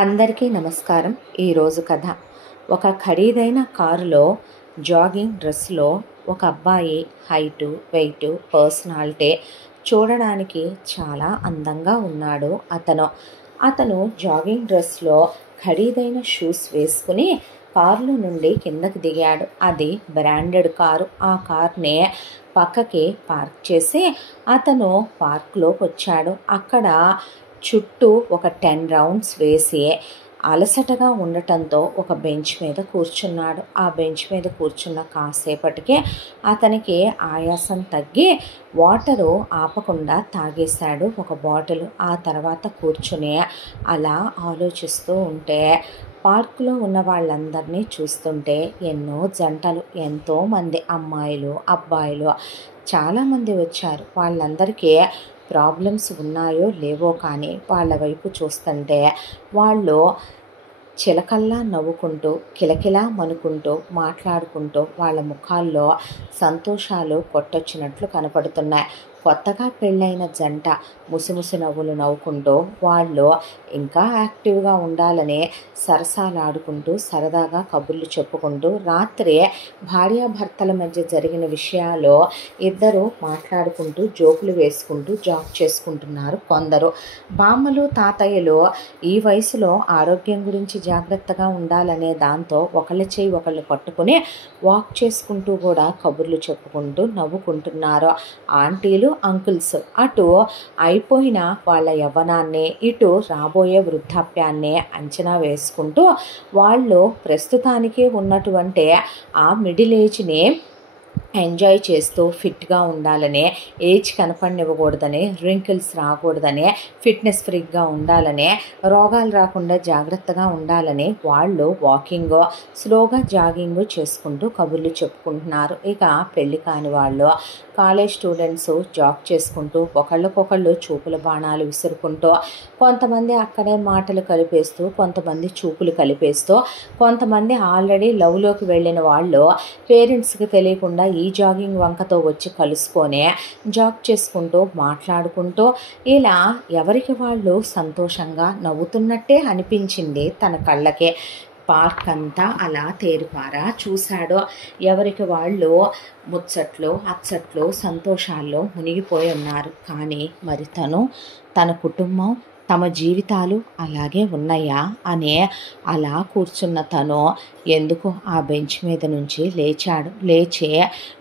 అందరికీ నమస్కారం. ఈరోజు కథ. ఒక ఖరీదైన కారులో జాగింగ్ డ్రెస్లో ఒక అబ్బాయి హైటు, వెయిటు, పర్సనాలిటీ చూడడానికి చాలా అందంగా ఉన్నాడు. అతను జాగింగ్ డ్రెస్లో ఖరీదైన షూస్ వేసుకుని కారులో నుండి కిందకి దిగాడు. అది బ్రాండెడ్ కారు. ఆ కార్ని పక్కకి పార్క్ చేసి అతను పార్క్లోకి వచ్చాడు. అక్కడ చుట్టూ ఒక 10 రౌండ్స్ వేసి అలసటగా ఉండటంతో ఒక బెంచ్ మీద కూర్చున్నాడు. ఆ బెంచ్ మీద కూర్చున్న కాసేపటికే అతనికి ఆయాసం తగ్గి వాటరు ఆపకుండా తాగేశాడు ఒక బాటిల్. ఆ తర్వాత కూర్చుని అలా ఆలోచిస్తూ ఉంటే పార్కులో ఉన్న వాళ్ళందరినీ చూస్తుంటే ఎన్నో జంటలు, ఎంతోమంది అమ్మాయిలు, అబ్బాయిలు చాలామంది వచ్చారు. వాళ్ళందరికీ ప్రాబ్లమ్స్ ఉన్నాయో లేవో కానీ వాళ్ళ వైపు చూస్తుంటే వాళ్ళు చిలకల్లా నవ్వుకుంటూ, కిలకిలా మనుకుంటూ, మాట్లాడుకుంటూ వాళ్ళ ముఖాల్లో సంతోషాలు కొట్టొచ్చినట్లు కనపడుతున్నాయి. కొత్తగా పెళ్ళైన జంట ముసిముసి నవ్వులు నవ్వుకుంటూ వాళ్ళు ఇంకా యాక్టివ్గా ఉండాలని సరసాలాడుకుంటూ సరదాగా కబుర్లు చెప్పుకుంటూ రాత్రి భార్యాభర్తల మధ్య జరిగిన విషయాలు ఇద్దరు మాట్లాడుకుంటూ జోకులు వేసుకుంటూ జాక్ చేసుకుంటున్నారు. కొందరు బామ్మలు, తాతయ్యలు ఈ వయసులో ఆరోగ్యం గురించి జాగ్రత్తగా ఉండాలనే దాంతో ఒకళ్ళ చేయి ఒకళ్ళు పట్టుకుని వాక్ చేసుకుంటూ కూడా కబుర్లు చెప్పుకుంటూ నవ్వుకుంటున్నారు. ఆంటీలు, అంకుల్స్ అటు అయిపోయిన వాళ్ళ యవ్వనాన్ని, ఇటు రాబోయే వృద్ధాప్యాన్ని అంచనా వేసుకుంటూ వాళ్ళు ప్రస్తుతానికి ఉన్నటువంటి ఆ మిడిల్ ఏజ్ని ఎంజాయ్ చేస్తూ ఫిట్గా ఉండాలని, ఏజ్ కనపడనివ్వకూడదని, రింకిల్స్ రాకూడదని, ఫిట్నెస్ ఫ్రీగా ఉండాలని, రోగాలు రాకుండా జాగ్రత్తగా ఉండాలని వాళ్ళు వాకింగ్, స్లోగా జాగింగ్ చేసుకుంటూ కబుర్లు చెప్పుకుంటున్నారు. ఇక పెళ్ళి కాని వాళ్ళు, కాలేజ్ స్టూడెంట్స్ జాగ్ చేసుకుంటూ ఒకళ్ళకొకళ్ళు చూపుల బాణాలు విసురుకుంటూ, కొంతమంది అక్కడే మాటలు కలిపేస్తూ, కొంతమంది చూపులు కలిపేస్తూ, కొంతమంది ఆల్రెడీ లవ్లోకి వెళ్ళిన వాళ్ళు పేరెంట్స్కి తెలియకుండా ఈ జాగింగ్ వంకతో వచ్చి కలుసుకొని జాగ్ చేసుకుంటూ మాట్లాడుకుంటూ ఇలా ఎవరికి వాళ్ళు సంతోషంగా నవ్వుతున్నట్టే అనిపించింది తన కళ్ళకే. పార్క్ అంతా అలా తేరుపారా చూశాడు. ఎవరికి వాళ్ళు ముచ్చట్లు, అచ్చట్లు, సంతోషాల్లో మునిగిపోయి ఉన్నారు. కానీ మరి తన కుటుంబం, తమ జీవితాలు అలాగే ఉన్నాయా అని అలా కూర్చున్న తను ఎందుకు ఆ బెంచ్ మీద నుంచి లేచాడు. లేచి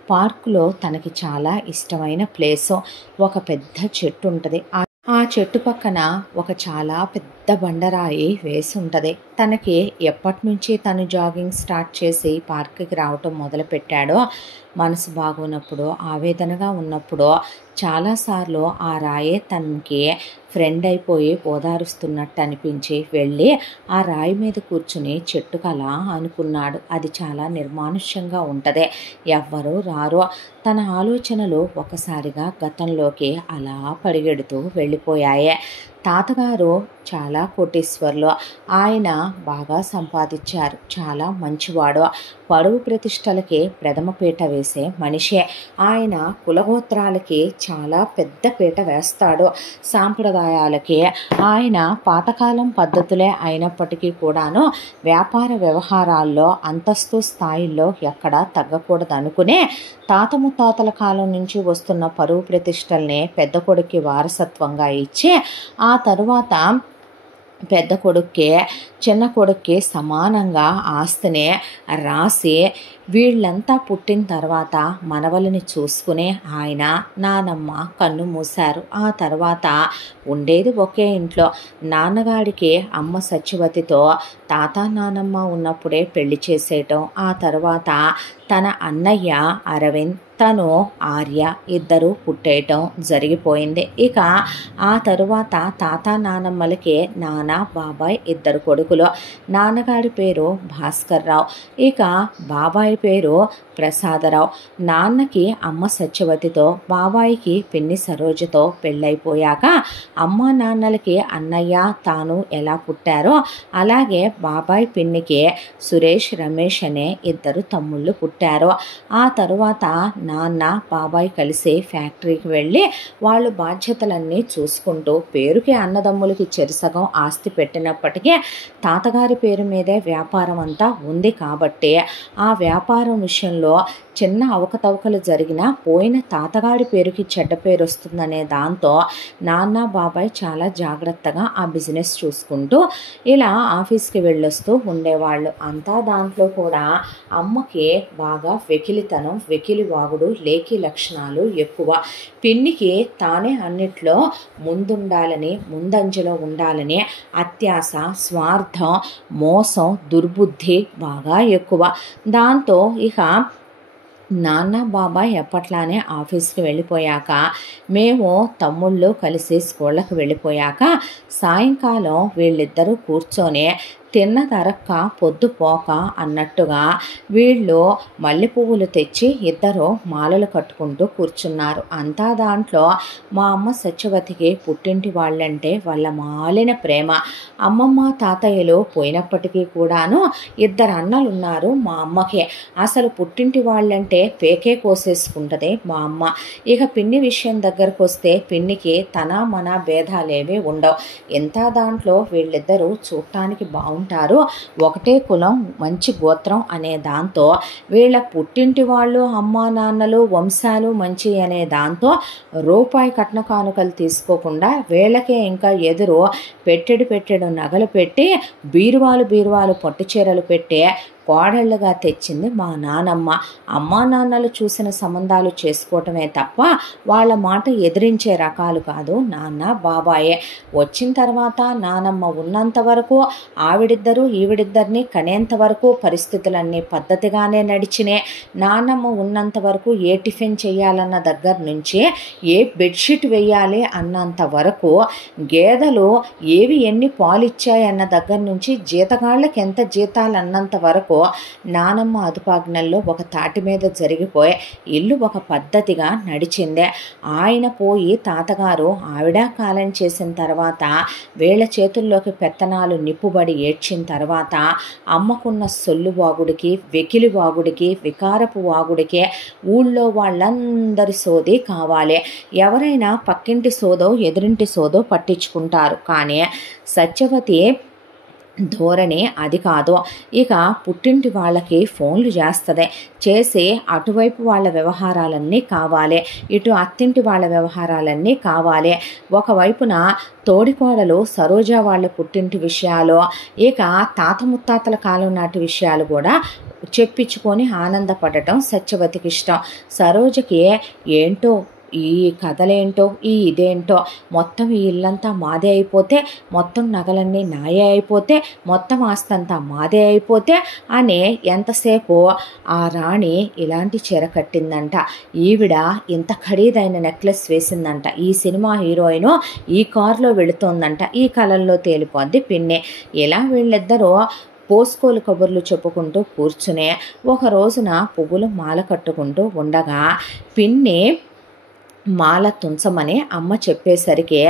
పార్కులో తనకి చాలా ఇష్టమైన ప్లేసు, ఒక పెద్ద చెట్టు ఉంటుంది. ఆ చెట్టు పక్కన ఒక చాలా పెద్ద బండరాయి వేసి ఉంటుంది. తనకి ఎప్పటి నుంచి తను జాగింగ్ స్టార్ట్ చేసి పార్క్కి రావటం మొదలుపెట్టాడో, మనసు బాగున్నప్పుడు, ఆవేదనగా ఉన్నప్పుడు చాలాసార్లు ఆ రాయే తనకి ఫ్రెండ్ అయిపోయి ఓదారుస్తున్నట్టు అనిపించి వెళ్ళి ఆ రాయి మీద కూర్చుని చెట్టుకలా అనుకున్నాడు. అది చాలా నిర్మానుష్యంగా ఉంటుంది. ఎవ్వరూ రారు. తన ఆలోచనలు ఒకసారిగా గతంలోకి అలా పరిగెడుతూ వెళ్ళిపోయాయి. తాతగారు చాలా కోటీశ్వర్లు. ఆయన బాగా సంపాదించారు. చాలా మంచివాడు. పరువు ప్రతిష్టలకి ప్రథమ పీట వేసే మనిషే. ఆయన కులగోత్రాలకి చాలా పెద్ద పీట వేస్తాడు. సాంప్రదాయాలకి ఆయన పాతకాలం పద్ధతులే అయినప్పటికీ కూడాను వ్యాపార వ్యవహారాల్లో అంతస్తు స్థాయిల్లో ఎక్కడా తగ్గకూడదనుకునే తాత ముత్తాతల కాలం నుంచి వస్తున్న పరువు ప్రతిష్టల్ని పెద్ద కొడుక్కి వారసత్వంగా ఇచ్చి ఆ తరువాత పెద్ద కొడుక్కి, చిన్న కొడుక్కి సమానంగా ఆస్తిని రాసి వీళ్ళంతా పుట్టిన తర్వాత మనవలని చూసుకునే ఆయన, నానమ్మ కన్ను మూశారు. ఆ తర్వాత ఉండేది ఒకే ఇంట్లో. నాన్నగారికి అమ్మ సత్యవతితో తాత, నానమ్మ ఉన్నప్పుడే పెళ్లి చేసేయటం, ఆ తర్వాత తన అన్నయ్య అరవింద్, తను ఆర్య ఇద్దరు పుట్టేయటం జరిగిపోయింది. ఇక ఆ తరువాత తాత, నానమ్మలకి నాన్న, బాబాయ్ ఇద్దరు కొడుకులు. నాన్నగారి పేరు భాస్కర్ రావు, ఇక బాబాయ్ పేరు ప్రసాదరావు. నాన్నకి అమ్మ సత్యవతితో, బాబాయికి పిన్ని సరోజతో పెళ్ళైపోయాక అమ్మ నాన్నలకి అన్నయ్య తాను ఎలా పుట్టారో అలాగే బాబాయ్ పిన్నికి సురేష్ రమేష్ అనే ఇద్దరు తమ్ముళ్ళు పుట్టారు. ఆ తరువాత నాన్న బాబాయ్ కలిసి ఫ్యాక్టరీకి వెళ్ళి వాళ్ళు బాధ్యతలన్నీ చూసుకుంటూ పేరుకి అన్నదమ్ములకి చెరుసగం ఆస్తి పెట్టినప్పటికీ తాతగారి పేరు మీదే వ్యాపారం అంతా ఉంది కాబట్టి ఆ వ్యాపారం విషయంలో చిన్న అవకతవకలు జరిగినా పోయిన తాతగారి పేరుకి చెడ్డ పేరు వస్తుందనే దాంతో నాన్న బాబాయ్ చాలా జాగ్రత్తగా ఆ బిజినెస్ చూసుకుంటూ ఇలా ఆఫీస్కి వెళ్ళొస్తూ ఉండేవాళ్ళు. అంతా దాంట్లో కూడా అమ్మకి బాగా వెకిలితనం, వెకిలి వాగుడు, లేఖి లక్షణాలు ఎక్కువ. పిన్నికి తానే అన్నిట్లో ముందుండాలని, ముందంజలో ఉండాలని అత్యాశ, స్వార్థం, మోసం, దుర్బుద్ధి బాగా ఎక్కువ. దాంతో ఇక నాన్న బాబాయ్ ఎప్పట్లానే ఆఫీస్కి వెళ్ళిపోయాక మేము తమ్ముళ్ళు కలిసి స్కూళ్ళకి వెళ్ళిపోయాక సాయంకాలం వీళ్ళిద్దరూ కూర్చొని తిన్న తరక్క పొద్దుపోక అన్నట్టుగా వీళ్ళు మల్లె పువ్వులు తెచ్చి ఇద్దరు మాలలు కట్టుకుంటూ కూర్చున్నారు. అంతా దాంట్లో మా అమ్మ సత్యవతికి పుట్టింటి వాళ్ళంటే వాళ్ళ మాలిన ప్రేమ. అమ్మమ్మ తాతయ్యలు పోయినప్పటికీ కూడాను ఇద్దరు అన్నలు ఉన్నారు మా అమ్మకే. అసలు పుట్టింటి వాళ్ళంటే పేకే కోసేసుకుంటుంది మా అమ్మ. ఇక పిన్ని విషయం దగ్గరకు వస్తే పిన్నికి తన మన భేదాలేవీ ఉండవు. ఎంత దాంట్లో వీళ్ళిద్దరూ చూడటానికి బాగుంటారు, ఒకటే కులం, మంచి గోత్రం అనే దాంతో వీళ్ళ పుట్టింటి వాళ్ళు అమ్మా నాన్నలు వంశాలు మంచి అనే దాంతో రూపాయి కట్న కానుకలు తీసుకోకుండా వీళ్ళకే ఇంకా ఎదురు పెట్టెడు నగలు పెట్టి బీరువాలు పట్టు చీరలు పెట్టే కోడళ్ళుగా తెచ్చింది మా నానమ్మ. అమ్మా నాన్నలు చూసిన సంబంధాలు చేసుకోవటమే తప్ప వాళ్ళ మాట ఎదిరించే రకాలు కాదు నాన్న బాబాయే. వచ్చిన తర్వాత నానమ్మ ఉన్నంత వరకు ఆవిడిద్దరూ ఈవిడిద్దరిని కనేంత వరకు పరిస్థితులన్నీ పద్ధతిగానే నడిచినే. నానమ్మ ఉన్నంత వరకు ఏ టిఫిన్ చేయాలన్న దగ్గర నుంచి ఏ బెడ్షీట్ వేయాలి అన్నంత వరకు, గేదెలు ఏవి ఎన్ని పాలిచ్చాయన్న దగ్గర నుంచి జీతగాళ్ళకి ఎంత జీతాలు అన్నంత వరకు నానమ్మ అదుపాజ్ఞల్లో ఒక తాటి మీద జరిగిపోయి ఇల్లు ఒక పద్ధతిగా నడిచిందే. ఆయన పోయి తాతగారు ఆవిడ కాలం చేసిన తర్వాత వీళ్ళ చేతుల్లోకి పెత్తనాలు నిప్పుబడి ఏడ్చిన తర్వాత అమ్మకున్న సొల్లు వాగుడికి, వెకిలి వాగుడికి, వికారపు వాగుడికే ఊళ్ళో వాళ్ళందరి సోది కావాలి. ఎవరైనా పక్కింటి సోదో ఎదురింటి సోదో పట్టించుకుంటారు, కానీ సత్యవతి ధోరణి అది కాదు. ఇక పుట్టింటి వాళ్ళకి ఫోన్లు చేస్తుంది, చేసి అటువైపు వాళ్ళ వ్యవహారాలన్నీ కావాలి, ఇటు అత్తింటి వాళ్ళ వ్యవహారాలన్నీ కావాలి. ఒకవైపున తోడికోడలు సరోజ వాళ్ళ పుట్టింటి విషయాలు, ఇక తాత ముత్తాతల కాలం నాటి విషయాలు కూడా చెప్పించుకొని ఆనందపడటం సత్యవతికి ఇష్టం. సరోజకి ఏంటో ఈ కథలేంటో ఈ ఇదేంటో, మొత్తం ఈ ఇల్లంతా మాదే అయిపోతే, మొత్తం నగలన్నీ నాయే అయిపోతే, మొత్తం ఆస్తంతా మాదే అయిపోతే అని ఎంతసేపు ఆ రాణి ఇలాంటి చీర కట్టిందంట, ఈవిడ ఇంత ఖరీదైన నెక్లెస్ వేసిందంట, ఈ సినిమా హీరోయిన్ ఈ కారులో వెళుతోందంట, ఈ కళల్లో తేలిపోద్ది పిన్ని. ఇలా వీళ్ళిద్దరూ పోస్కోలు కబుర్లు చెప్పుకుంటూ కూర్చునే ఒక రోజున పువ్వులు మాల కట్టుకుంటూ ఉండగా పిన్ని మాల తుంచమని అమ్మ చెప్పేసరికి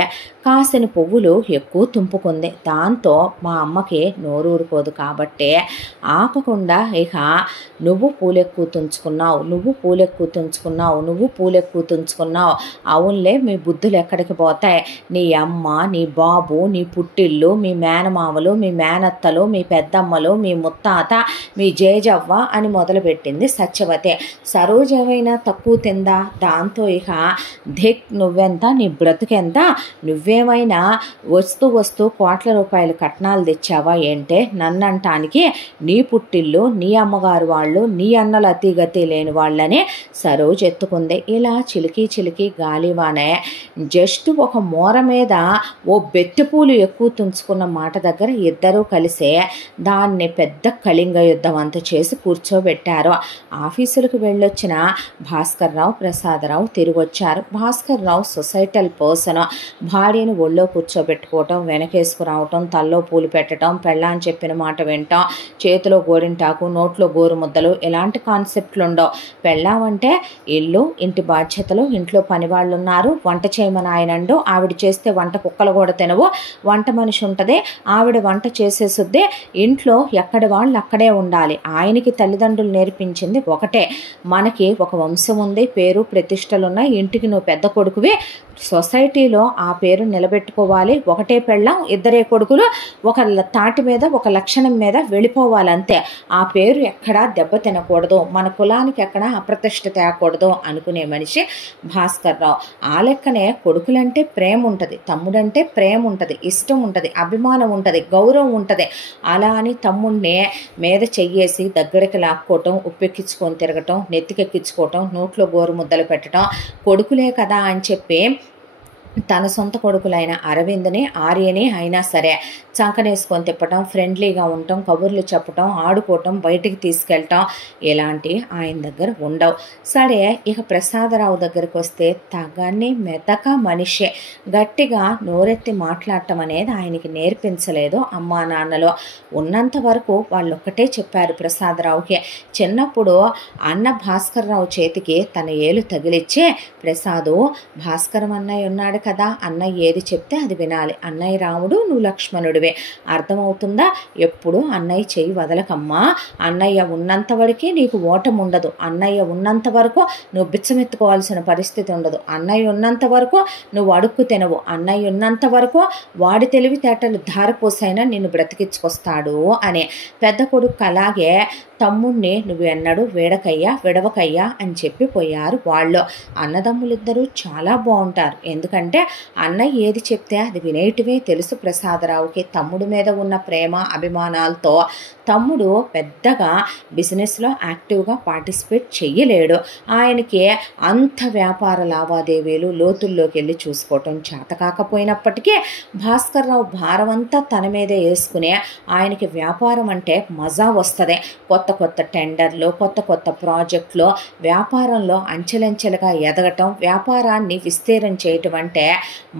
కాసిన పువ్వులు ఎక్కువ తుంపుకుంది. దాంతో మా అమ్మకి నోరూరుకోదు కాబట్టి ఆపకుండా ఇక నువ్వు పూలెక్కువ తుంచుకున్నావు, నువ్వు పూలెక్కువ తుంచుకున్నావు, నువ్వు పూలెక్కువ తుంచుకున్నావు, అవునులే మీ బుద్ధులు ఎక్కడికి పోతాయి, నీ అమ్మ, నీ బాబు, నీ పుట్టిల్లు, మీ మేనమామలు, మీ మేనత్తలు, మీ పెద్దమ్మలు, మీ ముత్తాత, మీ జేజవ్వ అని మొదలుపెట్టింది సత్యవతి. సరోజ ఏమైనా తక్కువ తిందా? దాంతో ఇక ధిక్, నువ్వెంత, నీ బ్రతుకెంత, నువ్వేమైనా వస్తూ కోట్ల రూపాయల కట్నాలు తెచ్చావా ఏంటే నన్నంటానికి, నీ పుట్టిల్లు, నీ అమ్మగారు వాళ్ళు, నీ అన్నలు అతిగతి లేని వాళ్ళని సరోజ ఎత్తుకుంది. ఇలా చిలికి గాలివానే జస్ట్ ఒక మూర మీద ఓ బెత్తెపూలు ఎక్కువ తుంచుకున్న మాట దగ్గర ఇద్దరూ కలిసే దాన్ని పెద్ద కళింగ యుద్ధం అంతా చేసి కూర్చోబెట్టారు. ఆఫీసులకు వెళ్ళొచ్చిన భాస్కర్రావు, ప్రసాదరావు తిరిగొచ్చారు. చేశారు. Bhaskar Rao societal person. భార్యను ఒళ్ళో కూర్చోబెట్టుకోవటం, వెనకేసుకురావటం, తల్లో పూలు పెట్టడం, పెళ్ళాని చెప్పిన మాట వింటాం, చేతిలో గోరింటాకు, నోట్లో గోరు ముద్దలు, ఇలాంటి కాన్సెప్ట్లు ఉండవు. పెళ్ళామంటే ఇల్లు, ఇంటి బాధ్యతలు, ఇంట్లో పనివాళ్ళు ఉన్నారు, వంట చేయమని ఆయనండు, ఆవిడ చేస్తే వంట కుక్కలు కూడా తినవు, వంట మనిషి ఉంటుంది, ఆవిడ వంట చేసేసుద్దే, ఇంట్లో ఎక్కడి వాళ్ళు అక్కడే ఉండాలి. ఆయనకి తల్లిదండ్రులు నేర్పించింది ఒకటే, మనకి ఒక వంశం ఉంది, పేరు ప్రతిష్టలున్నాయి, ఇంటికి నువ్వు పెద్ద కొడుకువి, సొసైటీలో ఆ పేరు నిలబెట్టుకోవాలి, ఒకటే పెళ్ళాం, ఇద్దరే కొడుకులు, ఒక తాటి మీద ఒక లక్షణం మీద వెళ్ళిపోవాలంతే, ఆ పేరు ఎక్కడా దెబ్బ తినకూడదు, మన కులానికి ఎక్కడా అప్రతిష్ట తేకూడదు అనుకునే మనిషి భాస్కర్ రావు. ఆ లెక్కనే కొడుకులంటే ప్రేమ ఉంటుంది, తమ్ముడంటే ప్రేమ ఉంటుంది, ఇష్టం ఉంటుంది, అభిమానం ఉంటుంది, గౌరవం ఉంటుంది. అలా అని తమ్ముడిని మీద చెయ్యేసి దగ్గరికి లాక్కోవటం, ఉప్పెక్కించుకొని తిరగటం, నెత్తికెక్కించుకోవటం, నోట్లో గోరు ముద్దలు పెట్టడం, కొడుకులే కదా అని చెప్పి తన సొంత కొడుకులైన అరవింద్ని, ఆర్యని అయినా సరే చంకనేసుకొని తిప్పటం, ఫ్రెండ్లీగా ఉండటం, కబుర్లు చెప్పటం, ఆడుకోవటం, బయటికి తీసుకెళ్ళటం, ఇలాంటి ఆయన దగ్గర ఉండవు. సరే, ఇక ప్రసాదరావు దగ్గరికి వస్తే తగని మెతక మనిషే, గట్టిగా నోరెత్తి మాట్లాడటం అనేది ఆయనకి నేర్పించలేదు అమ్మా నాన్నలో. ఉన్నంత వరకు వాళ్ళు ఒక్కటే చెప్పారు ప్రసాదరావుకి, చిన్నప్పుడు అన్న భాస్కర్ రావు చేతికి తన ఏలు తగిలిచ్చే, ప్రసాదు భాస్కరం అన్నయ్య ఉన్నాడు కదా, అన్నయ్య ఏది చెప్తే అది వినాలి, అన్నయ్య రాముడు, నువ్వు లక్ష్మణుడివే, అర్థమవుతుందా, ఎప్పుడు అన్నయ్య చెయ్యి వదలకమ్మా, అన్నయ్య ఉన్నంత వరకే నీకు ఓటం ఉండదు, అన్నయ్య ఉన్నంత వరకు నువ్వు బిచ్చమెత్తుకోవాల్సిన పరిస్థితి ఉండదు, అన్నయ్య ఉన్నంత వరకు నువ్వు అడుక్కు తినవు, అన్నయ్య ఉన్నంత వరకు వాడి తెలివితేటలు ధారపోసైనా నిన్ను బ్రతికించుకొస్తాడు అనే. పెద్ద కొడుకు అలాగే తమ్ముణ్ణి నువ్వు ఎన్నడూ విడవకయ్యా అని చెప్పి పోయారు వాళ్ళు. అన్నదమ్ములిద్దరూ చాలా బాగుంటారు, ఎందుకంటే అన్నయ్య ఏది చెప్తే అది వినేటివే తెలుసు ప్రసాదరావుకి. తమ్ముడి మీద ఉన్న ప్రేమ అభిమానాలతో తమ్ముడు పెద్దగా బిజినెస్లో యాక్టివ్గా పార్టిసిపేట్ చెయ్యలేడు, ఆయనకి అంత వ్యాపార లావాదేవీలు లోతుల్లోకి వెళ్ళి చూసుకోవటం చేత కాకపోయినప్పటికీ భాస్కర్ రావు భారం అంతా తన మీదే వేసుకునే, ఆయనకి వ్యాపారం అంటే మజా వస్తుంది. కొత్త కొత్త టెండర్లు, కొత్త కొత్త ప్రాజెక్టులు, వ్యాపారంలో అంచెలంచెలుగా ఎదగటం, వ్యాపారాన్ని విస్తీర్ణం చేయటం అంటే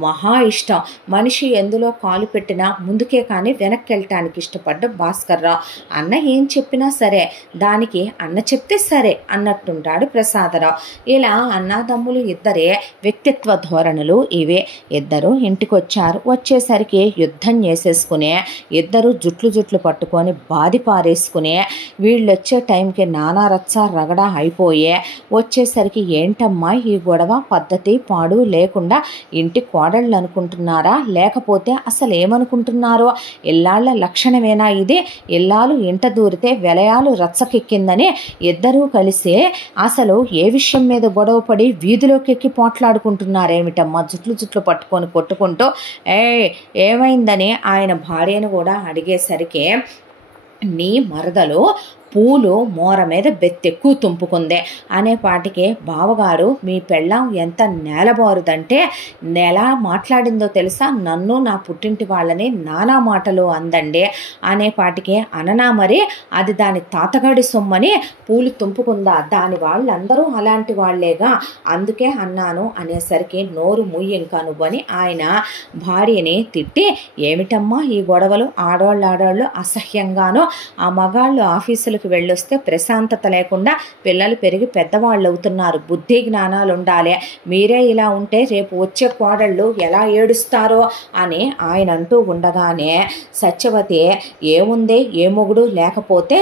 మహా ఇష్టం. మనిషి ఎందులో కాలు పెట్టినా ముందుకే కానీ వెనక్కి వెళ్ళటానికి ఇష్టపడ్డ భాస్కర్ రావు. అన్న ఏం చెప్పినా సరే దానికి అన్న చెప్తే సరే అన్నట్టుంటాడు ప్రసాదరావు. ఇలా అన్నదమ్ములు ఇద్దరే వ్యక్తిత్వ ధోరణులు ఇవే. ఇద్దరు ఇంటికి వచ్చారు, వచ్చేసరికి యుద్ధం చేసేసుకునే, ఇద్దరు జుట్లు పట్టుకొని బాది పారేసుకునే, వీళ్ళొచ్చే టైంకి నానా రచ్చ రగడ అయిపోయే, వచ్చేసరికి ఏంటమ్మా ఈ గొడవ, పద్ధతి పాడు లేకుండా ఇంటి కోడళ్ళు అనుకుంటున్నారా, లేకపోతే అసలు ఏమనుకుంటున్నారో, ఇల్లాళ్ళ లక్షణమేనా ఇది, ఇల్లాలు ఇంట దూరితే వెలయాలు రచ్చకెక్కిందని ఇద్దరూ కలిసి అసలు ఏ విషయం మీద గొడవపడి వీధిలోకి ఎక్కి పోట్లాడుకుంటున్నారేమిటమ్మా, జుట్లు పట్టుకొని కొట్టుకుంటూ ఏమైందని ఆయన భార్యను కూడా అడిగేసరికి, నీ మరదలు పూలు మోర మీద బెత్తెక్కువ తుంపుకుందే అనేపాటికి, బావగారు మీ పెళ్ళాం ఎంత నేలబారుదంటే నెల మాట్లాడిందో తెలుసా, నన్ను నా పుట్టింటి వాళ్ళని నానా మాటలు అందండి అనేపాటికి, అననా మరి అది దాని తాతగాడి సొమ్మని పూలు తుంపుకుందా, దాని వాళ్ళందరూ అలాంటి వాళ్లేగా, అందుకే అన్నాను అనేసరికి నోరు ముయ్యింకా నువ్వని ఆయన భార్యని తిట్టి, ఏమిటమ్మా ఈ గొడవలు, ఆడవాళ్ళు అసహ్యంగానో, ఆ మగాళ్ళు ఆఫీసులు వెళ్ళొస్తే ప్రశాంతత లేకుండా పిల్లలు పెరిగి పెద్దవాళ్ళు అవుతున్నారు, బుద్ధి జ్ఞానాలు ఉండాలి, మీరే ఇలా ఉంటే రేపు వచ్చే కోడళ్ళు ఎలా ఏడుస్తారో అని ఆయన అంటూ ఉండగానే సత్యవతి, ఏముంది ఏ మొగుడు లేకపోతే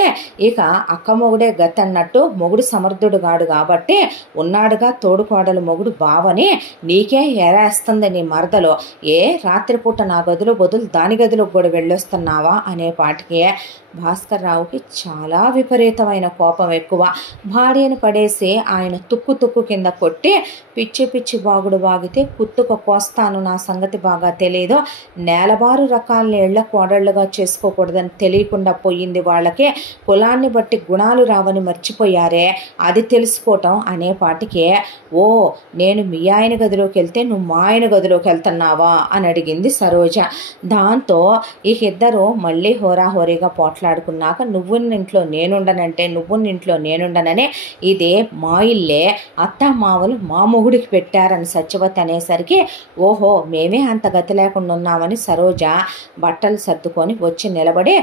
ఇక అక్క మొగుడే గతన్నట్టు, మొగుడు సమర్థుడు కాడు కాబట్టి ఉన్నాడుగా తోడుకోడలు మొగుడు బావని, నీకే ఎరేస్తుంది నీ మరదలో, ఏ రాత్రిపూట నా గదిలో బదులు దాని గదిలోకి కూడా వెళ్ళొస్తున్నావా అనేపాటికి భాస్కర్ రావుకి చాలా విపరీతమైన కోపం ఎక్కువ. భార్యను పడేసి ఆయన తుక్కు కింద కొట్టి, పిచ్చి బాగుడు బాగితే కుత్తుక కోస్తాను, నా సంగతి బాగా తెలియదు, నేలబారు రకాలని ఇళ్ల కోడళ్లుగా చేసుకోకూడదని తెలియకుండా పోయింది వాళ్ళకి, కులాన్ని బట్టి గుణాలు రావని మర్చిపోయారే, అది తెలుసుకోవటం అనేపాటికే, ఓ నేను మీ ఆయన గదిలోకి వెళ్తే నువ్వు మా ఆయన గదిలోకి వెళ్తున్నావా అని అడిగింది సరోజ. దాంతో ఇక ఇద్దరు మళ్ళీ హోరాహోరీగా పోట్లాడుకున్నాక, నువ్వున్న ఇంట్లో నేనుండనంటే నువ్వున్న ఇంట్లో నేనుండననే ఇదే మా ఇల్లే, అత్తామావలు మా మొగుడికి పెట్టారని సత్యవతి అనేసరికి ఓహో మేమే అంత గతి లేకుండా ఉన్నామని సరోజ బట్టలు సర్దుకొని వచ్చి నిలబడి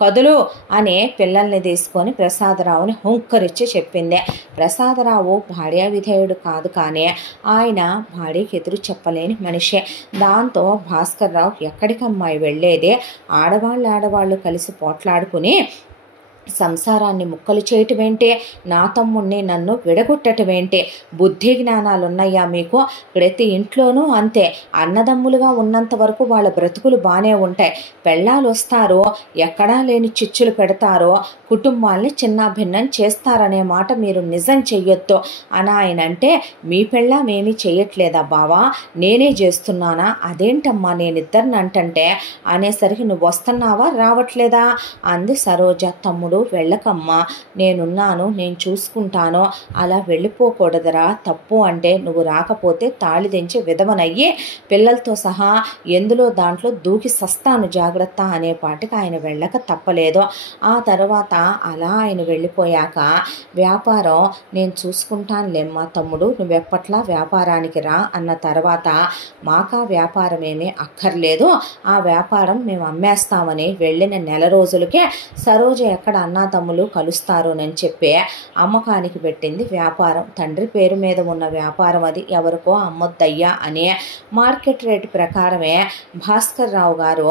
కదులు అని పిల్లల్ని తీసుకొని ప్రసాదరావుని హుంకరిచ్చి చెప్పింది. ప్రసాదరావు భార్యా విధేయుడు కాదు, కానీ ఆయన భార్యకి ఎదురు చెప్పలేని మనిషే. దాంతో భాస్కర్ రావు ఎక్కడికమ్మాయి వెళ్ళేది, ఆడవాళ్ళు కలిసి పోట్లాడుకుని సంసారాన్ని ముక్కలు చేయటమేంటి, నా తమ్ముణ్ణి నన్ను విడగొట్టటమేంటి, బుద్ధి జ్ఞానాలు ఉన్నాయా మీకు? ప్రతి ఇంట్లోనూ అంతే, అన్నదమ్ములుగా ఉన్నంత వరకు వాళ్ళ బ్రతుకులు బాగానే ఉంటాయి. పెళ్ళాలు వస్తారో ఎక్కడా లేని చిచ్చులు పెడతారో కుటుంబాల్ని చిన్నాభిన్నం చేస్తారనే మాట మీరు నిజం చెయ్యొద్దు అని ఆయన అంటే, మీ పెళ్ళామేమీ చెయ్యట్లేదా బావా, నేనే చేస్తున్నానా? అదేంటమ్మా నేనిద్దరిని అంటంటే అనేసరికి నువ్వు వస్తున్నావా రావట్లేదా అంది సరోజ. తమ్ముడు వెళ్ళకమ్మా, నేనున్నాను, నేను చూసుకుంటాను, అలా వెళ్ళిపోకూడదురా, తప్పు అంటే నువ్వు రాకపోతే తాళి దించి విధవనయ్యి పిల్లలతో సహా ఎందులో దాంట్లో దూకి సస్తాను జాగ్రత్త అనేపాటికి ఆయన వెళ్ళక తప్పలేదు. ఆ తర్వాత అలా ఆయన వెళ్ళిపోయాక వ్యాపారం నేను చూసుకుంటానులేమ్మా తమ్ముడు, నువ్వెప్పట్లా వ్యాపారానికి రా అన్న తర్వాత మాకా వ్యాపారం ఏమీ అక్కర్లేదు, ఆ వ్యాపారం మేము అమ్మేస్తామని వెళ్ళిన నెల రోజులకే సరోజ ఎక్కడ అన్నాతమ్ములు కలుస్తారోనని చెప్పి అమ్మకానికి పెట్టింది వ్యాపారం. తండ్రి పేరు మీద ఉన్న వ్యాపారం అది, ఎవరికో అమ్మొద్దయ్యా అనే మార్కెట్ రేటు ప్రకారమే భాస్కర్ రావు గారు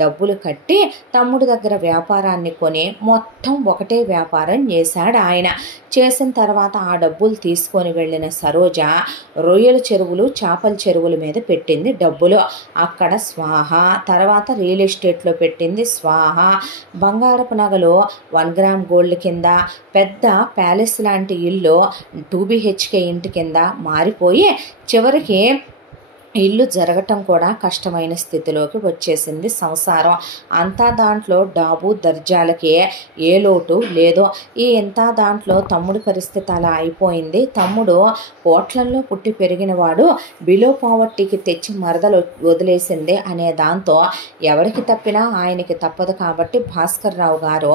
డబ్బులు కట్టి తమ్ముడి దగ్గర వ్యాపారాన్ని కొని మొత్తం ఒకటే వ్యాపారం చేశాడు ఆయన. చేసిన తర్వాత ఆ డబ్బులు తీసుకొని వెళ్ళిన సరోజ రొయ్యల చెరువులు చేపల చెరువుల మీద పెట్టింది డబ్బులు, అక్కడ స్వాహ. తర్వాత రియల్ ఎస్టేట్లో పెట్టింది స్వాహ. బంగారపు నగలు 1 గ్రామ్ గోల్డ్ కింద పెద్ద ప్యాలెస్ లాంటి ఇల్లు 2 BHK ఇంటి కింద మారిపోయి చివరికి ఇల్లు జరగటం కూడా కష్టమైన స్థితిలోకి వచ్చేసింది సంసారం. అంతా దాంట్లో డాబు దర్జాలకి ఏ లోటు లేదో. ఈ ఇంతా దాంట్లో తమ్ముడి పరిస్థితి అలా అయిపోయింది. తమ్ముడు పోట్లంలో పుట్టి పెరిగినవాడు బిలో పావర్టీకి తెచ్చి మరదలు వదిలేసింది అనే దాంతో ఎవరికి తప్పినా ఆయనకి తప్పదు. కాబట్టి భాస్కర్ రావు గారు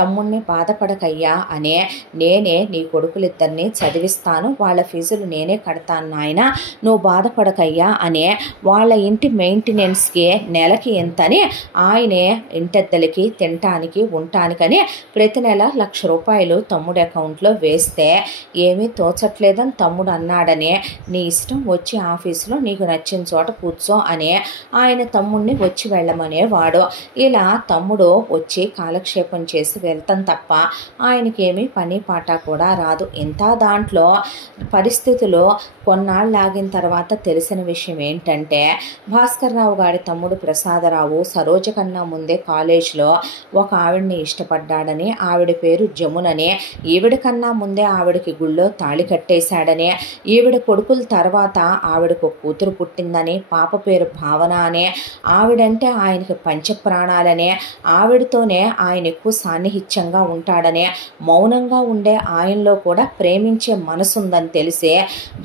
తమ్ముడిని బాధపడకయ్యా అనే, నేనే నీ కొడుకులిద్దరిని చదివిస్తాను, వాళ్ళ ఫీజులు నేనే కడతాను నాయన, నువ్వు బాధపడకయ్యా అనే వాళ్ళ ఇంటి మెయింటెనెన్స్కి నెలకి ఎంతని ఆయనే ఇంటెద్దలకి తినటానికి ఉండటానికని ప్రతి నెల 1,00,000 రూపాయలు తమ్ముడి అకౌంట్లో వేస్తే ఏమీ తోచట్లేదని తమ్ముడు అన్నాడనే, నీ ఇష్టం, వచ్చి ఆఫీసులో నీకు నచ్చిన చోట కూర్చో అనే ఆయన తమ్ముడిని వచ్చి వెళ్ళమనేవాడు. ఇలా తమ్ముడు వచ్చి కాలక్షేపం చేసి వెళ్తాం తప్ప ఆయనకేమీ పని పాట కూడా రాదు. ఇంత దాంట్లో పరిస్థితులు కొన్నాళ్ళు ఆగిన తర్వాత తెలిసిన విషయం ఏంటంటే, భాస్కర్ రావు గారి తమ్ముడు ప్రసాదరావు సరోజ కన్నా ముందే కాలేజ్లో ఒక ఆవిడ్ని ఇష్టపడ్డాడని, ఆవిడ పేరు జమునని, ఈవిడ కన్నా ముందే ఆవిడకి గుళ్ళో తాళి కట్టేశాడని, ఈవిడ కొడుకుల తర్వాత ఆవిడకు కూతురు పుట్టిందని, పాప పేరు భావన అనే, ఆవిడంటే ఆయనకి పంచప్రాణాలనే, ఆవిడతోనే ఆయన ఎక్కువ సాన్నిహిత్యంగా ఉంటాడనే, మౌనంగా ఉండే ఆయనలో కూడా ప్రేమించే మనసుందని తెలిసే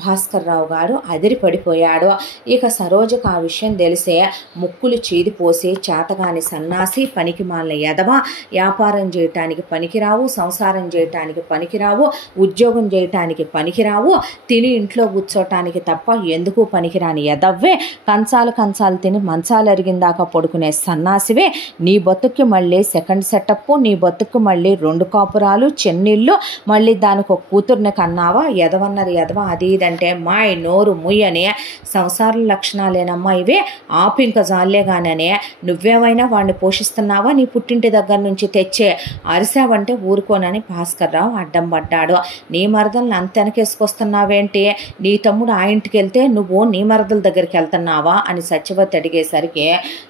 భాస్కర్ రావు గారు అదిరిపడిపోయాడు. ఇక సరోజకు ఆ విషయం తెలిసే ముక్కులు చీదిపోసి చేతగాని సన్నాసి, పనికి మాలిన ఎదవ, వ్యాపారం చేయటానికి పనికిరావు, సంసారం చేయటానికి పనికిరావు, ఉద్యోగం చేయటానికి పనికిరావు, తిని ఇంట్లో కూర్చోటానికి తప్ప ఎందుకు పనికిరాని ఎదవ్వే, కంచాలు తిని మంచాలు అరిగిందాకా పడుకునే సన్నాసివే, నీ బతుక్కి మళ్ళీ సెకండ్ సెటప్, నీ బతుక్కి మళ్ళీ 2 కాపురాలు, చెన్నీళ్ళు, మళ్ళీ దానికి ఒక కూతుర్ని కన్నావా, ఎదవన్నది ఎదవ, అది ఇదంటే మాయ్ నోరు ముయ్యనే, సంసార లక్షణాలేనమ్మా ఇవే, ఆపు ఇంకా జాలేగానే, నువ్వేమైనా వాడిని పోషిస్తున్నావా, నీ పుట్టింటి దగ్గర నుంచి తెచ్చే, అరిసావంటే ఊరుకోనని భాస్కర్ రావు అడ్డం పడ్డాడు. నీ మరదల్ని అంత వెనకేసుకొస్తున్నావేంటి, నీ తమ్ముడు ఆ ఇంటికి వెళ్తే నువ్వు నీ మరదల దగ్గరికి వెళ్తున్నావా అని సత్యవతి అడిగేసరికి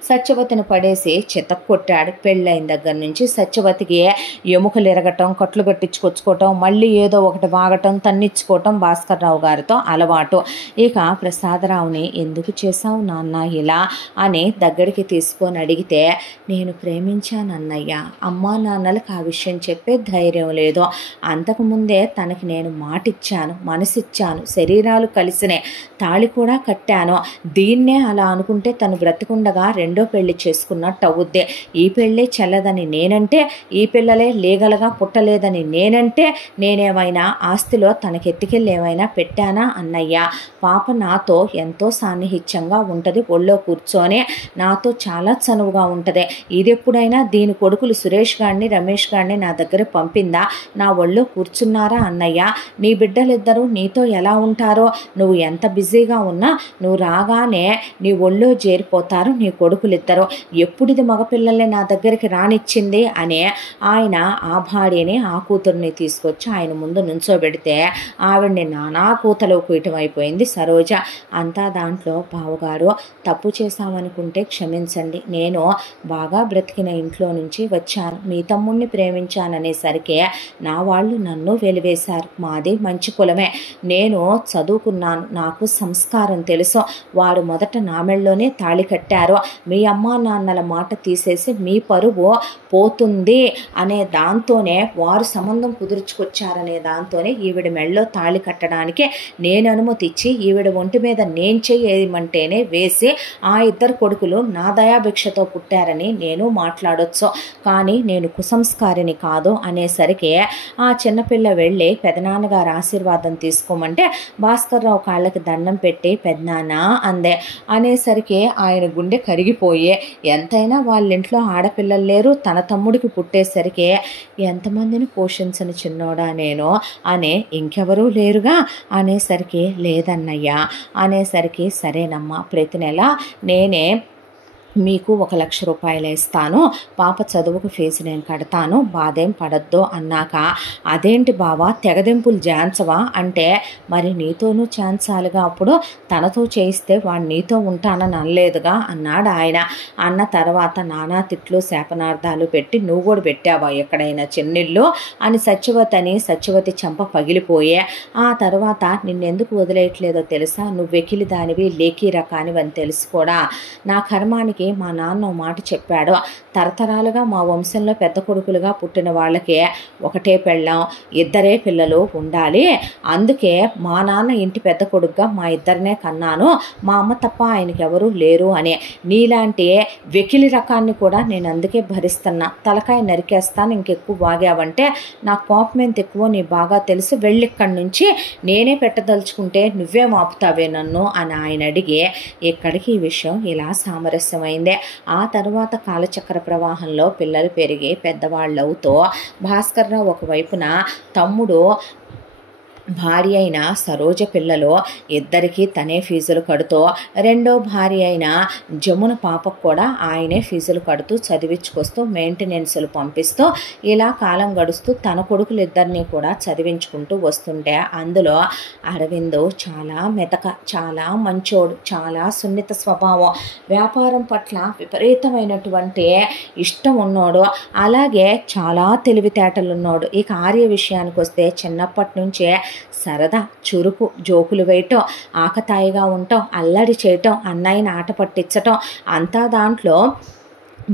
సత్యవతిని పడేసి చితక్కొట్టాడు. పెళ్ళైన దగ్గర నుంచి సత్యవతికి ఎముకలు ఎరగటం, కట్లు కట్టించుకొచ్చుకోవటం, మళ్ళీ ఏదో ఒకటి వాగటం, తన్నిచ్చుకోవటం భాస్కర్ రావు గారితో అలవాటు. ఇక ప్రసాదరావుని ఎందుకు చేశావు నాన్న ఇలా అని దగ్గరికి తీసుకొని అడిగితే, నేను ప్రేమించానన్నయ్య, అమ్మా నాన్నలకు ఆ విషయం చెప్పే ధైర్యం లేదు. అంతకుముందే తనకి నేను మాటిచ్చాను, మనసిచ్చాను, శరీరాలు కలిసినే, తాళి కూడా కట్టాను. దీన్నే అలా అనుకుంటే తను బ్రతికుండగా రెండో పెళ్లి చేసుకున్నట్టు అవుద్ది. ఈ పెళ్ళే చెల్లదని నేనంటే, ఈ పిల్లలే లీగల్గా పుట్టలేదని నేనంటే, నేనేమైనా ఆస్తిలో తనకెత్తికెళ్ళి ఏమైనా పెట్టానా అన్నయ్య? పాప నాతో ఎంతో సాన్నిహిత్యంగా ఉంటుంది, ఒళ్ళో కూర్చొని నాతో చాలా చనువుగా ఉంటుంది. ఇది ఎప్పుడైనా దీని కొడుకులు సురేష్ గారిని రమేష్ గారిని నా దగ్గర పంపిందా? నా ఒళ్ళో కూర్చున్నారా అన్నయ్య? నీ బిడ్డలిద్దరూ నీతో ఎలా ఉంటారో, నువ్వు ఎంత బిజీగా ఉన్నా నువ్వు రాగానే నీ ఒళ్ళో చేరిపోతారు నీ కొడుకులిద్దరూ. ఎప్పుడిది మగపిల్లల్ని నా దగ్గరికి రానిచ్చింది అని ఆయన ఆ భార్యని ఆ కూతుర్ని తీసుకొచ్చి ఆయన ముందు నుంచోబెడితే ఆవిడ్ని నానా కూతలో కూయటం అయిపోయింది సరోజ. అంతా దాంట్లో బావగారు, తప్పు చేశామనుకుంటే క్షమించండి, నేను బాగా బ్రతికిన ఇంట్లో నుంచి వచ్చాను, మీ తమ్ముడిని ప్రేమించాననేసరికి నా వాళ్ళు నన్ను వెలివేశారు. మాది మంచి కులమే, నేను చదువుకున్నాను, నాకు సంస్కారం తెలుసు. వారు మొదట నా మెళ్ళలోనే తాళి కట్టారు. మీ అమ్మా నాన్నల మాట తీసేసి మీ పరువు పోతుంది అనే దాంతోనే, వారు సంబంధం కుదుర్చుకొచ్చారనే దాంతోనే ఈవిడ మెళ్ళలో తాళి కట్టడానికి నేను అనుమతి ఇచ్చి ఈవిడ ఒంటి మీద నేను చేయమంటేనే వేసి ఆ ఇద్దరు కొడుకులు నా దయాభిక్షతో పుట్టారని నేను మాట్లాడొచ్చు, కానీ నేను కుసంస్కారిని కాదు అనేసరికి ఆ చిన్నపిల్ల వెళ్ళి పెదనాన్నగారు ఆశీర్వాదం తీసుకోమంటే భాస్కర్రావు కాళ్ళకి దండం పెట్టి పెదనాన్న అందే. అనేసరికి ఆయన గుండె కరిగిపోయి, ఎంతైనా వాళ్ళ ఇంట్లో ఆడపిల్లలు లేరు, తన తమ్ముడికి పుట్టేసరికి ఎంతమందిని పోషించని చిన్నోడా నేను అని, ఇంకెవరూ లేరుగా అనేసరికి లేదన్నయ్యా అనేసరికి, సరేనమ్మా, ప్రతి నెల నేనే మీకు 1,00,000 రూపాయలు ఇస్తాను, పాప చదువుకు ఫీజు నేను కడతాను, బాధేం పడద్దు అన్నాక, అదేంటి బావా తెగదెంపులు జాన్సవా అంటే, మరి నీతోనూ ఛాన్సాలుగా, అప్పుడు తనతో చేయిస్తే వాడు నీతో ఉంటానని అనలేదుగా అన్నాడు ఆయన. అన్న తర్వాత నానా తిట్లు శాపనార్థాలు పెట్టి, నువ్వు కూడా పెట్టావా ఎక్కడైనా చెన్నెళ్ళు అని సత్యవతి చెంప పగిలిపోయే, ఆ తర్వాత నిన్నెందుకు వదిలేయట్లేదో తెలుసా, నువ్వు వెకిలి దానివి లేకీ రకానివి అని తెలుసు కూడా. నా కర్మానికి మా నాన్న మాట చెప్పాడు, తరతరాలుగా మా వంశంలో పెద్ద కొడుకులుగా పుట్టిన వాళ్ళకి ఒకటే పెళ్ళాం, ఇద్దరే పిల్లలు ఉండాలి, అందుకే మా నాన్న ఇంటి పెద్ద కొడుకుగా మా ఇద్దరినే కన్నాను, మా అమ్మ తప్ప ఆయనకి ఎవరూ లేరు అని. నీలాంటి వెకిలి రకాన్ని కూడా నేను అందుకే భరిస్తున్నా, తలకాయ నరికేస్తాను, ఇంకెక్కువ వాగావంటే నా కోపం ఎంత ఎక్కువ నీ బాగా తెలుసు, వెళ్ళిక్కడి నుంచి, నేనే పెట్టదలుచుకుంటే నువ్వే ఆపుతావే నన్ను అని ఆయన అడిగి, ఇక్కడికి ఈ విషయం ఇలా సామరస్యమైంది. ఆ తర్వాత కాలచక్ర ప్రవాహంలో పిల్లలు పెరిగి పెద్దవాళ్ళవుతూ భాస్కర్రావు ఒకవైపున తమ్ముడు భార్య అయిన సరోజ పిల్లలు ఇద్దరికీ తనే ఫీజులు కడుతూ, రెండో భార్య అయిన జమున పాపకు కూడా ఆయనే ఫీజులు కడుతూ చదివించుకొస్తూ మెయింటెనెన్సులు పంపిస్తూ ఇలా కాలం గడుస్తూ తన కొడుకులు ఇద్దరినీ కూడా చదివించుకుంటూ వస్తుంటే, అందులో అరవింద్ చాలా మెతక, చాలా మంచోడు, చాలా సున్నిత స్వభావం, వ్యాపారం పట్ల విపరీతమైనటువంటి ఇష్టం ఉన్నోడు, అలాగే చాలా తెలివితేటలున్నాడు. ఇక ఆర్య విషయానికి వస్తే చిన్నప్పటి నుంచే సరదా, చురుకు, జోకులు వేయటం, ఆకతాయిగా ఉండటం, అల్లరి చేయటం, అన్నయ్యని ఆట పట్టించటం, అంతా దాంట్లో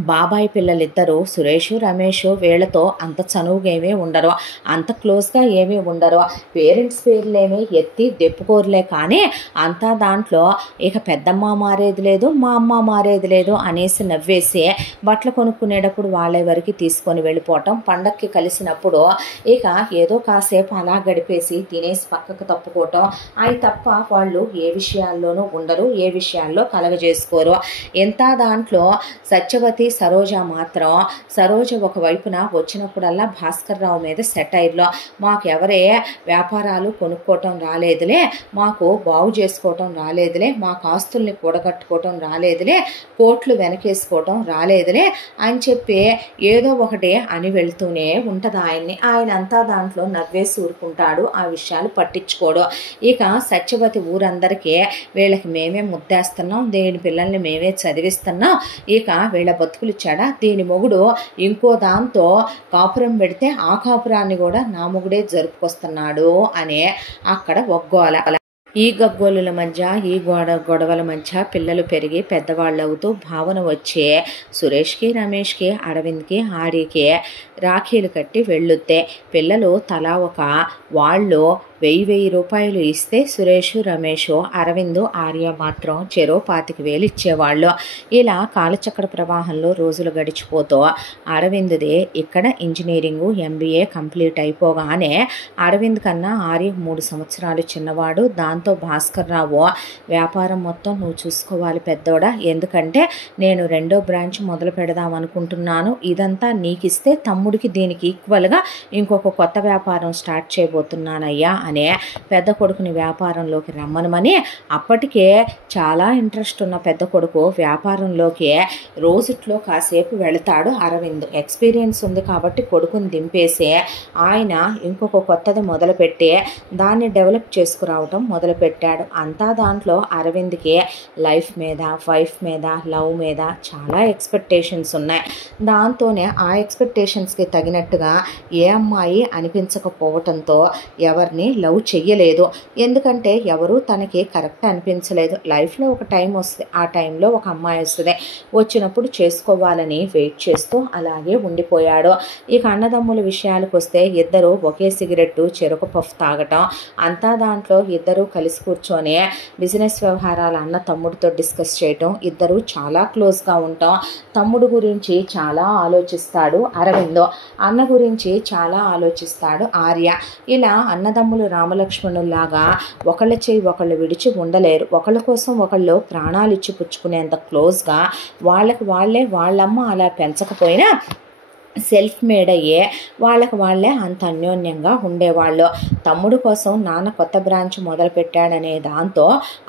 బాబాయ్ పిల్లలిద్దరూ సురేషు రమేషు వీళ్ళతో అంత చనువుగా ఏమీ ఉండరు, అంత క్లోజ్గా ఏమీ ఉండరు, పేరెంట్స్ పేర్లేమీ ఎత్తి దెప్పుకోరులే, కానీ అంతా దాంట్లో ఇక పెద్దమ్మ మారేది లేదు, మా అమ్మ మారేది లేదు అనేసి నవ్వేసి బట్టలు కొనుక్కునేటప్పుడు వాళ్ళ వరకు తీసుకొని వెళ్ళిపోవటం, పండక్కి కలిసినప్పుడు ఇక ఏదో కాసేపు అలా గడిపేసి తినేసి పక్కకు తప్పుకోవటం, అవి తప్ప వాళ్ళు ఏ విషయాల్లోనూ ఉండరు, ఏ విషయాల్లో కలగజేసుకోరు. ఎంత దాంట్లో సత్యవతి సరోజ మాత్రం, సరోజ ఒకవైపున వచ్చినప్పుడల్లా భాస్కర్రావు మీద సెటైర్లో, మాకు ఎవరే వ్యాపారాలు కొనుక్కోవటం రాలేదులే, మాకు బాగు చేసుకోవటం రాలేదులే, మాకు ఆస్తుల్ని కూడగట్టుకోవటం రాలేదులే, కోట్లు వెనకేసుకోవటం రాలేదులే అని చెప్పి ఏదో ఒకటి అని వెళ్తూనే ఉంటుంది ఆయన్ని. ఆయన అంతా దాంట్లో నవ్వేసి ఊరుకుంటాడు, ఆ విషయాలు పట్టించుకోడు. ఇక సత్యవతి ఊరందరికీ వీళ్ళకి మేమే ముద్దేస్తున్నాం, దీని పిల్లల్ని మేమే చదివిస్తున్నాం, ఇక వీళ్ళ బతుకులు చెడ, దీని మొగుడు ఇంకో దాంతో కాపురం పెడితే ఆ కాపురాన్ని కూడా నా మొగుడే జరుపుకొస్తున్నాడు అనే అక్కడ ఒగ్గోల. ఈ గగ్గోలుల మధ్య ఈ గొడవల మధ్య పిల్లలు పెరిగి పెద్దవాళ్ళు అవుతూ భావన వచ్చే సురేష్కి, రమేష్కి, అరవింద్కి, ఆర్యకి రాఖీలు కట్టి వెళ్ళొద్దే పిల్లలు తలా ఒక వాళ్ళు 1000 రూపాయలు ఇస్తే సురేష్, రమేష్, అరవింద్, ఆర్య మాత్రం చెరో 25,000 ఇచ్చేవాళ్ళు. ఇలా కాలచక్ర ప్రవాహంలో రోజులు గడిచిపోతూ అరవింద్దే ఇక్కడ ఇంజనీరింగు, MBA కంప్లీట్ అయిపోగానే అరవింద్ కన్నా ఆర్య 3 సంవత్సరాలు చిన్నవాడు. దాంతో భాస్కర్ రావు వ్యాపారం మొత్తం నువ్వు చూసుకోవాలి పెద్దోడా, ఎందుకంటే నేను 2వ బ్రాంచ్ మొదలు పెడదాం అనుకుంటున్నాను, ఇదంతా నీకు ఇస్తే తమ్ముడికి దీనికి ఈక్వల్గా ఇంకొక కొత్త వ్యాపారం స్టార్ట్ చేయబోతున్నానయ్యా అనే పెద్ద కొడుకుని వ్యాపారంలోకి రమ్మనమని. అప్పటికే చాలా ఇంట్రెస్ట్ ఉన్న పెద్ద కొడుకు వ్యాపారంలోకి రోజుట్లో కాసేపు వెళతాడు. అరవింద్ ఎక్స్పీరియన్స్ ఉంది కాబట్టి కొడుకుని దింపేసి ఆయన ఇంకొక కొత్తది మొదలుపెట్టి దాన్ని డెవలప్ చేసుకురావటం మొదలుపెట్టాడు. అంతా దాంట్లో అరవింద్కి లైఫ్ మీద, వైఫ్ మీద, లవ్ మీద చాలా ఎక్స్పెక్టేషన్స్ ఉన్నాయి. దాంతోనే ఆ ఎక్స్పెక్టేషన్స్కి తగినట్టుగా ఏ అమ్మాయి అనిపించకపోవటంతో ఎవరిని లవ్ చెయ్యలేదు. ఎందుకంటే ఎవరు తనకి కరెక్ట్ అనిపించలేదు. లైఫ్లో ఒక టైం వస్తుంది, ఆ టైంలో ఒక అమ్మాయి వస్తుంది, వచ్చినప్పుడు చేసుకోవాలని వెయిట్ చేస్తూ అలాగే ఉండిపోయాడు. ఇక అన్నదమ్ముల విషయాలకు వస్తే ఇద్దరు ఒకే సిగరెట్టు, చెరుకు పఫ్ తాగటం, అంతా దాంట్లో ఇద్దరు కలిసి కూర్చొని బిజినెస్ వ్యవహారాలు అన్న తమ్ముడితో డిస్కస్ చేయటం, ఇద్దరు చాలా క్లోజ్గా ఉంటాం. తమ్ముడు గురించి చాలా ఆలోచిస్తాడు అరవింద్, అన్న గురించి చాలా ఆలోచిస్తాడు ఆర్య. ఇలా అన్నదమ్ములు రామలక్ష్మణుల్లాగా ఒకళ్ళ చేయి ఒకళ్ళు విడిచి ఉండలేరు. ఒకళ్ళ కోసం ఒకళ్ళు ప్రాణాలు ఇచ్చి పుచ్చుకునేంత క్లోజ్గా వాళ్ళే వాళ్ళమ్మ అలా పెంచకపోయినా సెల్ఫ్ మేడ్ అయ్యే వాళ్ళే అంత అన్యోన్యంగా ఉండేవాళ్ళు. తమ్ముడు కోసం నాన్న కొత్త బ్రాంచ్ మొదలుపెట్టాడనే దాంతో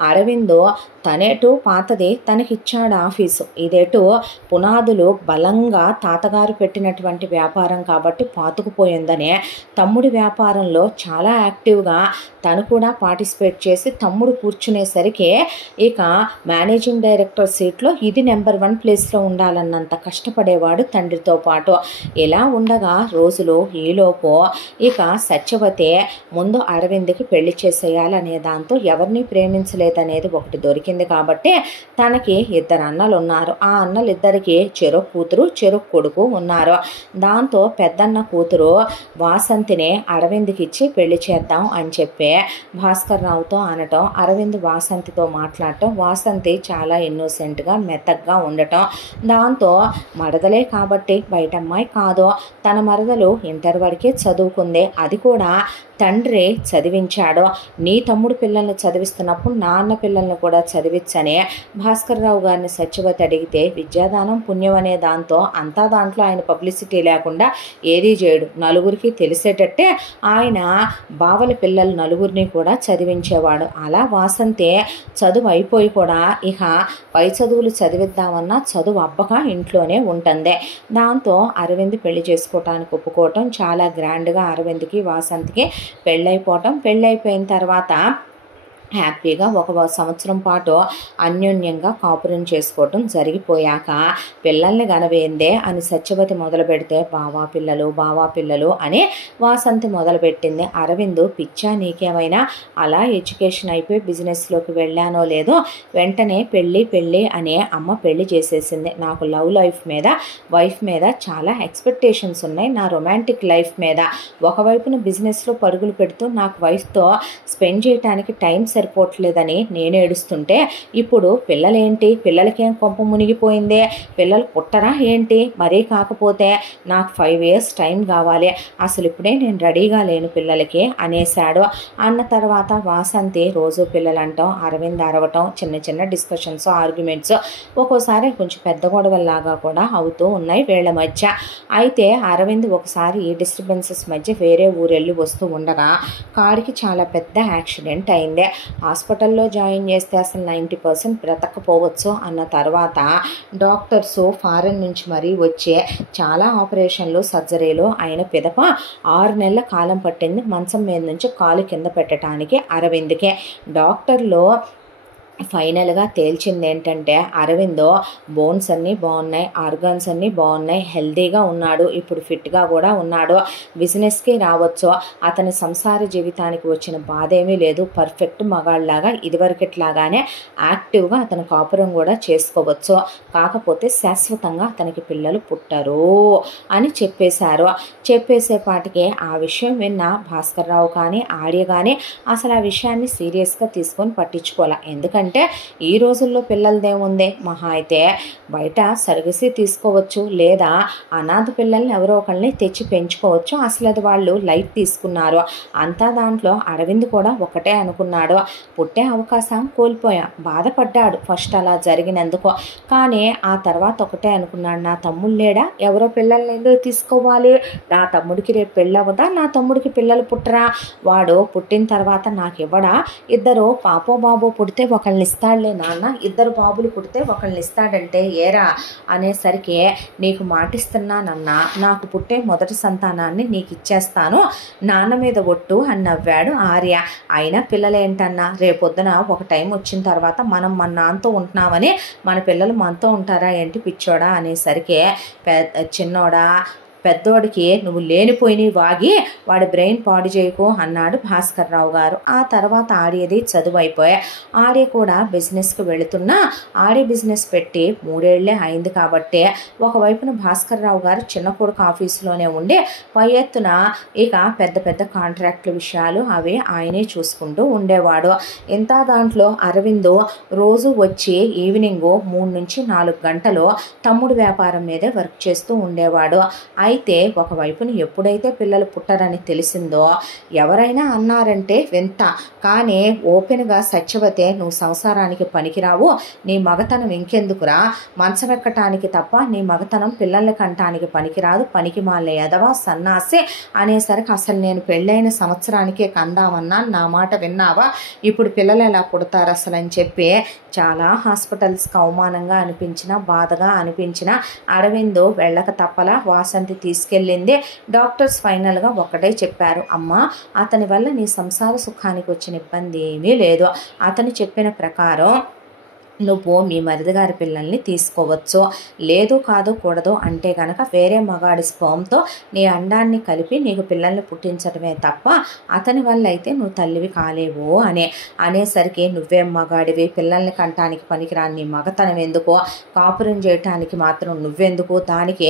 అరవింద్ తనేటు పాతది తనకిచ్చాడు ఆఫీసు, ఇదేటు పునాదులు బలంగా తాతగారు పెట్టినటువంటి వ్యాపారం కాబట్టి పాతుకుపోయిందనే తమ్ముడి వ్యాపారంలో చాలా యాక్టివ్గా తను కూడా పార్టిసిపేట్ చేసి తమ్ముడు కూర్చునేసరికి ఇక మేనేజింగ్ డైరెక్టర్ సీట్లో ఇది నెంబర్ 1 ప్లేస్లో ఉండాలన్నంత కష్టపడేవాడు తండ్రితో పాటు. ఇలా ఉండగా రోజులు ఈలోపు ఇక సత్యవతి ముందు అరవింద్కి పెళ్లి చేసేయాలనే దాంతో ఎవరిని ప్రేమించలేదనేది ఒకటి దొరికింది కాబట్టి తనకి 2 అన్నలు ఉన్నారు. ఆ అన్నలిద్దరికి చెరొక కూతురు, చెరొక కొడుకు ఉన్నారు. దాంతో పెద్దన్న కూతురు వాసంతిని అరవింద్కి ఇచ్చి పెళ్లి చేద్దాం అని చెప్పి భాస్కర్ రావుతో అనటం, అరవింద్ వాసంతితో మాట్లాడటం, వాసంతి చాలా ఇన్నోసెంట్గా మెత్తగా ఉండటం, దాంతో మరదలే కాబట్టి బయటమ్మాయి కాదు, తన మరదలు ఇంటర్ వరకే చదువుకుంది, అది కూడా తండ్రి చదివించాడు, నీ తమ్ముడు పిల్లల్ని చదివిస్తున్నప్పుడు నాన్న పిల్లల్ని కూడా చదివించని భాస్కర్ రావు గారిని సత్యవతి అడిగితే విద్యాదానం పుణ్యం అనే దాంతో అంతా దాంట్లో ఆయన పబ్లిసిటీ లేకుండా ఏదీ చేయడు, నలుగురికి తెలిసేటట్టే ఆయన బావల పిల్లలు నలుగురిని కూడా చదివించేవాడు. అలా వాసంతి చదువు అయిపోయి కూడా ఇక పై చదువులు చదివిద్దామన్నా చదువు అబ్బక ఇంట్లోనే ఉంటుంది. దాంతో అరవింద్ పెళ్లి చేసుకోవటానికి ఒప్పుకోవటం, చాలా గ్రాండ్గా అరవింద్కి వాసంతికి పెళ్ళైపోయిన తర్వాత హ్యాపీగా 1 సంవత్సరం పాటు అన్యోన్యంగా కాపురం చేసుకోవటం జరిగిపోయాక పిల్లల్ని గనవేందే అని సత్యవతి మొదలు పెడితే బావా పిల్లలు అని వాసంతి మొదలుపెట్టింది. అరవింద్ పిచ్చా నీకేమైనా, అలా ఎడ్యుకేషన్ అయిపోయి బిజినెస్లోకి వెళ్ళానో లేదో వెంటనే పెళ్ళి అనే అమ్మ పెళ్లి చేసేసింది. నాకు లవ్ లైఫ్ మీద, వైఫ్ మీద చాలా ఎక్స్పెక్టేషన్స్ ఉన్నాయి, నా రొమాంటిక్ లైఫ్ మీద. ఒకవైపున బిజినెస్లో పరుగులు పెడుతూ నాకు వైఫ్తో స్పెండ్ చేయడానికి టైం సరిపోవట్లేదని నేను ఏడుస్తుంటే ఇప్పుడు పిల్లలేంటి, పిల్లలకేం కొంప మునిగిపోయిందే, పిల్లలు పుట్టరా ఏంటి, మరీ కాకపోతే నాకు 5 years టైం కావాలి, అసలు ఇప్పుడే నేను రెడీగా లేను పిల్లలకి అనేశాడు. అన్న తర్వాత వాసంతి రోజు పిల్లలంటాం, అరవింద్ అరవటం, చిన్న డిస్కషన్స్, ఆర్గ్యుమెంట్స్, ఒక్కోసారి కొంచెం పెద్ద గొడవల్లాగా కూడా అవుతూ ఉన్నాయి వీళ్ళ మధ్య. అయితే అరవింద్ ఒకసారి ఈ డిస్టర్బెన్సెస్ మధ్య వేరే ఊరెళ్ళి వస్తూ ఉండగా కారుకి చాలా పెద్ద యాక్సిడెంట్ అయింది. హాస్పిటల్లో జాయిన్ చేస్తే అసలు 90% బ్రతకపోవచ్చు అన్న తర్వాత డాక్టర్స్ ఫారెన్ నుంచి మరీ వచ్చే చాలా ఆపరేషన్లు, సర్జరీలు అయిన పిదప 6 నెలల కాలం పట్టింది మంచం మీద నుంచి కాలు కింద పెట్టడానికి అరవింద్కే. డాక్టర్లు ఫైనల్గా తేల్చింది ఏంటంటే అరవిందో బోన్స్ అన్నీ బాగున్నాయి, ఆర్గాన్స్ అన్నీ బాగున్నాయి, హెల్తీగా ఉన్నాడు, ఇప్పుడు ఫిట్గా కూడా ఉన్నాడు, బిజినెస్కి రావచ్చు, అతని సంసార జీవితానికి వచ్చిన బాధ ఏమీ లేదు, పర్ఫెక్ట్ మగాళ్ళలాగా ఇదివరకట్లాగానే యాక్టివ్గా అతను కాపురం కూడా చేసుకోవచ్చు, కాకపోతే శాశ్వతంగా అతనికి పిల్లలు పుట్టరు అని చెప్పేశారు. చెప్పేసేపాటికే ఆ విషయం విన్న భాస్కర్ రావు కానీ ఆర్య కానీ అసలు ఆ విషయాన్ని సీరియస్గా తీసుకొని పట్టించుకోవాలి. ఎందుకంటే ఈ రోజుల్లో పిల్లలదేముంది, మహా అయితే బయట సర్వీసీ తీసుకోవచ్చు, లేదా అనాథ పిల్లల్ని ఎవరో ఒకళ్ళని తెచ్చి పెంచుకోవచ్చు. అసలు అది వాళ్ళు లైట్ తీసుకున్నారు. అంతా దాంట్లో అరవింద్ కూడా ఒకటే అనుకున్నాడు, పుట్టే అవకాశం కోల్పోయా, బాధపడ్డాడు ఫస్ట్ అలా జరిగినందుకు. కానీ ఆ తర్వాత ఒకటే అనుకున్నాడు, నా తమ్ముడు లేడా, ఎవరో పిల్లల్ని ఎందుకు తీసుకోవాలి, నా తమ్ముడికి రేపు పెళ్ళవదా, నా తమ్ముడికి పిల్లలు పుట్టరా, వాడు పుట్టిన తర్వాత నాకు ఇవ్వడా, ఇద్దరు పాపో బాబో పుడితే ఒకళ్ళని ఇస్తాడులే నాన్న, ఇద్దరు బాబులు పుడితే ఒకళ్ళని ఇస్తాడంటే ఏరా అనేసరికి నీకు మాటిస్తున్నానన్నా, నాకు పుట్టే మొదటి సంతానాన్ని నీకు ఇచ్చేస్తాను, నాన్న మీద ఒట్టు అని నవ్వాడు ఆర్య. అయినా పిల్లలేంటన్నా, రేపొద్దున ఒక టైం వచ్చిన తర్వాత మనం మన నాన్నతో ఉంటున్నామని మన పిల్లలు మనతో ఉంటారా ఏంటి పిచ్చోడా అనేసరికి చిన్నోడా పెద్దోడికి నువ్వు లేనిపోయినవి వాగి వాడి బ్రెయిన్ పాడు చేయకు అన్నాడు భాస్కర్ రావు గారు. ఆ తర్వాత ఆర్యది చదువు అయిపోయా, ఆర్య కూడా బిజినెస్కి వెళుతున్నా, ఆర్య బిజినెస్ పెట్టి 3 ఏళ్లే అయింది కాబట్టి ఒకవైపున భాస్కర్ రావు గారు చిన్న కొడుకు ఆఫీసులోనే ఉండి పై ఎత్తున ఇక పెద్ద పెద్ద కాంట్రాక్టుల విషయాలు అవి ఆయనే చూసుకుంటూ ఉండేవాడు. ఇంత దాంట్లో అరవింద్ రోజు వచ్చి ఈవినింగ్ 3 నుంచి 4 గంటలు తమ్ముడు వ్యాపారం మీదే వర్క్ చేస్తూ ఉండేవాడు. అయితే ఒకవైపున ఎప్పుడైతే పిల్లలు పుట్టరని తెలిసిందో ఎవరైనా అన్నారంటే వింత, కానీ ఓపెన్గా సత్యవతే నువ్వు సంసారానికి పనికిరావు, నీ మగతనం ఇంకెందుకురా, మంచం ఎక్కటానికి తప్ప నీ మగతనం పిల్లల్ని కంటానికి పనికిరాదు, పనికి మాలే ఎదవా సన్నాసి అనేసరికి అసలు నేను పెళ్ళైన సంవత్సరానికే కందామన్నా, నా మాట విన్నావా, ఇప్పుడు పిల్లలు ఎలా పుడతారు అసలు అని చెప్పి చాలా హాస్పిటల్స్కి అవమానంగా అనిపించిన, బాధగా అనిపించిన అరవింద్ వెళ్ళక తప్పలా వాసంతి తీసుకెళ్ళింది. డాక్టర్స్ ఫైనల్గా ఒక్కటే చెప్పారు, అమ్మ అతని వల్ల నీ సంసార సుఖానికి వచ్చిన ఇబ్బంది ఏమీ లేదు, అతను చెప్పిన ప్రకారం నువ్వు మీ మరిది గారి పిల్లల్ని తీసుకోవచ్చు, లేదు కాదు కూడదు అంటే కనుక వేరే మగాడి స్పర్మ్తో నీ అండాన్ని కలిపి నీకు పిల్లల్ని పుట్టించడమే తప్ప అతని వల్ల అయితే నువ్వు తల్లివి కాలేవు అనేసరికి నువ్వేం మగాడివి, పిల్లల్ని కంటానికి పనికిరాని నీ మగతనం ఎందుకు, కాపురం చేయటానికి మాత్రం నువ్వెందుకు, దానికి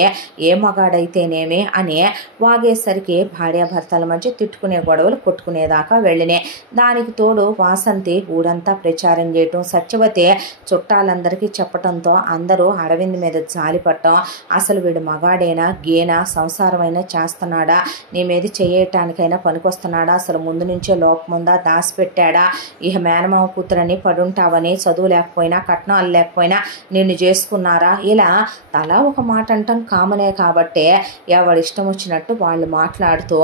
ఏ మగాడైతేనేమి అని వాగేసరికి భార్యాభర్తల మధ్య తిట్టుకునే గొడవలు కొట్టుకునేదాకా వెళ్ళినాయి. దానికి తోడు వాసంతి ఊరంతా ప్రచారం చేయటం, సత్యవతి చుట్టాలందరికీ చెప్పటంతో అందరూ అరవింద్ మీద జాలిపట్టం, అసలు వీడు మగాడేనా గేనా, సంసారమైనా చేస్తున్నాడా, నీ మీద చేయటానికైనా పనికొస్తున్నాడా, అసలు ముందు నుంచే లోపముందా, దాచిపెట్టాడా, ఇక మేనమామ కూతురని పడుంటావని, చదువు లేకపోయినా కట్నాలు లేకపోయినా నిన్ను చేసుకున్నారా, ఇలా తలా ఒక మాట అంటాం కామనే కాబట్టి ఎవరిష్టం వచ్చినట్టు వాళ్ళు మాట్లాడుతూ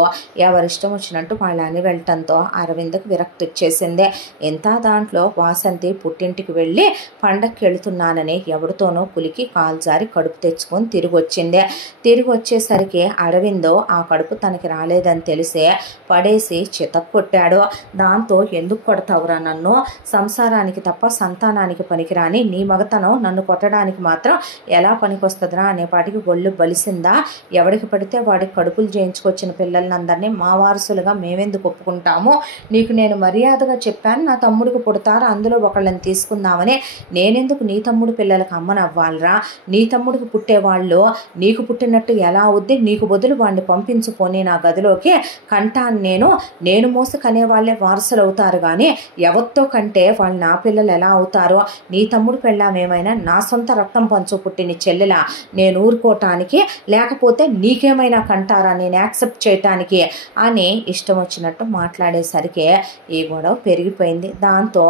ఎవరిష్టం వచ్చినట్టు వాళ్ళు అని వెళ్ళటంతో అరవింద్కి విరక్తి వచ్చేసింది. ఎంత దాంట్లో వాసంతి పుట్టింటికి వెళ్ళి పండక్కి వెళుతున్నానని ఎవరితోనో పులికి కాలు జారి కడుపు తెచ్చుకొని తిరిగి వచ్చింది. తిరిగి వచ్చేసరికి అరవింద్ ఆ కడుపు తనకి రాలేదని తెలిసే పడేసి చితక్కొట్టాడు. దాంతో ఎందుకు కొడతావురా నన్ను, సంసారానికి తప్ప సంతానానికి పనికిరాని నీ మగతనం నన్ను కొట్టడానికి మాత్రం ఎలా పనికొస్తుందిరా అనేపాటికి ఒళ్ళు బలిసిందా, ఎవడికి పడితే వాడికి కడుపులు చేయించుకొచ్చిన పిల్లలందరినీ మా వారసులుగా మేమెందుకు ఒప్పుకుంటాము, నీకు నేను మర్యాదగా చెప్పాను నా తమ్ముడికి పుడతారు అందులో ఒకళ్ళని తీసుకుందామని, నేనెందుకు నీ తమ్ముడు పిల్లలకు అమ్మనవ్వాలరా, నీ తమ్ముడికి పుట్టేవాళ్ళు నీకు పుట్టినట్టు ఎలా అవుద్ది, నీకు బదులు వాడిని పంపించుకొని నా గదిలోకి కంటాను, నేను మోసి కనేవాళ్ళే వారసులు అవుతారు కానీ ఎవరితో కంటే వాళ్ళు నా పిల్లలు ఎలా అవుతారో, నీ తమ్ముడు పెళ్ళామేమైనా నా సొంత రక్తం పంచు పుట్టిన చెల్లెలా, నేను ఊరుకోవటానికి లేకపోతే నీకేమైనా కంటారా నేను యాక్సెప్ట్ చేయటానికి అని ఇష్టం వచ్చినట్టు మాట్లాడేసరికి ఈ గొడవ పెరిగిపోయింది. దాంతో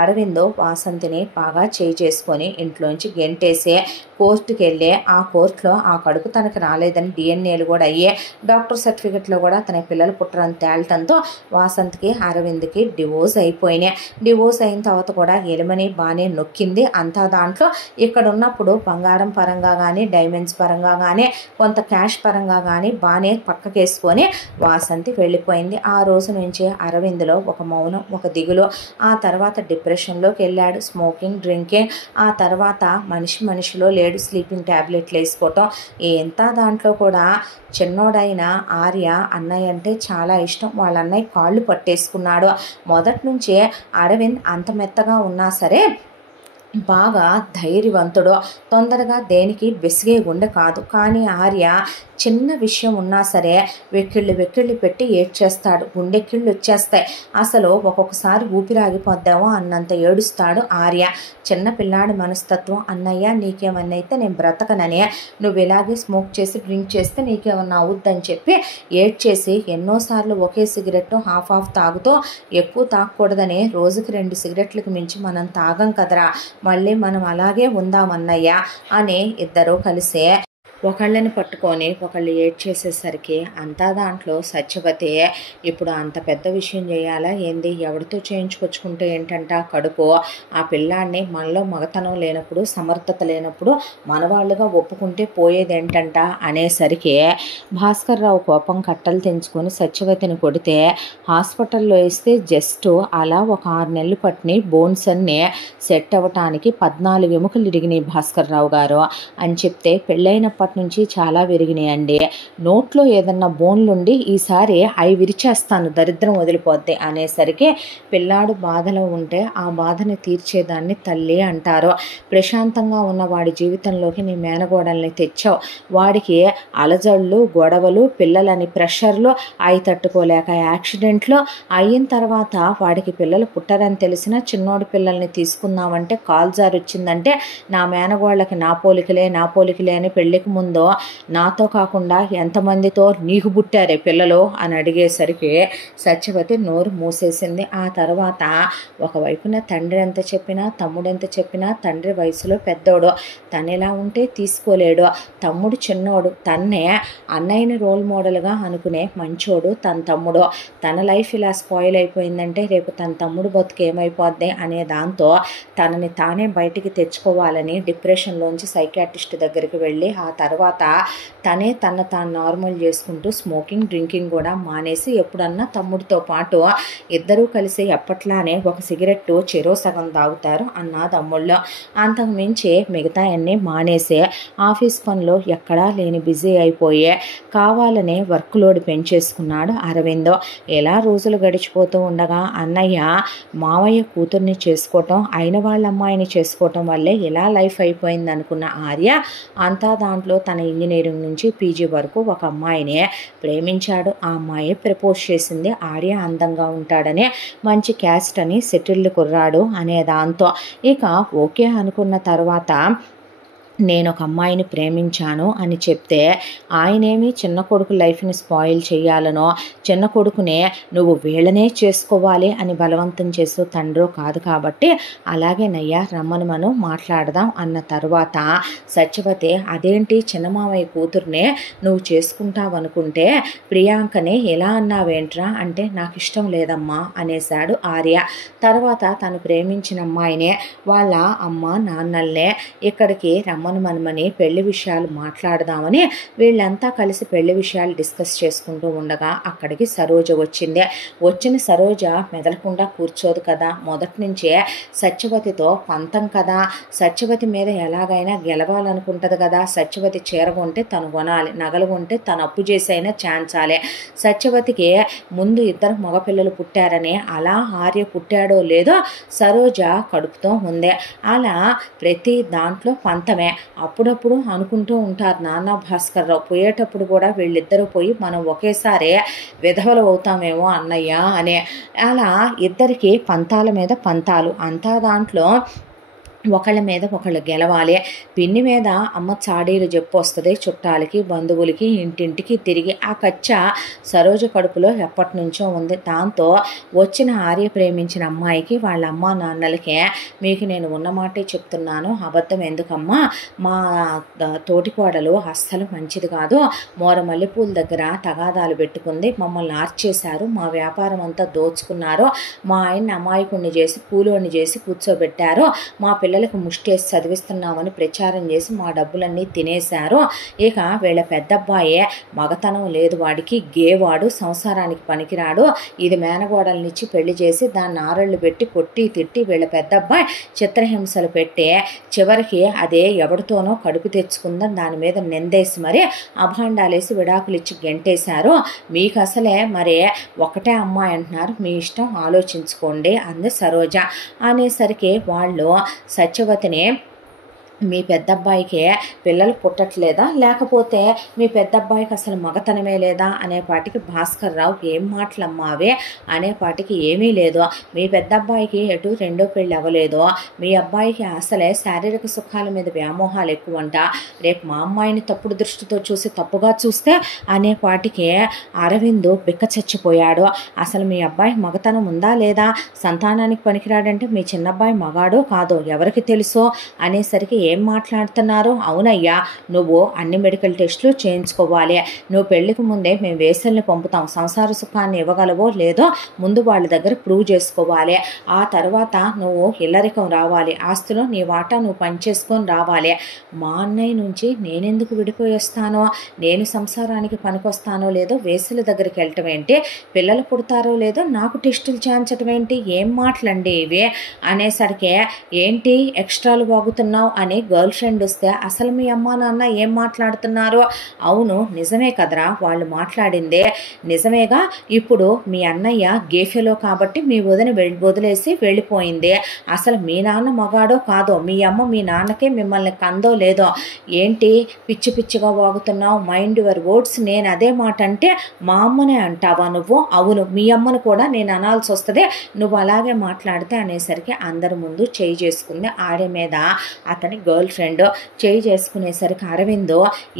అరవింద్ వాసంతిని బాగా చేసుకొని ఇంట్లోంచి గెంటేసి కోర్టుకి వెళ్ళి ఆ కోర్టులో ఆ కడుపు తనకు రాలేదని డిఎన్ఏలు కూడా అయ్యే డాక్టర్ సర్టిఫికెట్లో కూడా తన పిల్లలు పుట్టరని తేలటంతో వాసంత్కి అరవింద్కి డివోర్స్ అయిపోయినాయి. డివోర్స్ అయిన తర్వాత కూడా ఎలిమని బాగానే నొక్కింది. అంతా దాంట్లో ఇక్కడ ఉన్నప్పుడు బంగారం పరంగా కానీ డైమండ్స్ పరంగా కానీ కొంత క్యాష్ పరంగా కానీ బాగానే పక్కకేసుకొని వాసంతి వెళ్ళిపోయింది. ఆ రోజు నుంచి అరవింద్లో ఒక మౌనం, ఒక దిగులు. ఆ తర్వాత డిప్రెషన్లోకి వెళ్ళాడు. స్మోకింగ్, డ్రింకింగ్, ఆ తర్వాత మనిషిలో లేడు. స్లీపింగ్ ట్యాబ్లెట్లు వేసుకోవటం. ఎంత దాంట్లో కూడా చిన్నోడైన ఆర్య అన్నయ్య అంటే చాలా ఇష్టం. వాళ్ళ అన్నయ్య కాళ్ళు పట్టేసుకున్నాడు. మొదటి నుంచే అరవింద్ అంత మెత్తగా ఉన్నా సరే బాగా ధైర్యవంతుడు. తొందరగా దేనికి బెసిగే గుండె కాదు. కానీ ఆర్య చిన్న విషయం ఉన్నా సరే వెక్కిళ్ళు పెట్టి ఏడ్చేస్తాడు. గుండెక్కిళ్ళు వచ్చేస్తాయి. అసలు ఒక్కొక్కసారి ఊపిరాగిపోద్దామో అన్నంత ఏడుస్తాడు ఆర్య. చిన్న పిల్లాడి మనస్తత్వం. అన్నయ్య నీకేమన్నా అయితే నేను బ్రతకననే, నువ్వు ఇలాగే స్మోక్ చేసి డ్రింక్ చేస్తే నీకేమన్నా అవుద్దని చెప్పి ఏడ్చేసి ఎన్నోసార్లు ఒకే సిగరెట్ హాఫ్ తాగుతూ ఎక్కువ తాగకూడదని రోజుకి 2 సిగరెట్లకు మించి మనం తాగం కదరా, మళ్ళీ మనం అలాగే ఉందామన్నయ్య అని ఇద్దరూ కలిసే ఒకళ్ళని పట్టుకొని ఒకళ్ళు ఏడ్చేసేసరికి అంతా దాంట్లో సత్యవతి ఇప్పుడు అంత పెద్ద విషయం చేయాలా ఏంది, ఎవరితో చేయించుకొచ్చుకుంటే ఏంటంట కడుపు, ఆ పిల్లాన్ని మనలో మగతనం లేనప్పుడు సమర్థత లేనప్పుడు మనవాళ్ళుగా ఒప్పుకుంటే పోయేదేంటంట అనేసరికి భాస్కర్ రావు కోపం కట్టలు తెంచుకొని సత్యవతిని కొడితే హాస్పిటల్లో వేస్తే జస్ట్ అలా ఒక 6 నెలలు పట్టిని బోన్స్ అన్నీ సెట్ అవ్వటానికి 14 ఎముకలు ఇరిగినాయి భాస్కర్ రావు గారు అని చెప్తే పెళ్ళైనప్పటి నుంచి చాలా విరిగినాయండి. నోట్లో ఏదన్నా బోన్లుండి ఈసారి అవి విరిచేస్తాను దరిద్రం వదిలిపోద్ది అనేసరికి పిల్లాడు బాధలో ఉంటే ఆ బాధని తీర్చేదాన్ని తల్లి అంటారు. ప్రశాంతంగా ఉన్న వాడి జీవితంలోకి నీ మేనగోడల్ని తెచ్చావు. వాడికి అలజళ్ళు, గొడవలు, పిల్లలని ప్రెషర్లు, అవి తట్టుకోలేక యాక్సిడెంట్లు అయిన తర్వాత వాడికి పిల్లలు పుట్టరని తెలిసిన చిన్నోడి పిల్లల్ని తీసుకుందామంటే కాల్ జారి వచ్చిందంటే నా మేనగోళ్ళకి నా పోలికలే అని పెళ్ళికి ముందు నాతో కాకుండా ఎంతమందితో నీకు పుట్టారే పిల్లలు అని అడిగేసరికి సత్యవతి నోరు మూసేసింది. ఆ తర్వాత ఒకవైపున తండ్రి ఎంత చెప్పినా తమ్ముడు ఎంత చెప్పినా తండ్రి వయసులో పెద్దోడు, తను ఎలా ఉంటే తీసుకోలేడు. తమ్ముడు చిన్నోడు, తన్నే అన్నయ్యని రోల్ మోడల్గా అనుకునే మంచోడు తన తమ్ముడు. తన లైఫ్ ఇలా స్పాయిల్ అయిపోయిందంటే రేపు తన తమ్ముడు బతుకు ఏమైపోద్ది అనే దాంతో తనని తానే బయటికి తెచ్చుకోవాలని డిప్రెషన్లోంచి సైకాట్రిస్ట్ దగ్గరికి వెళ్ళి ఆ తర్వాత తనే తాను నార్మల్ చేసుకుంటూ స్మోకింగ్, డ్రింకింగ్ కూడా మానేసి ఎప్పుడన్నా తమ్ముడితో పాటు ఇద్దరూ కలిసి ఎప్పట్లానే ఒక సిగరెట్ చెరో సగం తాగుతారు అన్న తమ్ముళ్ళు. అంతకు మించి మిగతా అన్నీ మానేసి ఆఫీస్ పనిలో ఎక్కడా లేని బిజీ అయిపోయే కావాలనే వర్క్ లోడ్ పెంచేసుకున్నాడు అరవింద్. ఎలా రోజులు గడిచిపోతూ ఉండగా అన్నయ్య మావయ్య కూతుర్ని చేసుకోవటం, అయిన వాళ్ళ అమ్మాయిని చేసుకోవటం వల్లే ఇలా లైఫ్ అయిపోయింది అనుకున్న ఆర్య అంతా దాంట్లో తన ఇంజనీరింగ్ నుంచి పీజీ వరకు ఒక అమ్మాయిని ప్రేమించాడు. ఆ అమ్మాయి ప్రపోజ్ చేసింది. ఆర్య అందంగా ఉంటాడని, మంచి క్యాస్ట్ అని, సెటిల్డ్ కుర్రాడు అనే దాంతో ఇక ఓకే అనుకున్న తర్వాత నేను ఒక అమ్మాయిని ప్రేమించాను అని చెప్తే ఆయనేమి చిన్న కొడుకు లైఫ్ని స్పాయిల్ చేయాలనో చిన్న కొడుకునే నువ్వు వీళ్ళనే చేసుకోవాలి అని బలవంతం చేస్తూ తండ్రో కాదు కాబట్టి అలాగేనయ్యా రమ్మను మనం మాట్లాడదాం అన్న తర్వాత సత్యవతి అదేంటి చిన్నమామయ్య కూతుర్నే నువ్వు చేసుకుంటావనుకుంటే ప్రియాంకనే ఎలా అన్నావేంట్రా అంటే నాకు ఇష్టం లేదమ్మా అనేశాడు ఆర్య. తర్వాత తను ప్రేమించిన అమ్మాయినే వాళ్ళ అమ్మ నాన్నల్నే ఇక్కడికి మనమని పెళ్లి విషయాలు మాట్లాడదామని వీళ్ళంతా కలిసి పెళ్లి విషయాలు డిస్కస్ చేసుకుంటూ ఉండగా అక్కడికి సరోజ వచ్చింది. వచ్చిన సరోజ మెదలకుండా కూర్చోదు కదా, మొదటి నుంచే సత్యవతితో పంతం కదా, సత్యవతి మీద ఎలాగైనా గెలవాలనుకుంటుంది కదా. సత్యవతి చీర కొంటే తను కొనాలి, నగలు కొంటే తను అప్పు చేసైనా ఛాన్సాలే. సత్యవతికి ముందు 2 మగపిల్లలు పుట్టారని అలా ఆర్య పుట్టాడో లేదో సరోజ కడుపుతో ఉంది. అలా ప్రతి దాంట్లో పంతమే. అప్పుడప్పుడు అనుకుంటూ ఉంటారు నాన్న భాస్కర్ రావు పోయేటప్పుడు కూడా వీళ్ళిద్దరూ పోయి మనం ఒకేసారి విధవలు అవుతామేమో అన్నయ్య అనే. అలా ఇద్దరికి పంతాల మీద పంతాలు. అంతా దాంట్లో ఒకళ్ళ మీద ఒకళ్ళు గెలవాలి. పిన్ని మీద అమ్మ చాడీలు చెప్పు వస్తుంది చుట్టాలకి, బంధువులకి, ఇంటింటికి తిరిగి. ఆ కచ్చ సరోజ కడుపులో ఎప్పటి నుంచో ఉంది. దాంతో వచ్చిన ఆర్య ప్రేమించిన అమ్మాయికి వాళ్ళ అమ్మా నాన్నలకే, మీకు నేను ఉన్నమాటే చెప్తున్నాను, అబద్ధం ఎందుకమ్మా, మా తోటికోడలు అస్సలు మంచిది కాదు, మోర మల్లెపూల దగ్గర తగాదాలు పెట్టుకుంది, మమ్మల్ని ఆర్చేశారు, మా వ్యాపారం అంతా దోచుకున్నారు, మా ఆయన్ని అమాయకుణ్ణి చేసి కూలోని చేసి కూర్చోబెట్టారు, మా పిల్లలకు ముష్టేసి చదివిస్తున్నామని ప్రచారం చేసి మా డబ్బులన్నీ తినేశారు. ఇక వీళ్ళ పెద్దబ్బాయే మగతనం లేదు, వాడికి గేవాడు, సంసారానికి పనికిరాడు, ఇది మేనగోడలనిచ్చి పెళ్లి చేసి దాన్ని ఆరళ్ళు పెట్టి కొట్టి తిట్టి వీళ్ళ పెద్దబ్బాయి చిత్రహింసలు పెట్టే చివరికి అదే ఎవరితోనో కడుపు తెచ్చుకుందని దాని మీద నిందేసి మరి అభాండాలేసి విడాకులు ఇచ్చి గెంటేశారు. మీకు అసలే మరే ఒకటే అమ్మాయి అంటున్నారు, మీ ఇష్టం ఆలోచించుకోండి అంది సరోజ. అనేసరికి వాళ్ళు సత్యవతిని, మీ పెద్దబ్బాయికి పిల్లలు పుట్టట్లేదా, లేకపోతే మీ పెద్దబ్బాయికి అసలు మగతనమే లేదా అనేపాటికి భాస్కర్ రావు, ఏం మాటలమ్మా అవే అనేపాటికి ఏమీ లేదు, మీ పెద్దబ్బాయికి ఎటు రెండో పెళ్ళి అవ్వలేదు, మీ అబ్బాయికి అసలే శారీరక సుఖాల మీద వ్యామోహాలు ఎక్కువంట, రేపు మా అమ్మాయిని తప్పుడు దృష్టితో చూసి తప్పుగా చూస్తే అనేపాటికి అరవింద్ బిక్క చచ్చిపోయాడు. అసలు మీ అబ్బాయి మగతనం ఉందా లేదా, సంతానానికి పనికిరాడంటే మీ చిన్నబ్బాయి మగాడో కాదో ఎవరికి తెలుసో అనేసరికి ఏం మాట్లాడుతున్నారు, అవునయ్యా నువ్వు అన్ని మెడికల్ టెస్టులు చేయించుకోవాలి, నువ్వు పెళ్లికి ముందే మేము వేసల్ని పంపుతాం, సంసార సుఖాన్ని ఇవ్వగలవో లేదో ముందు వాళ్ళ దగ్గర ప్రూవ్ చేసుకోవాలి, ఆ తర్వాత నువ్వు ఇల్లరికం రావాలి, ఆస్తులో నీ వాటా నువ్వు పనిచేసుకొని రావాలి, మా అన్నయ్య నుంచి నేనెందుకు విడిపోయి వస్తానో, నేను సంసారానికి పనికొస్తానో లేదో వేసల దగ్గరికి వెళ్ళటం ఏంటి, పిల్లలు పుడతారో లేదో నాకు టెస్టులు చేయించటం ఏంటి, ఏం మాటలండి ఇవి అనేసరికి, ఏంటి ఎక్స్ట్రాలు బాగుతున్నావు అని గర్ల్ ఫ్రెండ్ వస్తే అసలు మీ అమ్మా నాన్న ఏం మాట్లాడుతున్నారో, అవును నిజమే కదరా వాళ్ళు మాట్లాడిందే నిజమేగా, ఇప్పుడు మీ అన్నయ్య గేఫెలో కాబట్టి మీ వదిన వదిలేసి వెళ్ళిపోయింది, అసలు మీ నాన్న మగాడో కాదో, మీ అమ్మ మీ నాన్నకే మిమ్మల్ని కందో లేదో, ఏంటి పిచ్చి పిచ్చిగా వాగుతున్నావు, మైండ్ యువర్ వర్డ్స్, నేను అదే మాట అంటే మా అమ్మనే అంటావా నువ్వు, అవును మీ అమ్మను కూడా నేను అనాల్సి వస్తుంది నువ్వు అలాగే మాట్లాడితే అనేసరికి అందరి ముందు చేయి చేసుకుంది ఆడే మీద అతని గర్ల్ ఫ్రెండ్. చేయి చేసుకునేసరికి అరవిందో,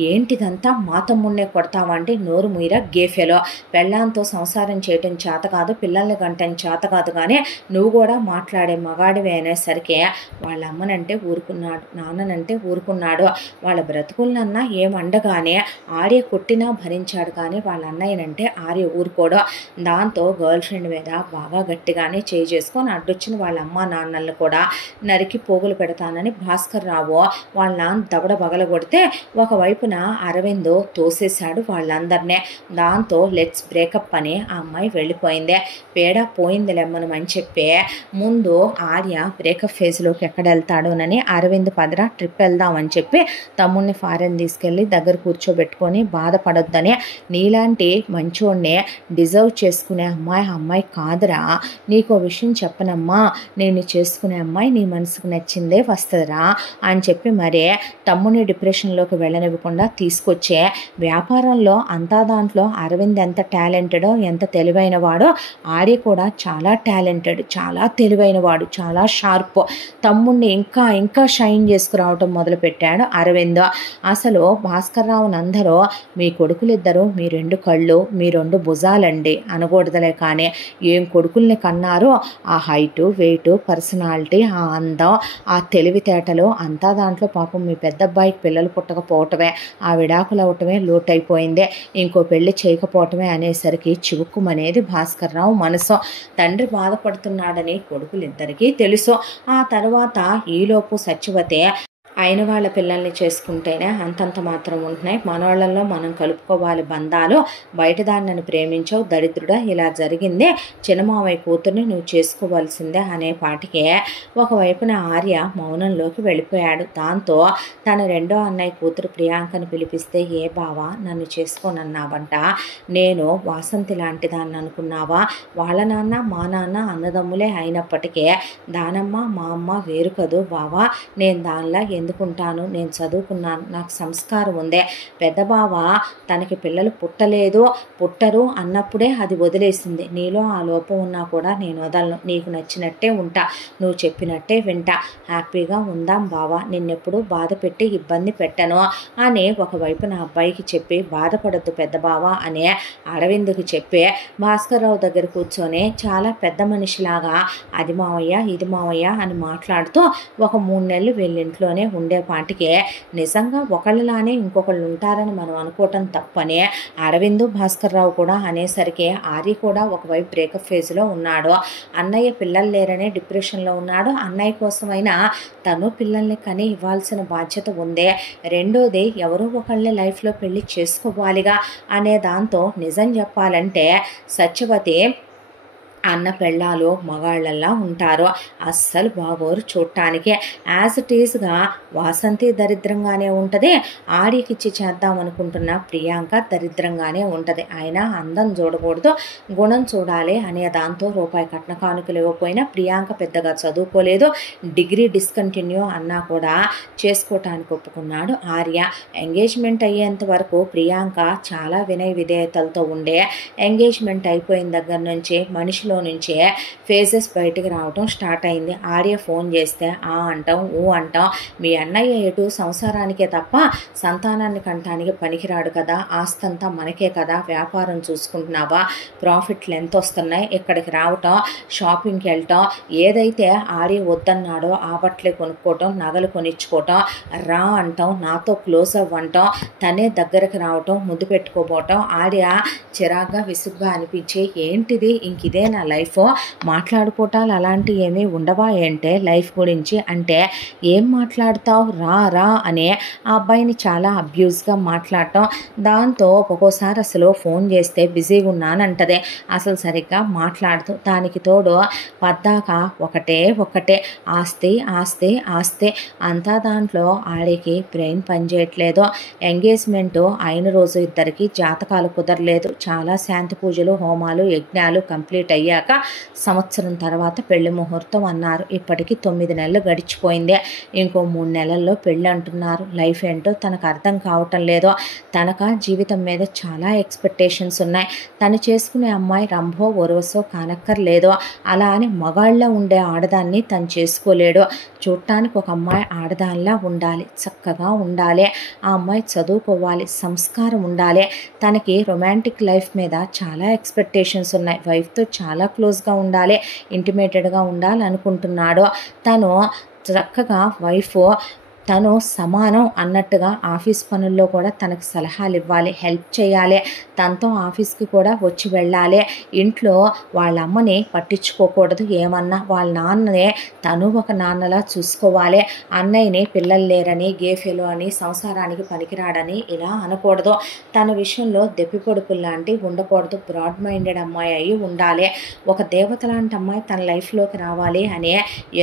ఏంటిదంతా మా తమ్ముడినే కొడతావంటే, నోరు ముయిరా గేఫెలో, పెళ్ళాంతో సంసారం చేయటం చేత కాదు, పిల్లల్ని గంటం చేత కాదు, కానీ నువ్వు కూడా మాట్లాడే మగాడివే అనేసరికి వాళ్ళ అమ్మనంటే ఊరుకున్నాడు, నాన్ననంటే ఊరుకున్నాడు, వాళ్ళ బ్రతుకులనన్నా ఏమండగానే ఆర్య కొట్టినా భరించాడు, కానీ వాళ్ళ అన్నయ్యనంటే ఆర్య ఊరుకోడు. దాంతో గర్ల్ ఫ్రెండ్ మీద బాగా గట్టిగానే చేయి చేసుకొని అడ్డొచ్చిన వాళ్ళ అమ్మ నాన్నలను కూడా నరికి పోగులు పెడతానని భాస్కర్ రావు వాళ్ళ నాన్న దవడ పగలగొడితే ఒకవైపున అరవింద్ తోసేశాడు వాళ్ళందరినీ. దాంతో లెట్స్ బ్రేకప్ అని ఆ అమ్మాయి వెళ్ళిపోయింది. పేడ పోయింది లెమ్మనమని చెప్పి ముందు ఆర్య బ్రేకప్ ఫేజ్లోకి ఎక్కడ వెళ్తాడోనని అరవింద్ పదరా ట్రిప్ వెళ్దామని చెప్పి తమ్ముడిని ఫారెన్ తీసుకెళ్ళి దగ్గర కూర్చోబెట్టుకొని బాధపడొద్దని, నీలాంటి మంచోడిని డిజర్వ్ చేసుకునే అమ్మాయి కాదురా, నీకో విషయం చెప్పనమ్మా, నేను చేసుకునే అమ్మాయి నీ మనసుకు నచ్చిందే వస్తుందిరా అని చెప్పి మరే తమ్ముని డిప్రెషన్లోకి వెళ్ళనివ్వకుండా తీసుకొచ్చే వ్యాపారంలో అంతా దాంట్లో అరవింద్ ఎంత టాలెంటెడో ఎంత తెలివైన వాడో ఆర్య కూడా చాలా టాలెంటెడ్, చాలా తెలివైన వాడు, చాలా షార్ప్. తమ్ముడిని ఇంకా ఇంకా షైన్ చేసుకురావటం మొదలుపెట్టాడు అరవింద్. అసలు భాస్కర్ రావుని అందరూ మీ కొడుకులిద్దరూ మీ రెండు కళ్ళు మీ రెండు భుజాలండి అనకూడదులే, కానీ ఏం కొడుకుల్ని కన్నారో, ఆ హైటు వెయిటు పర్సనాలిటీ ఆ అందం ఆ తెలివితేటలు అంతా దాంట్లో పాపం మీ పెద్దబ్బాయికి పిల్లలు పుట్టకపోవటమే, ఆ విడాకులు అవటమే లోటైపోయిందే, ఇంకో పెళ్లి చేయకపోవటమే అనేసరికి చివుక్కుమనేది భాస్కర్ రావు మనసు. తండ్రి బాధపడుతున్నాడని కొడుకులిద్దరికీ తెలుసు. ఆ తర్వాత ఈలోపు సత్యవతి అయిన వాళ్ళ పిల్లల్ని చేసుకుంటేనే అంతంత మాత్రం ఉంటున్నాయి, మనవాళ్ళల్లో మనం కలుపుకోవాలి బంధాలు, బయట దాన్ని ప్రేమించవు దరిద్రుడా, ఇలా జరిగిందే, చిన్నమావయ్య కూతుర్ని నువ్వు చేసుకోవాల్సిందే అనే పాటికే ఒకవైపున ఆర్య మౌనంలోకి వెళ్ళిపోయాడు. దాంతో తన రెండో అన్నయ్య కూతురు ప్రియాంకను పిలిపిస్తే, ఏ బావా నన్ను చేసుకోనన్నావంట, నేను వాసంతి లాంటి దాన్ని అనుకున్నావా, వాళ్ళ నాన్న మా నాన్న అన్నదమ్ములే అయినప్పటికే దానమ్మ మా అమ్మ వేరు కదూ బావా, నేను దానిలా ఎందుకుంటాను, నేను చదువుకున్నాను, నాకు సంస్కారం ఉందే. పెద్ద బావ తనకి పిల్లలు పుట్టరు అన్నప్పుడే అది వదిలేసింది. నీలో ఆ లోపం ఉన్నా కూడా నేను వదలను, నీకు నచ్చినట్టే ఉంటా, నువ్వు చెప్పినట్టే వింటా, హ్యాపీగా ఉందాం బావా, నిన్నెప్పుడు బాధ పెట్టి ఇబ్బంది పెట్టను అని ఒకవైపు నా అబ్బాయికి చెప్పి, బాధపడద్దు పెద్ద బావా అనే అరవింద్కి చెప్పి భాస్కర్రావు దగ్గర కూర్చొని చాలా పెద్ద మనిషిలాగా అది మావయ్య ఇది మావయ్య అని మాట్లాడుతూ ఒక 3 నెలలు వీళ్ళింట్లోనే ఉండేపాటికి నిజంగా ఒకళ్ళలానే ఇంకొకళ్ళు ఉంటారని మనం అనుకోవటం తప్పని అరవింద్ భాస్కర్రావు కూడా అనేసరికి ఆర్య కూడా ఒకవైపు బ్రేకప్ ఫేజ్లో ఉన్నాడు. అన్నయ్య పిల్లలు లేరనే డిప్రెషన్లో ఉన్నాడు. అన్నయ్య కోసమైనా తను పిల్లల్ని కని ఇవ్వాల్సిన బాధ్యత ఉందే. రెండోది ఎవరో ఒకళ్ళని లైఫ్లో పెళ్లి చేసుకోవాలిగా అనే దాంతో నిజం చెప్పాలంటే సత్యవతి అన్న పెళ్ళాలు మగాళ్ళల్లా ఉంటారు, అస్సలు బాగోరు చూడటానికి. యాజ్ ఇట్ ఈస్గా వాసంతి దరిద్రంగానే ఉంటుంది, ఆడికిచ్చి చేద్దాం అనుకుంటున్న ప్రియాంక దరిద్రంగానే ఉంటుంది. అయినా అందం చూడకూడదు, గుణం చూడాలి అనే దాంతో రూపాయి కట్న కానుకలు ఇవ్వకపోయినా ప్రియాంక పెద్దగా చదువుకోలేదు, డిగ్రీ డిస్కంటిన్యూ అన్నా కూడా చేసుకోవటానికి ఒప్పుకున్నాడు ఆర్య. ఎంగేజ్మెంట్ అయ్యేంత వరకు ప్రియాంక చాలా వినయ విధేయతలతో ఉండే, ఎంగేజ్మెంట్ అయిపోయిన దగ్గర నుంచి మనిషిలో నుంచే ఫేజెస్ బయటికి రావటం స్టార్ట్ అయింది. ఆర్య ఫోన్ చేస్తే ఆ అంటాం ఊ అంటాం, మీ అన్నయ్య ఎటు సంసారానికే తప్ప సంతానాన్ని కంటానికి పనికిరాడు కదా, ఆస్తంతా మనకే కదా, వ్యాపారం చూసుకుంటున్నావా, ప్రాఫిట్లు ఎంత వస్తున్నాయి, ఇక్కడికి రావటం, షాపింగ్కి వెళ్ళటం, ఏదైతే ఆర్య వద్దన్నాడో ఆ బట్టలే కొనుక్కోవటం, నగలు కొనిచ్చుకోవటం, రా అంటాం, నాతో క్లోజ్ అవ్వంటాం, తనే దగ్గరకు రావటం, ముద్దు పెట్టుకోపోవటం. ఆర్య చిరాగ్గా విసుగ్గా అనిపించి ఏంటిది ఇంకిదే నా లైఫ్, మాట్లాడుకోవటాలు అలాంటివి ఏమీ ఉండవా ఏంటే లైఫ్ గురించి అంటే, ఏం మాట్లాడతావు రా రా అని ఆ అబ్బాయిని చాలా అబ్యూస్గా మాట్లాడటం. దాంతో ఒక్కోసారి అసలు ఫోన్ చేస్తే బిజీగా ఉన్నానంటదే, అసలు సరిగ్గా మాట్లాడుతూ, దానికి తోడు పద్దాక ఒకటే ఆస్తి ఆస్తి ఆస్తి అంతా. దాంట్లో ఆడికి బ్రెయిన్ పనిచేయట్లేదు. ఎంగేజ్మెంట్ అయిన రోజు ఇద్దరికి జాతకాలు కుదరలేదు. చాలా శాంతి పూజలు హోమాలు యజ్ఞాలు కంప్లీట్ అయ్యాక సంవత్సరం తర్వాత పెళ్లి ముహూర్తం అన్నారు. ఇప్పటికి 9 నెలలు గడిచిపోయింది. ఇంకో 3 నెలల్లో పెళ్ళి అంటున్నారు. లైఫ్ ఏంటో తనకు అర్థం కావటం లేదు. తనక జీవితం మీద చాలా ఎక్స్పెక్టేషన్స్ ఉన్నాయి. తను చేసుకునే అమ్మాయి రంభో ఒరవసో కానక్కర్లేదు. అలా అని మగాళ్ళ ఉండే ఆడదాన్ని తను చేసుకోలేడు. చూడటానికి ఒక అమ్మాయి ఆడదానిలా ఉండాలి, చక్కగా ఉండాలి, ఆ అమ్మాయి చదువుకోవాలి, సంస్కారం ఉండాలి. తనకి రొమాంటిక్ లైఫ్ మీద చాలా ఎక్స్పెక్టేషన్స్ ఉన్నాయి. వైఫ్తో చాలా క్లోజ్గా ఉండాలి, ఇంటిమేటెడ్గా ఉండాలి అనుకుంటున్నాడు. తను చక్కగా వైఫ్ తను సమానం అన్నట్టుగా ఆఫీస్ పనుల్లో కూడా తనకు సలహాలు ఇవ్వాలి, హెల్ప్ చేయాలి, తనతో ఆఫీస్కి కూడా వచ్చి వెళ్ళాలి. ఇంట్లో వాళ్ళ అమ్మని పట్టించుకోకూడదు, ఏమన్నా వాళ్ళ నాన్ననే తను ఒక నాన్నలా చూసుకోవాలి. అన్నయ్యని పిల్లలు లేరని గేఫెలో అని సంసారానికి పనికిరాడని ఇలా అనకూడదు. తన విషయంలో దెప్పిపొడుపులు లాంటి ఉండకూడదు. బ్రాడ్ మైండెడ్ అమ్మాయి అయి ఉండాలి. ఒక దేవత లాంటి అమ్మాయి తన లైఫ్లోకి రావాలి అని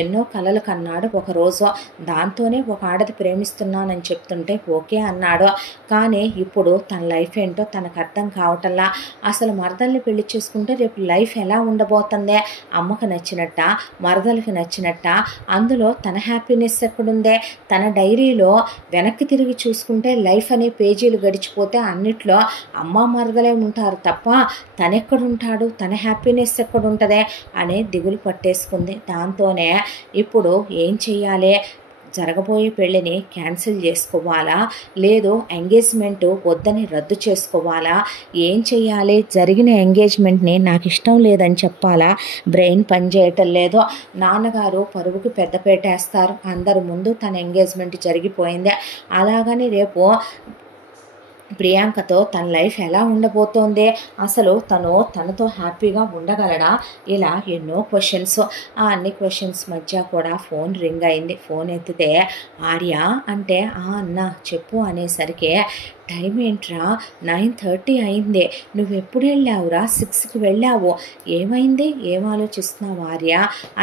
ఎన్నో కలలు కన్నాడు ఒకరోజు. దాంతోనే ఒక ఆడది ప్రేమిస్తున్నానని చెప్తుంటే ఓకే అన్నాడు. కానీ ఇప్పుడు తన లైఫ్ ఏంటో తనకు అర్థం కావటంలా. అసలు మరదల్ని పెళ్లి చేసుకుంటే రేపు లైఫ్ ఎలా ఉండబోతుందే, అమ్మకు నచ్చినట్ట మరదలకి నచ్చినట్ట, అందులో తన హ్యాపీనెస్ ఎక్కడుందే. తన డైరీలో వెనక్కి తిరిగి చూసుకుంటే లైఫ్ అనే పేజీలు గడిచిపోతే అన్నిట్లో అమ్మ మరదలే ఉంటారు తప్ప తనెక్కడుంటాడు, తన హ్యాపీనెస్ ఎక్కడుంటుందే అనే దిగులు పట్టేసుకుంది. దాంతోనే ఇప్పుడు ఏం చెయ్యాలి, జరగబోయే పెళ్ళిని క్యాన్సిల్ చేసుకోవాలా, లేదు ఎంగేజ్మెంట్ వద్దని రద్దు చేసుకోవాలా, ఏం చెయ్యాలి, జరిగిన ఎంగేజ్మెంట్ని నాకు ఇష్టం లేదని చెప్పాలా, బ్రెయిన్ పనిచేయటం లేదు. నాన్నగారు పరువుకి పెద్దపేట వేస్తారు, అందరి ముందు తన ఎంగేజ్మెంట్ జరిగిపోయింది. అలాగని రేపు ప్రియాంకతో తన లైఫ్ ఎలా ఉండబోతోంది, అసలు తనతో హ్యాపీగా ఉండగలడా, ఇలా ఎన్నో క్వశ్చన్స్. ఆ అన్ని క్వశ్చన్స్ మధ్య కూడా ఫోన్ రింగ్ అయింది. ఫోన్ ఎత్తితే ఆర్య అంటే అన్న చెప్పు అనేసరికి టైం ఏంట్రా 9:30 అయిందే, నువ్వెప్పుడు వెళ్ళావురా? 6కి వెళ్ళావు, ఏమైంది? ఏం ఆలోచిస్తున్నావు ఆర్య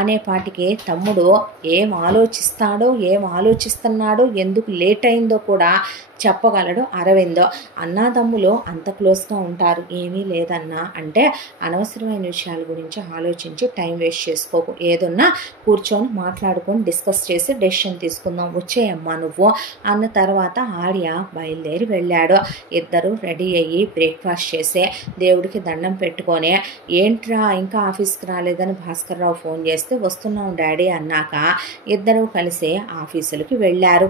అనేపాటికి తమ్ముడు ఏం ఆలోచిస్తున్నాడో ఎందుకు లేట్ అయిందో కూడా చెప్పగలడు అరవింద్. అన్నాదమ్ములు అంత క్లోజ్గా ఉంటారు. ఏమీ లేదన్నా అంటే అనవసరమైన విషయాల గురించి ఆలోచించి టైం వేస్ట్ చేసుకోకు, ఏదన్నా కూర్చొని మాట్లాడుకొని డిస్కస్ చేసి డెసిషన్ తీసుకుందాం, వచ్చేయమ్మా నువ్వు అన్న తర్వాత ఆర్య బయలుదేరి వెళ్ళాడు. ఇద్దరు రెడీ అయ్యి బ్రేక్ఫాస్ట్ చేసి దేవుడికి దండం పెట్టుకొని ఏంట్రా ఇంకా ఆఫీస్కి రాలేదని భాస్కర్రావు ఫోన్ చేస్తే వస్తున్నాం డాడీ అన్నాక ఇద్దరూ కలిసి ఆఫీసులకి వెళ్ళారు.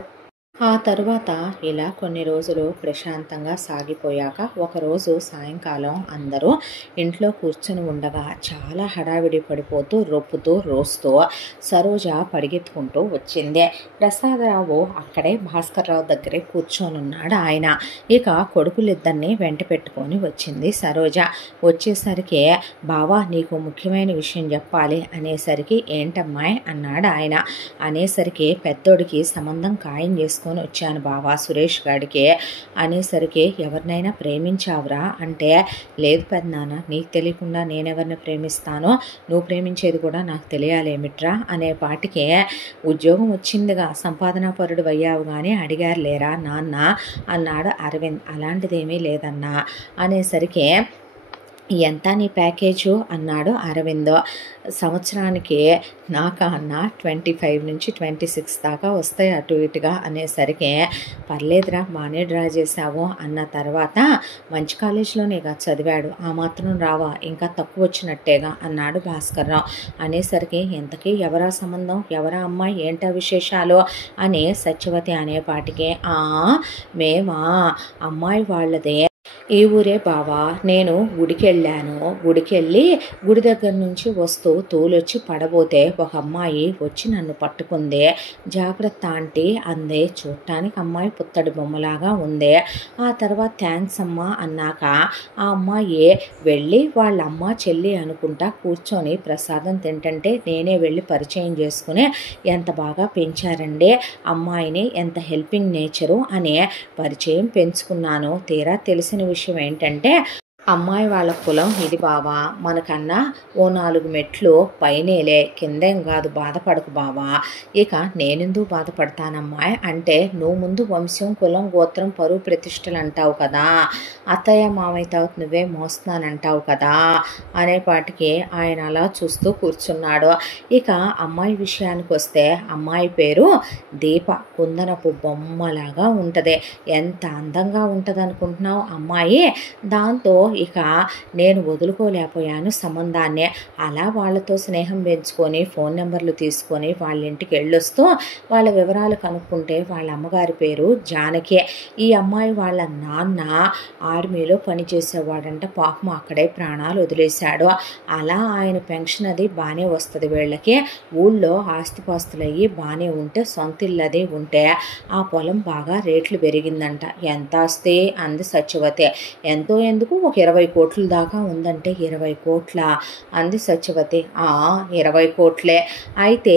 ఆ తరువాత ఇలా కొన్ని రోజులు ప్రశాంతంగా సాగిపోయాక ఒకరోజు సాయంకాలం అందరూ ఇంట్లో కూర్చొని ఉండగా చాలా హడావిడి పడిపోతూ రొప్పుతూ రోస్తూ సరోజ పరిగెత్తుకుంటూ వచ్చింది. ప్రసాదరావు అక్కడే భాస్కర్రావు దగ్గరే కూర్చొని ఉన్నాడు. ఆయన ఇక కొడుకులిద్దరినీ వెంట పెట్టుకొని వచ్చింది సరోజ. వచ్చేసరికి బావా నీకు ముఖ్యమైన విషయం చెప్పాలి అనేసరికి ఏంటమ్మాయి అన్నాడు ఆయన. అనేసరికి పెద్దోడికి సంబంధం ఖాయం చేసుకుని వచ్చాను బావా సురేష్ గాడికి అనేసరికి ఎవరినైనా ప్రేమించావురా అంటే లేదు పెద్దనాన్న, నీకు తెలియకుండా నేనెవరిని ప్రేమిస్తానో నువ్వు ప్రేమించేది కూడా నాకు తెలియాలేమిట్రా అనేపాటికి ఉద్యోగం వచ్చిందిగా సంపాదనా పరుడు అయ్యావు కానీ అడిగారు లేరా నాన్న అన్నాడు అరవింద్. అలాంటిదేమీ లేదన్నా అనేసరికి ఎంత నీ ప్యాకేజు అన్నాడు అరవింద్. సంవత్సరానికి నాక అన్న 25 నుంచి 26 దాకా వస్తాయి అటు ఇటుగా అనేసరికి పర్లేదురా బాగానే డ్రా చేసావు అన్న తర్వాత మంచి కాలేజీలోనేగా చదివాడు, ఆ మాత్రం రావా, ఇంకా తక్కువ వచ్చినట్టేగా అన్నాడు భాస్కర్రావు. అనేసరికి ఇంతకీ ఎవరా సంబంధం, ఎవరా అమ్మాయి, ఏంటా విశేషాలు అని సత్యవతి అనేపాటికి మేమా అమ్మాయి వాళ్ళదే ఈ ఊరే బావా, నేను గుడికెళ్ళాను, గుడికెళ్ళి గుడి దగ్గర నుంచి వస్తూ తోలొచ్చి పడబోతే ఒక అమ్మాయి వచ్చి నన్ను పట్టుకుంది, జాగ్రత్త ఆంటీ అందే. చూడటానికి అమ్మాయి పుత్తడి బొమ్మలాగా ఉంది. ఆ తర్వాత థ్యాంక్స్ అమ్మా అన్నాక ఆ అమ్మాయి వెళ్ళి వాళ్ళ అమ్మ చెల్లి అనుకుంటా కూర్చొని ప్రసాదం తింటుంటే నేనే వెళ్ళి పరిచయం చేసుకుని ఎంత బాగా పెంచారండి అమ్మాయిని, ఎంత హెల్పింగ్ నేచరు అనే పరిచయం పెంచుకున్నాను. తీరా తెలిసిన విషయం ఏంటంటే అమ్మాయి వాళ్ళ కులం ఇది బావా, మనకన్నా ఓ 4 మెట్లు పైనేలే, కిందేం కాదు, బాధపడకు బావా. ఇక నేనెందుకు బాధపడతానమ్మాయి అంటే నువ్వు ముందు వంశం కులం గోత్రం పరువు ప్రతిష్టలు అంటావు కదా, అత్తయ్య మామయ్యతో నువ్వే మోస్తున్నానంటావు కదా అనేపాటికి ఆయన అలా చూస్తూ కూర్చున్నాడు. ఇక అమ్మాయి విషయానికి వస్తే అమ్మాయి పేరు దీప, కుందనపు బొమ్మలాగా ఉంటుంది. ఎంత అందంగా ఉంటుంది అనుకుంటున్నావు అమ్మాయి. దాంతో ఇక నేను వదులుకోలేకపోయాను సంబంధాన్ని. అలా వాళ్ళతో స్నేహం పెంచుకొని ఫోన్ నెంబర్లు తీసుకొని వాళ్ళ ఇంటికి వెళ్ళొస్తూ వాళ్ళ వివరాలు కనుక్కుంటే వాళ్ళ అమ్మగారి పేరు జానకి. ఈ అమ్మాయి వాళ్ళ నాన్న ఆర్మీలో పనిచేసేవాడంట, పాపం అక్కడే ప్రాణాలు వదిలేశాడు. అలా ఆయన పెన్షన్ అది బాగానే వస్తుంది వీళ్ళకి. ఊళ్ళో ఆస్తిపాస్తులు అయ్యి బాగానే ఉంటే సొంత ఇల్లు అది ఉంటే ఆ పొలం బాగా రేట్లు పెరిగిందంట. ఎంత ఆస్తి అంది సత్యవతి. ఎంతో ఎందుకు, ఒక 20 కోట్ల దాకా ఉందంటే. 20 కోట్ల అంది సత్యవతి. 20 కోట్లే. అయితే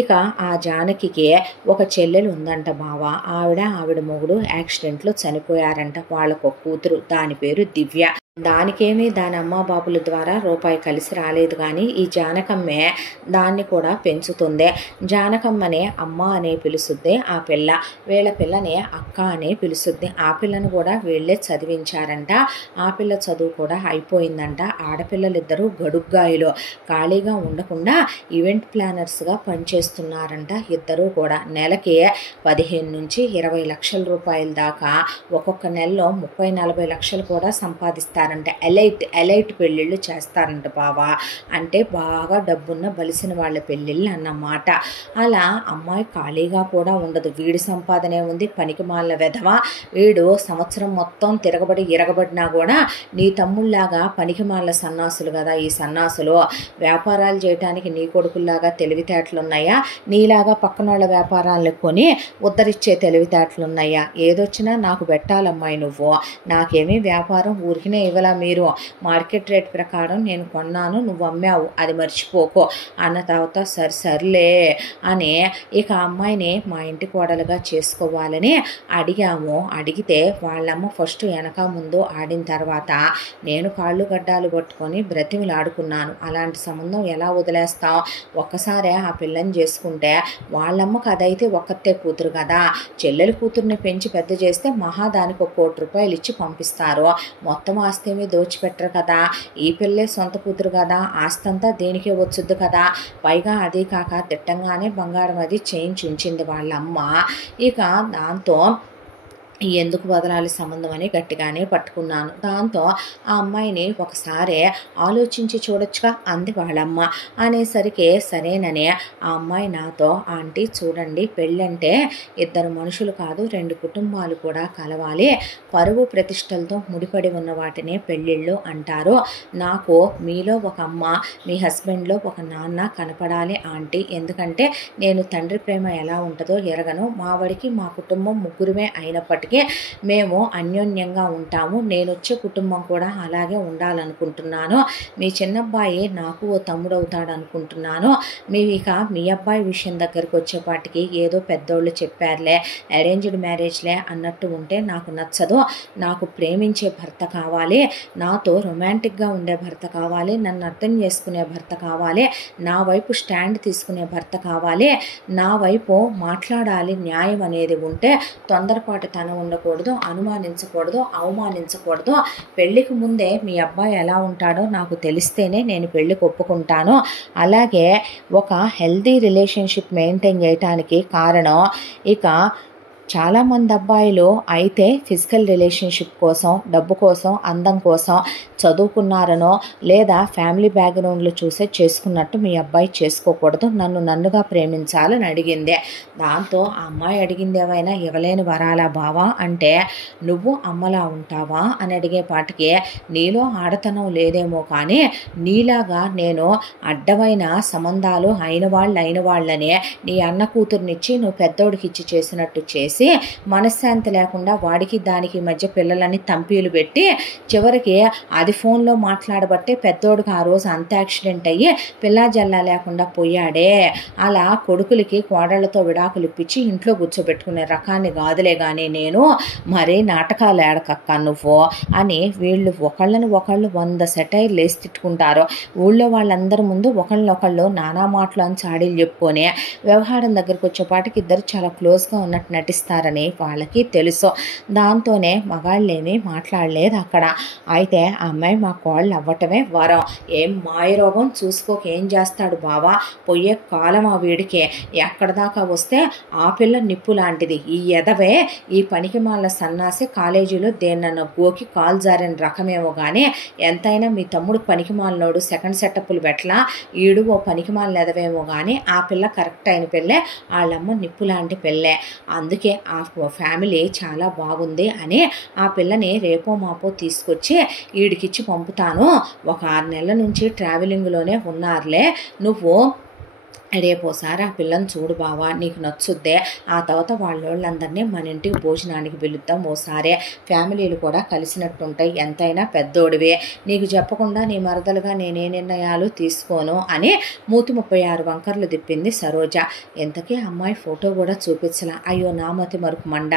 ఇక ఆ జానకికి ఒక చెల్లెలు ఉందంట బావా, ఆవిడ మొగుడు యాక్సిడెంట్లో చనిపోయారంట. వాళ్ళకు ఒక కూతురు, దాని పేరు దివ్య. దానికేమీ దాని అమ్మ బాబుల ద్వారా రూపాయి కలిసి రాలేదు కానీ ఈ జానకమ్మే దాన్ని కూడా పెంచుతుంది. జానకమ్మనే అమ్మ అనే పిలుస్తుంది ఆ పిల్ల, వీళ్ళ పిల్లని అక్క అనే పిలుస్తుంది. ఆ పిల్లను కూడా వీళ్ళే చదివించారంట. ఆ పిల్ల చదువు కూడా అయిపోయిందంట. ఆడపిల్లలిద్దరూ గడుగ్గాయలు, ఖాళీగా ఉండకుండా ఈవెంట్ ప్లానర్స్గా పనిచేస్తున్నారంట. ఇద్దరూ కూడా నెలకి 15 నుంచి 20 లక్షల రూపాయల దాకా, ఒక్కొక్క నెలలో 30-40 లక్షలు కూడా సంపాదిస్తారు. ఎలైట్ పెళ్ళిళ్ళు చేస్తారంట బావా. అంటే బాగా డబ్బున్న బలిసిన వాళ్ళ పెళ్ళిళ్ళు అన్నమాట. అలా అమ్మాయి ఖాళీగా కూడా ఉండదు. వీడి సంపాదనే ఉంది, పనికి మాలిన వెధవ వీడు. సంవత్సరం మొత్తం తిరగబడి ఇరగబడినా కూడా నీ తమ్ముళ్లాగా పనికి మాలిన సన్నాసులు కదా ఈ సన్నాసులు. వ్యాపారాలు చేయడానికి నీ కొడుకుల్లాగా తెలివితేటలున్నాయా? నీలాగా పక్కన వాళ్ళ వ్యాపారాలను కొని ఉద్ధరించే తెలివితేటలున్నాయా? ఏదొచ్చినా నాకు పెట్టాలమ్మాయి నువ్వు. నాకేమీ వ్యాపారం ఊరికినే ఇవ్వలా మీరు, మార్కెట్ రేట్ ప్రకారం నేను కొన్నాను, నువ్వు అమ్మావు, అది మర్చిపోకో అన్న తర్వాత సర్లే అని ఇక అమ్మాయిని మా ఇంటి కోడలుగా చేసుకోవాలని అడిగాము. అడిగితే వాళ్ళమ్మ ఫస్ట్ వెనక ముందు ఆడిన తర్వాత నేను కాళ్ళు గడ్డాలు పట్టుకొని బ్రతిమిలాడుకున్నాను. అలాంటి సంబంధం ఎలా వదిలేస్తాం, ఒక్కసారి ఆ పిల్లని చేసుకుంటే వాళ్ళమ్మకి అదైతే ఒక్కతే కూతురు కదా, చెల్లెలు కూతుర్ని పెంచి పెద్ద చేస్తే మహా దానికి ₹1 కోటి ఇచ్చి పంపిస్తారు, మొత్తం ఆస్తి ఏమీ దోచిపెట్టరు కదా, ఈ పిల్లే సొంత కూతురు కదా, ఆస్తి అంతా దేనికే వచ్చుద్దు కదా, పైగా అది కాక తిట్టంగానే బంగారం అది చేయించి ఉంచింది వాళ్ళమ్మ. ఇక దాంతో ఎందుకు వదలాలి సంబంధం అని గట్టిగానే పట్టుకున్నాను. దాంతో ఆ అమ్మాయిని ఒకసారి ఆలోచించి చూడొచ్చుగా అంది వాళ్ళమ్మ. అనేసరికి సరేనని ఆ అమ్మాయి నాతో, ఆంటీ చూడండి, పెళ్ళంటే 2 మనుషులు కాదు 2 కుటుంబాలు కూడా కలవాలి, పరువు ప్రతిష్టలతో ముడిపడి ఉన్న వాటినే పెళ్ళిళ్ళు అంటారు, నాకు మీలో ఒక అమ్మ మీ హస్బెండ్లో ఒక నాన్న కనపడాలి ఆంటీ, ఎందుకంటే నేను తండ్రి ప్రేమ ఎలా ఉంటుందో ఎరగను, మావాడికి మా కుటుంబం ముగ్గురమే అయినప్పటికీ మేము అన్యోన్యంగా ఉంటాము, నేను వచ్చే కుటుంబం కూడా అలాగే ఉండాలనుకుంటున్నాను, మీ చిన్నబ్బాయి నాకు ఓ తమ్ముడు అవుతాడు అనుకుంటున్నాను, మీ అబ్బాయి విషయం దగ్గరికి వచ్చేపాటికి ఏదో పెద్దోళ్ళు చెప్పారులే, అరేంజ్డ్ మ్యారేజ్లే అన్నట్టు ఉంటే నాకు నచ్చదు, నాకు ప్రేమించే భర్త కావాలి, నాతో రొమాంటిక్గా ఉండే భర్త కావాలి, నన్ను అర్థం చేసుకునే భర్త కావాలి, నా వైపు స్టాండ్ తీసుకునే భర్త కావాలి, నా వైపు మాట్లాడాలి, న్యాయం అనేది ఉంటే తొందరపాటు తన ఉండకూడదు, అనుమానించకూడదు, అవమానించకూడదు, పెళ్ళికి ముందే మీ అబ్బాయి ఎలా ఉంటాడో నాకు తెలిస్తేనే నేను పెళ్ళికి ఒప్పుకుంటాను, అలాగే ఒక హెల్తీ రిలేషన్షిప్ మెయింటైన్ చేయటానికి కారణం ఇక చాలామంది అబ్బాయిలు అయితే ఫిజికల్ రిలేషన్షిప్ కోసం, డబ్బు కోసం, అందం కోసం చదువుకున్నారనో లేదా ఫ్యామిలీ బ్యాక్గ్రౌండ్లో చూసే చేసుకున్నట్టు మీ అబ్బాయి చేసుకోకూడదు, నన్నుగా ప్రేమించాలని అడిగింది. దాంతో ఆ అమ్మాయి అడిగింది ఏమైనా ఇవ్వలేని వరాలా బావా అంటే, నువ్వు అమ్మలా ఉంటావా అని అడిగేపాటికి నీలో ఆడతనం లేదేమో కానీ నీలాగా నేను అడ్డమైన సంబంధాలు అయిన వాళ్ళని నీ అన్న కూతుర్నిచ్చి నువ్వు పెద్దోడికి ఇచ్చి చేసినట్టు చేసి మనశ్శాంతి లేకుండా వాడికి దానికి మధ్య పిల్లలని తంపీలు పెట్టి చివరికి అది ఫోన్లో మాట్లాడబట్టే పెద్దోడికి ఆ రోజు అంత యాక్సిడెంట్ అయ్యి పిల్లా జల్లా లేకుండా పోయాడే, అలా కొడుకులకి కోడళ్లతో విడాకులు ఇప్పించి ఇంట్లో కూర్చోబెట్టుకునే రకాన్ని కాదులే కానీ నేను, మరి నాటకాలు ఏడకక్క నువ్వు అని వీళ్ళు ఒకళ్ళని ఒకళ్ళు 100 సెటైర్లు వేసి తిట్టుకుంటారు. ఊళ్ళో వాళ్ళందరి ముందు ఒకళ్ళనొకళ్ళు నానా మాటలు అని చాడీలు చెప్పుకొని వ్యవహారం దగ్గరకు వచ్చేపాటికి ఇద్దరు చాలా క్లోజ్గా ఉన్నట్టు నటిస్తారని వాళ్ళకి తెలుసు. దాంతోనే మగాళ్ళేమీ మాట్లాడలేదు అక్కడ. అయితే ఆ అమ్మాయి మా కోళ్ళు అవ్వటమే వరం, ఏం మాయరోగం చూసుకోక ఏం చేస్తాడు బావా, పొయ్యే కాలం ఆ వీడికి, ఎక్కడ దాకా వస్తే ఆ పిల్ల నిప్పు లాంటిది, ఈ ఎదవే ఈ పనికిమాల సన్నాసి కాలేజీలో దేన్నన్న గోకి కాలు జారిన రకమేమో కానీ ఎంతైనా మీ తమ్ముడు పనికిమాలనోడు, సెకండ్ సెటప్లు పెట్టలా, ఈడు ఓ పనికిమాల ఎదవేమో కానీ ఆ పిల్ల కరెక్ట్ అయిన పిల్లే, వాళ్ళమ్మ నిప్పు లాంటి పిల్లే, అందుకే ఆ ఫ్యామిలీ చాలా బాగుంది అని ఆ పిల్లని రేపో మాపో తీసుకొచ్చి వీడికిచ్చి పంపుతాను, ఒక 6 నెలల నుంచి ట్రావెలింగ్లోనే ఉన్నారులే, నువ్వు రేపోసారి ఆ పిల్లని చూడు బావా, నీకు నచ్చుద్దే, ఆ తర్వాత వాళ్ళందరినీ మన ఇంటికి భోజనానికి పిలుద్దాం, ఓసారే ఫ్యామిలీలు కూడా కలిసినట్టుంటాయి, ఎంతైనా పెద్దోడివే, నీకు చెప్పకుండా నీ మరదలుగా నేనే నిర్ణయాలు తీసుకోను అని 36 వంకర్లు తిప్పింది సరోజ. ఎంతకీ అమ్మాయి ఫోటో కూడా చూపించలా. అయ్యో నామతి మరుపు మండ,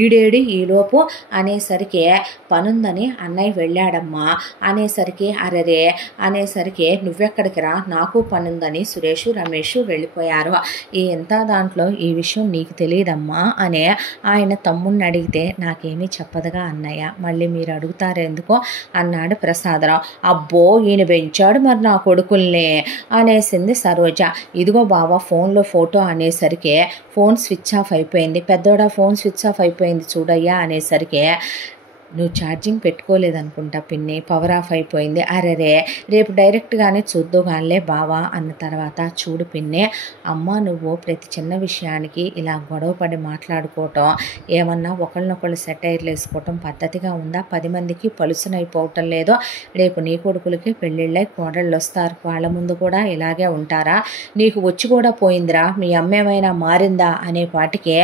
ఈడేడి ఈలోపు అనేసరికి పనుందని అన్నయ్య వెళ్ళాడమ్మా అనేసరికి అరెరే అనేసరికి నువ్వెక్కడికి రా, నాకు పనుందని సురేష్ రమేష్ వెళ్ళిపోయారు. ఎంత దాంట్లో ఈ విషయం నీకు తెలియదమ్మా అనే ఆయన తమ్ముడిని అడిగితే నాకేమీ చెప్పదుగా అన్నయ్య, మళ్ళీ మీరు అడుగుతారెందుకో అన్నాడు ప్రసాదరావు. అబ్బో ఈయన పెంచాడు మరి నా కొడుకుల్ని అనేసింది సరోజ. ఇదిగో బావా ఫోన్లో ఫోటో అనేసరికి ఫోన్ స్విచ్ ఆఫ్ అయిపోయింది, పెద్దోడా ఫోన్ స్విచ్ ఆఫ్ అయిపోయింది చూడయ్యా అనేసరికి నువ్వు ఛార్జింగ్ పెట్టుకోలేదనుకుంటా పిన్ని, పవర్ ఆఫ్ అయిపోయింది, అరెరే రేపు డైరెక్ట్గానే చూద్దుగానిలే బావా అన్న తర్వాత, చూడు పిన్ని, అమ్మ నువ్వు ప్రతి చిన్న విషయానికి ఇలా గొడవపడి మాట్లాడుకోవటం, ఏమన్నా ఒకళ్ళనొకళ్ళు సెటైర్లు వేసుకోవటం పద్ధతిగా ఉందా, 10 మందికి పలుసునైపోవటం లేదో, రేపు నీ కొడుకులకి పెళ్ళిళ్ళై కోడళ్ళు వస్తారు, వాళ్ళ ముందు కూడా ఇలాగే ఉంటారా, నీకు వచ్చి కూడా పోయిందిరా, మీ అమ్మేమైనా మారిందా అనే పాటికి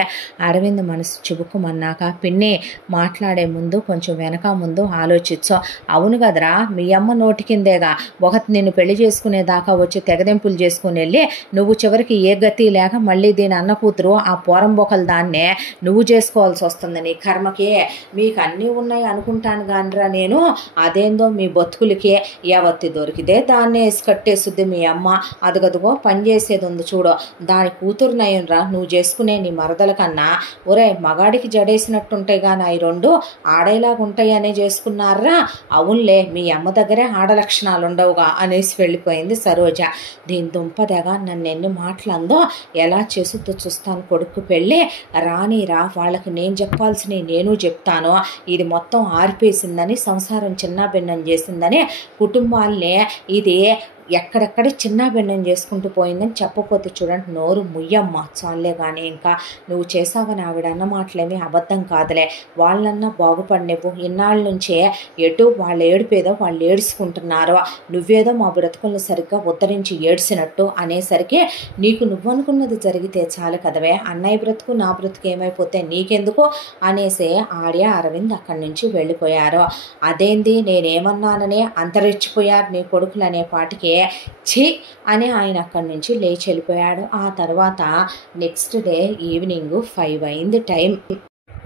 అరవింద్ మనసు చివుక్కుమన్నాక, పిన్ని మాట్లాడే ముందు కొంచెం వెనక ముందు ఆలోచించు. అవును కదరా, మీ అమ్మ నోటి కిందేగా ఒకటి నిన్ను పెళ్లి చేసుకునేదాకా వచ్చి తెగదెంపులు చేసుకుని వెళ్ళి నువ్వు చివరికి ఏ గతి లేక మళ్ళీ దీని అన్న కూతురు ఆ పోరంబొకలు దాన్నే నువ్వు చేసుకోవాల్సి వస్తుంది. నీ కర్మకే. మీకు అన్నీ ఉన్నాయి అనుకుంటాను కానిరా నేను, అదేందో మీ బతుకులకే ఎవత్తి దొరికితే దాన్నే కట్టేస్తుంది మీ అమ్మ. అదుగదుగో పని చేసేది ఉంది చూడు, దాని కూతురు నయంరా నువ్వు చేసుకునే నీ మరదల కన్నా. ఒరే, మగాడికి జడేసినట్టుంటాయి కానీ అవి రెండు ఆడేలాగా ఉంటాయి అనే చేసుకున్నారా? అవునులే, మీ అమ్మ దగ్గరే ఆడలక్షణాలు ఉండవుగా అనేసి వెళ్ళిపోయింది సరోజ. దీని దుంపదగా నన్ను ఎన్ని మాటలందో, ఎలా చేసుతో చూస్తాను కొడుకు పెళ్ళి. రానిరా, వాళ్ళకి నేను చెప్పాల్సినవి నేను చెప్తాను. ఇది మొత్తం ఆర్పేసిందని, సంసారం చిన్నాభిన్నం చేసిందని, కుటుంబాలనే ఇది ఎక్కడెక్కడ చిన్నాభిన్నం చేసుకుంటూ పోయిందని చెప్పపోతే చూడండి నోరు ముయ్యమ్మ. చాలే కానీ ఇంకా నువ్వు చేసావని ఆవిడ అన్న మాటలేమీ అబద్ధం కాదులే. వాళ్ళన్నా బాగుపడినవు. ఇన్నాళ్ళ నుంచే ఎటు వాళ్ళ ఏడుపేదో వాళ్ళు ఏడుచుకుంటున్నారో, నువ్వేదో మా బ్రతుకులను సరిగ్గా ఉద్ధరించి ఏడ్చినట్టు అనేసరికి నీకు నువ్వనుకున్నది జరిగితే చాలు కదవే. అన్నయ్య బ్రతుకు నా బ్రతుకు ఏమైపోతే నీకెందుకు అనేసి ఆర్య అరవింద్ అక్కడి నుంచి వెళ్ళిపోయారు. అదేంది నేనేమన్నానని అంతరిచ్చిపోయారు నీ కొడుకులు అనే పాటికి ఛీ అని ఆయన అక్కడి నుంచి లేచి వెళ్ళిపోయాడు. ఆ తర్వాత నెక్స్ట్ డే ఈవినింగ్ 5 అయింది టైం.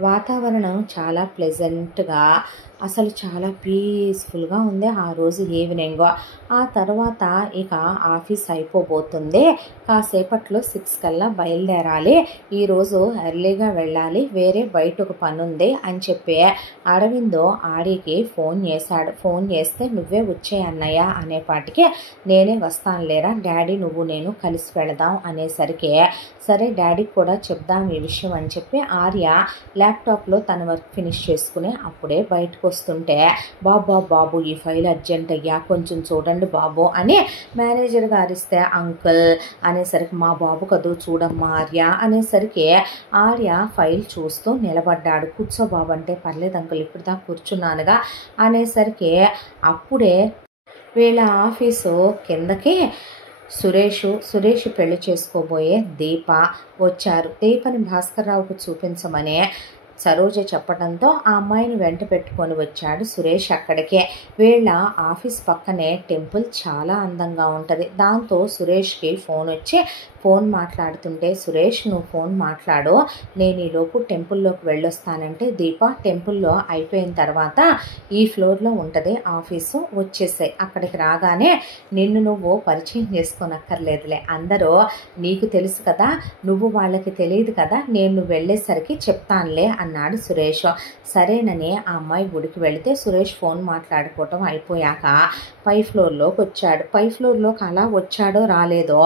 వాతావరణం చాలా ప్లెజెంట్గా, అసలు చాలా పీస్ఫుల్గా ఉంది ఆ రోజు ఈవినింగ్. ఆ తర్వాత ఇక ఆఫీస్ అయిపోబోతుంది. కాసేపట్లో 6 కల్లా బయలుదేరాలి, ఈరోజు ఎర్లీగా వెళ్ళాలి, వేరే బయట ఒక పని ఉంది అని చెప్పి అరవిందో ఆడికి ఫోన్ చేశాడు. ఫోన్ చేస్తే నువ్వే వచ్చే అన్నయ్య అనేపాటికి నేనే వస్తాను లేరా డాడీ, నువ్వు నేను కలిసి వెళదాం అనేసరికి సరే డాడీకి కూడా చెప్దాం ఈ విషయం అని చెప్పి ఆర్య ల్యాప్టాప్లో తన వర్క్ ఫినిష్ చేసుకుని అప్పుడే బయటకు వస్తుంటే బాబు ఈ ఫైల్ అర్జెంట్ అయ్యా, కొంచెం చూడండి బాబు అని మేనేజర్ గారిస్తే అంకుల్ అనేసరికి మా బాబు కదూ చూడమ్మా ఆర్య అనేసరికి ఆర్య ఫైల్ చూస్తూ నిలబడ్డాడు. కూర్చో బాబు అంటే పర్లేదు అంకుల్ ఇప్పుడు దాకా కూర్చున్నానుగా అనేసరికి అప్పుడే వీళ్ళ ఆఫీసు కిందకి సురేష్ పెళ్లి చేసుకోబోయే దీప వచ్చారు. దీపని భాస్కర్ రావుకు చూపించమని సరోజ చెప్పడంతో ఆ అమ్మాయిని వెంట పెట్టుకొని వచ్చాడు సురేష్ అక్కడికే. వీళ్ళ ఆఫీస్ పక్కనే టెంపుల్ చాలా అందంగా ఉంటుంది. దాంతో సురేష్కి ఫోన్ వచ్చి ఫోన్ మాట్లాడుతుంటే సురేష్ నువ్వు ఫోన్ మాట్లాడు, నేను ఈలోపు టెంపుల్లోకి వెళ్ళొస్తానంటే దీప టెంపుల్లో అయిపోయిన తర్వాత ఈ ఫ్లోర్లో ఉంటుంది ఆఫీసు, వచ్చేసాయి. అక్కడికి రాగానే నిన్ను నువ్వు పరిచయం చేసుకోనక్కర్లేదులే, అందరూ నీకు తెలుసు కదా, నువ్వు వాళ్ళకి తెలియదు కదా, నేను వెళ్ళేసరికి చెప్తానులే అన్నాడు సురేష్. సరేనని ఆ అమ్మాయి గుడికి వెళితే సురేష్ ఫోన్ మాట్లాడుకోవటం అయిపోయాక పై ఫ్లోర్లోకి వచ్చాడు. పై ఫ్లోర్లోకి అలా వచ్చాడో రాలేదో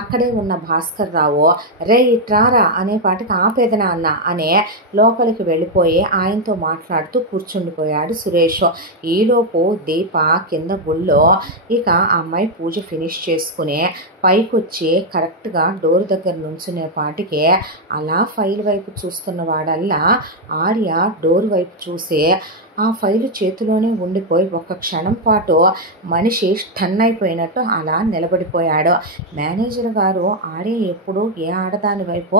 అక్కడే ఉన్న భాస్కర్ రావు రే ఇట్రారా అనేపాటికి ఆపేదనా అన్న అనే లోపలికి వెళ్ళిపోయి ఆయనతో మాట్లాడుతూ కూర్చుండిపోయాడు సురేష్. ఈలోపు దీప కింద గుళ్ళో ఇక ఆ అమ్మాయి పూజ ఫినిష్ చేసుకుని పైకి వచ్చి కరెక్ట్గా డోర్ దగ్గర నుంచునే పాటికి అలా ఫైల్ వైపు చూస్తున్న వాడల్లా ఆర్య డోర్ వైపు చూసి ఆ ఫైలు చేతిలోనే ఉండిపోయి ఒక్క క్షణం పాటు మనిషి స్టన్ అయిపోయినట్టు అలా నిలబడిపోయాడు. మేనేజర్ గారు ఆర్య ఎప్పుడు ఏ ఆడదాని వైపు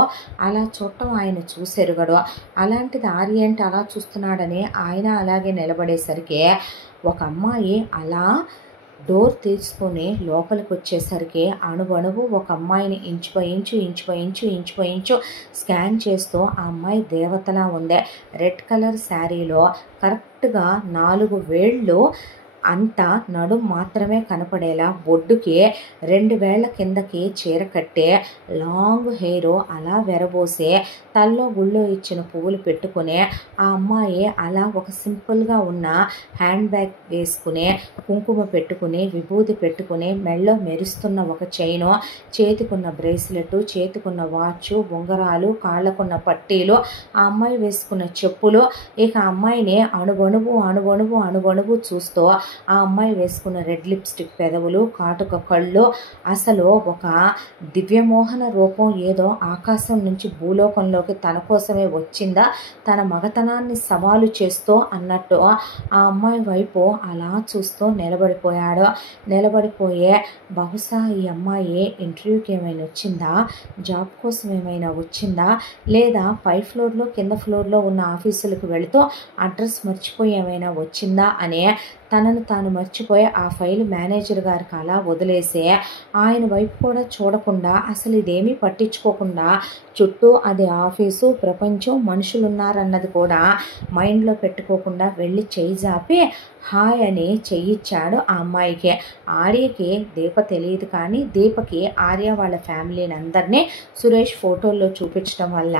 అలా చూడటం ఆయన చూసెరుగడు. అలాంటిది ఆర్య ఏంటి అలా చూస్తున్నాడని ఆయన అలాగే నిలబడేసరికి ఒక అమ్మాయి అలా డోర్ తీసుకొని లోపలికి వచ్చేసరికి అణువణువు ఒక అమ్మాయిని ఇంచు బై ఇంచు స్కాన్ చేస్తూ ఆ అమ్మాయి దేవతలా ఉంది. రెడ్ కలర్ శారీలో కరెక్ట్గా 4 వేళ్ళు అంత నడుం మాత్రమే కనపడేలా బొడ్డుకి 2 వేళ్ల కిందకి చీర కట్టే లాంగ్ హెయిర్ అలా వెరబోసే తల్లో గుళ్ళో ఇచ్చిన పువ్వులు పెట్టుకుని ఆ అమ్మాయి అలా ఒక సింపుల్గా ఉన్న హ్యాండ్ బ్యాగ్ వేసుకుని కుంకుమ పెట్టుకుని విభూది పెట్టుకుని మెళ్ళో మెరుస్తున్న ఒక చైను, చేతికున్న బ్రేస్లెట్, చేతికున్న వాచ్, ఉంగరాలు, కాళ్ళకున్న పట్టీలు, ఆ అమ్మాయి వేసుకున్న చెప్పులు, ఇక అమ్మాయిని అణువణువు చూస్తూ ఆ అమ్మాయి వేసుకున్న రెడ్ లిప్స్టిక్ పెదవులు, కాటుక కళ్ళు, అసలు ఒక దివ్యమోహన రూపం ఏదో ఆకాశం నుంచి భూలోకంలోకి తన కోసమే వచ్చిందా, తన మగతనాన్ని సవాలు చేస్తూ అన్నట్టు ఆ అమ్మాయి వైపు అలా చూస్తూ నిలబడిపోయే బహుశా ఈ అమ్మాయి ఇంటర్వ్యూకి ఏమైనా వచ్చిందా, జాబ్ కోసం ఏమైనా వచ్చిందా, లేదా పై ఫ్లోర్లో కింద ఫ్లోర్లో ఉన్న ఆఫీసులకు వెళుతూ అడ్రస్ మర్చిపోయి ఏమైనా వచ్చిందా అనే తనను తాను మర్చిపోయి ఆ ఫైల్ మేనేజర్ గారికి అలా వదిలేసి ఆయన వైపు కూడా చూడకుండా అసలు ఇదేమీ పట్టించుకోకుండా చుట్టూ అది ఆఫీసు, ప్రపంచం, మనుషులు ఉన్నారన్నది కూడా మైండ్లో పెట్టుకోకుండా వెళ్ళి చెయ్యి జాపి హాయ్ అని చెయ్యిచ్చాడు ఆ అమ్మాయికి. ఆర్యకి దీప తెలియదు, కానీ దీపకి ఆర్య వాళ్ళ ఫ్యామిలీని అందరినీ సురేష్ ఫోటోల్లో చూపించడం వల్ల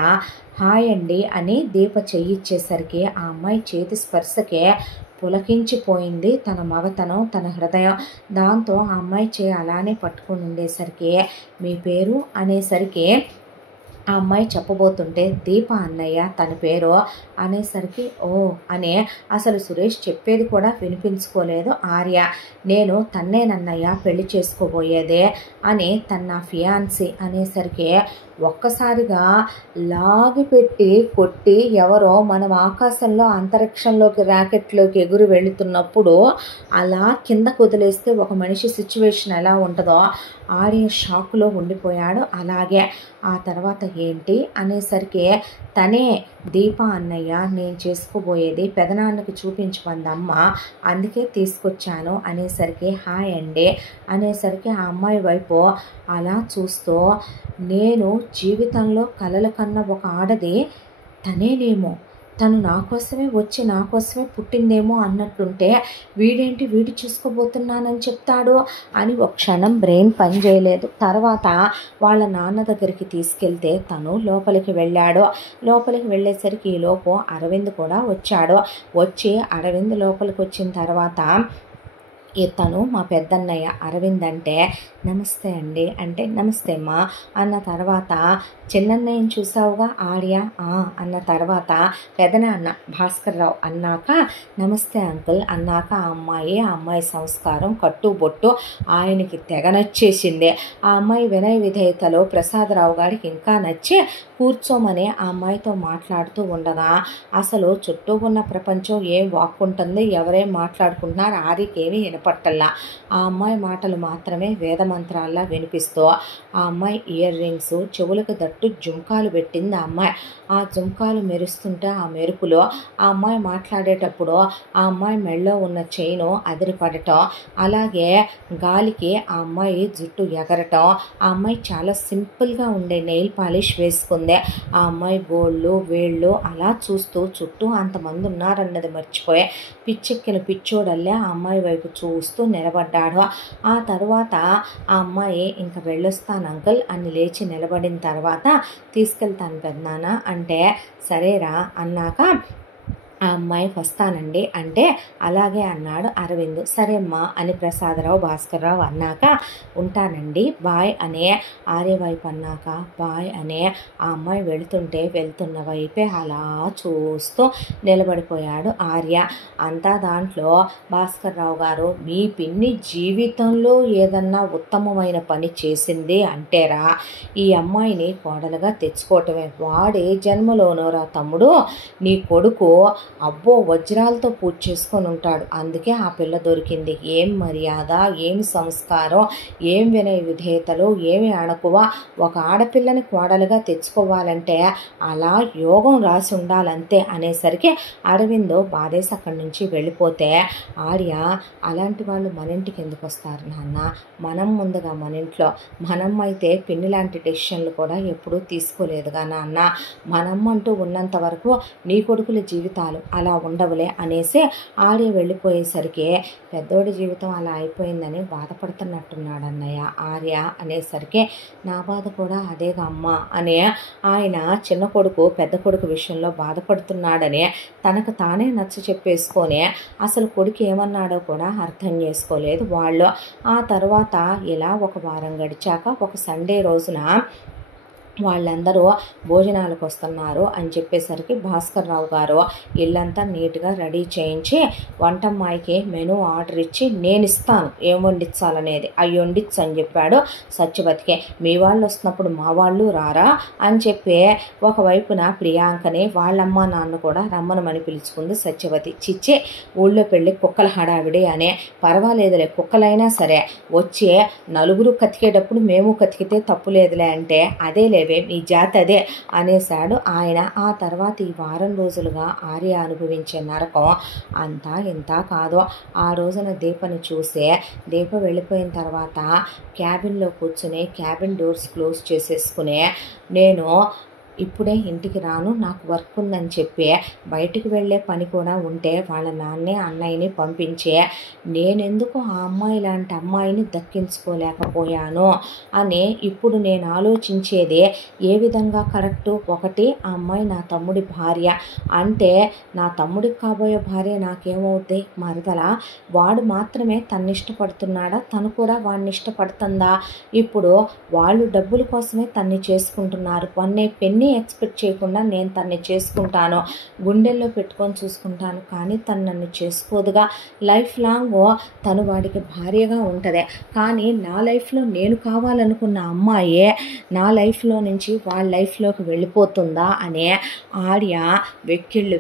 హాయ్ అండి అని దీప చెయ్యిచ్చేసరికి ఆ అమ్మాయి చేతి స్పర్శకే పులకించిపోయింది తన మగతనం, తన హృదయం. దాంతో ఆ అమ్మాయి చేయి అలానే పట్టుకొని ఉండేసరికి మీ పేరు అనేసరికి ఆ అమ్మాయి చెప్పబోతుంటే దీప అన్నయ్య తన పేరు అనేసరికి ఓ అని అసలు సురేష్ చెప్పేది కూడా వినిపించుకోలేదు ఆర్య. నేను తన్నేనన్నయ్య పెళ్లి చేసుకోబోయేదే అని తన ఫియాన్సీ అనేసరికి ఒక్కసారిగా లాగిపెట్టి కొట్టి ఎవరో మనం ఆకాశంలో అంతరిక్షంలోకి రాకెట్లోకి ఎగురు వెళుతున్నప్పుడు అలా కిందకు వదిలేస్తే ఒక మనిషి సిచ్యువేషన్ ఎలా ఉంటుందో ఆర్య షాక్లో ఉండిపోయాడు. అలాగే ఆ తర్వాత ఏంటి అనేసరికి తనే దీప అన్నయ్య, నేను చేసుకోబోయేది పెదనాన్నకు చూపించమంది అమ్మ, అందుకే తీసుకొచ్చాను అనేసరికి హాయ్ అండి అనేసరికి ఆ అమ్మాయి వైపు అలా చూస్తూ నేను జీవితంలో కలలు కన్న ఒక ఆడది తనేనేమో, తను నా కోసమే వచ్చి నా కోసమే పుట్టిందేమో అన్నట్టుంటే వీడేంటి వీడి చూసుకోబోతున్నానని చెప్తాడు అని ఒక క్షణం బ్రెయిన్ పని చేయలేదు. తర్వాత వాళ్ళ నాన్న దగ్గరికి తీసుకెళ్తే తను లోపలికి వెళ్ళాడు. లోపలికి వెళ్ళేసరికి ఈలోపు అరవింద్ కూడా వచ్చాడు. వచ్చి అరవింద్ లోపలికి వచ్చిన తర్వాత తను మా పెద్దన్నయ్య అరవింద్ అంటే నమస్తే అండి అంటే నమస్తే అమ్మా అన్న తర్వాత చిన్నన్నయ్యని చూసావుగా ఆర్య అన్న తర్వాత పెదనాన్న భాస్కర్ రావు అన్నాక నమస్తే అంకుల్ అన్నాక ఆ అమ్మాయి సంస్కారం కట్టుబొట్టు ఆయనకి తెగ నచ్చేసింది. ఆ అమ్మాయి వినయ విధేయతలో ప్రసాదరావు గారికి ఇంకా నచ్చి కూర్చోమని ఆ అమ్మాయితో మాట్లాడుతూ ఉండగా అసలు చుట్టూ ఉన్న ప్రపంచం ఏం వాక్కుంటుంది, ఎవరేం మాట్లాడుకుంటున్నారు ఆర్యకేమీ వినపట్టల్లా. ఆ అమ్మాయి మాటలు మాత్రమే వేదమంత్రాల్లా వినిపిస్తూ ఆ అమ్మాయి ఇయర్ రింగ్స్, చెవులకు దట్టు జుంకాలు పెట్టింది ఆ అమ్మాయి. ఆ జుంకాలు మెరుస్తుంటే ఆ మెరుపులో ఆ అమ్మాయి మాట్లాడేటప్పుడు ఆ అమ్మాయి మెడలో ఉన్న చైను అదిరిపడటం, అలాగే గాలికి ఆ అమ్మాయి జుట్టు ఎగరటం, ఆ అమ్మాయి చాలా సింపుల్గా ఉండే నెయిల్ పాలిష్ వేసుకుంది. ఆ అమ్మాయి గోళ్ళు వేళ్ళు అలా చూస్తూ చుట్టూ అంతమంది ఉన్నారన్నది మర్చిపోయి పిచ్చెక్కిన పిచ్చోడల్లే ఆ అమ్మాయి వైపు చూస్తూ నిలబడ్డాడు. ఆ తర్వాత ఆ అమ్మాయి ఇంకా వెళ్ళొస్తాను అంకుల్ అని లేచి నిలబడిన తర్వాత తీసుకెళ్తాను పెద్దనాన్న అంటే సరేరా అన్నాక ఆ అమ్మాయి వస్తానండి అంటే అలాగే అన్నాడు అరవింద్. సరే అమ్మా అని ప్రసాదరావు భాస్కర్రావు అన్నాక ఉంటానండి బాయ్ అనే ఆర్య వైపు అన్నాక బాయ్ అనే ఆ అమ్మాయి వెళ్తున్న వైపే అలా చూస్తూ నిలబడిపోయాడు ఆర్య. అంతా దాంట్లో భాస్కర్రావు గారు మీ పిన్ని జీవితంలో ఏదన్నా ఉత్తమమైన పని చేసింది అంటేరా ఈ అమ్మాయిని కోడలుగా తెచ్చుకోవటమే. వాడే జన్మలోనోరా తమ్ముడు నీ కొడుకు అబ్బో వజ్రాలతో పూజ చేసుకొని ఉంటాడు, అందుకే ఆ పిల్ల దొరికింది. ఏం మర్యాద, ఏం సంస్కారం, ఏం వినయ విధేయతలు, ఏమి అణకువ. ఒక ఆడపిల్లని కోడలుగా తెచ్చుకోవాలంటే అలా యోగం రాసి ఉండాలంతే అనేసరికి అరవింద్ బాధేసి అక్కడి నుంచి వెళ్ళిపోతే ఆర్య అలాంటి వాళ్ళు మన ఇంటికి ఎందుకు వస్తారు నాన్న, మనం ముందుగా మన ఇంట్లో మనమ్మ అయితే పిన్ని లాంటి డెసిషన్లు కూడా ఎప్పుడూ తీసుకోలేదుగా నాన్న, మనమ్మంటూ ఉన్నంత వరకు నీ కొడుకుల జీవితాలు అలా ఉండవులే అనేసి ఆర్య వెళ్ళిపోయేసరికి పెద్దోడి జీవితం అలా అయిపోయిందని బాధపడుతున్నట్టున్నాడు అన్నయ్య ఆర్య అనేసరికి నా బాధ కూడా అదేగా అమ్మ అని ఆయన చిన్న కొడుకు పెద్ద కొడుకు విషయంలో బాధపడుతున్నాడని తనకు తానే నచ్చ చెప్పేసుకొని అసలు కొడుకు ఏమన్నాడో కూడా అర్థం చేసుకోలేదు వాళ్ళు. ఆ తర్వాత ఇలా ఒక వారం గడిచాక ఒక సండే రోజున వాళ్ళందరూ భోజనాలకు వస్తున్నారు అని చెప్పేసరికి భాస్కర్ రావు గారు ఇల్లంతా నీట్గా రెడీ చేయించి వంటమ్మాయికి మెనూ ఆర్డర్ ఇచ్చి నేను ఇస్తాను ఏం వండించాలనేది అవి వండించు అని చెప్పాడు సత్యవతికి. మీ వాళ్ళు వస్తున్నప్పుడు మా వాళ్ళు రారా అని చెప్పి ఒకవైపున ప్రియాంకని వాళ్ళమ్మ నాన్న కూడా రమ్మనమని పిలుచుకుంది సత్యవతి. చిచ్చి ఊళ్ళో పెళ్ళి కుక్కల హడావిడి అనే పర్వాలేదులే కుక్కలైనా సరే వచ్చి నలుగురు కతికేటప్పుడు మేము కతికితే తప్పు లేదులే అంటే అదేలే మీ జాతి అదే అనేశాడు ఆయన. ఆ తర్వాత ఈ వారం రోజులుగా ఆర్య అనుభవించే నరకం అంతా ఇంత కాదు. ఆ రోజున దీపని చూసే దీప వెళ్ళిపోయిన తర్వాత క్యాబిన్లో కూర్చుని క్యాబిన్ డోర్స్ క్లోజ్ చేసేసుకునే నేను ఇప్పుడే ఇంటికి రాను నాకు వర్క్ ఉందని చెప్పి బయటికి వెళ్ళే పని కూడా ఉంటే వాళ్ళ నాన్నే అన్నయ్యని పంపించే నేనెందుకు ఆ అమ్మాయి లాంటి అమ్మాయిని దక్కించుకోలేకపోయాను అని ఇప్పుడు నేను ఆలోచించేది ఏ విధంగా కరెక్టు. ఒకటి ఆ అమ్మాయి నా తమ్ముడి భార్య అంటే నా తమ్ముడికి కాబోయే భార్య నాకేమవుద్ది మరదల. వాడు మాత్రమే తన్ని ఇష్టపడుతున్నాడా తను కూడా వాడిని ఇష్టపడుతుందా. ఇప్పుడు వాళ్ళు డబ్బుల కోసమే తన్ని చేసుకుంటున్నారు. పెన్ని ఎక్స్పెక్ట్ చేయకుండా నేను తన్ని చేసుకుంటాను గుండెల్లో పెట్టుకొని చూసుకుంటాను కానీ తను నన్ను చేసుకోదుగా. లైఫ్ లాంగ్ తను వాడికి భార్యగా ఉంటుంది. కానీ నా లైఫ్లో నేను కావాలనుకున్న అమ్మాయే నా లైఫ్లో నుంచి వాళ్ళ లైఫ్లోకి వెళ్ళిపోతుందా అనే ఆర్య వెక్కిళ్ళు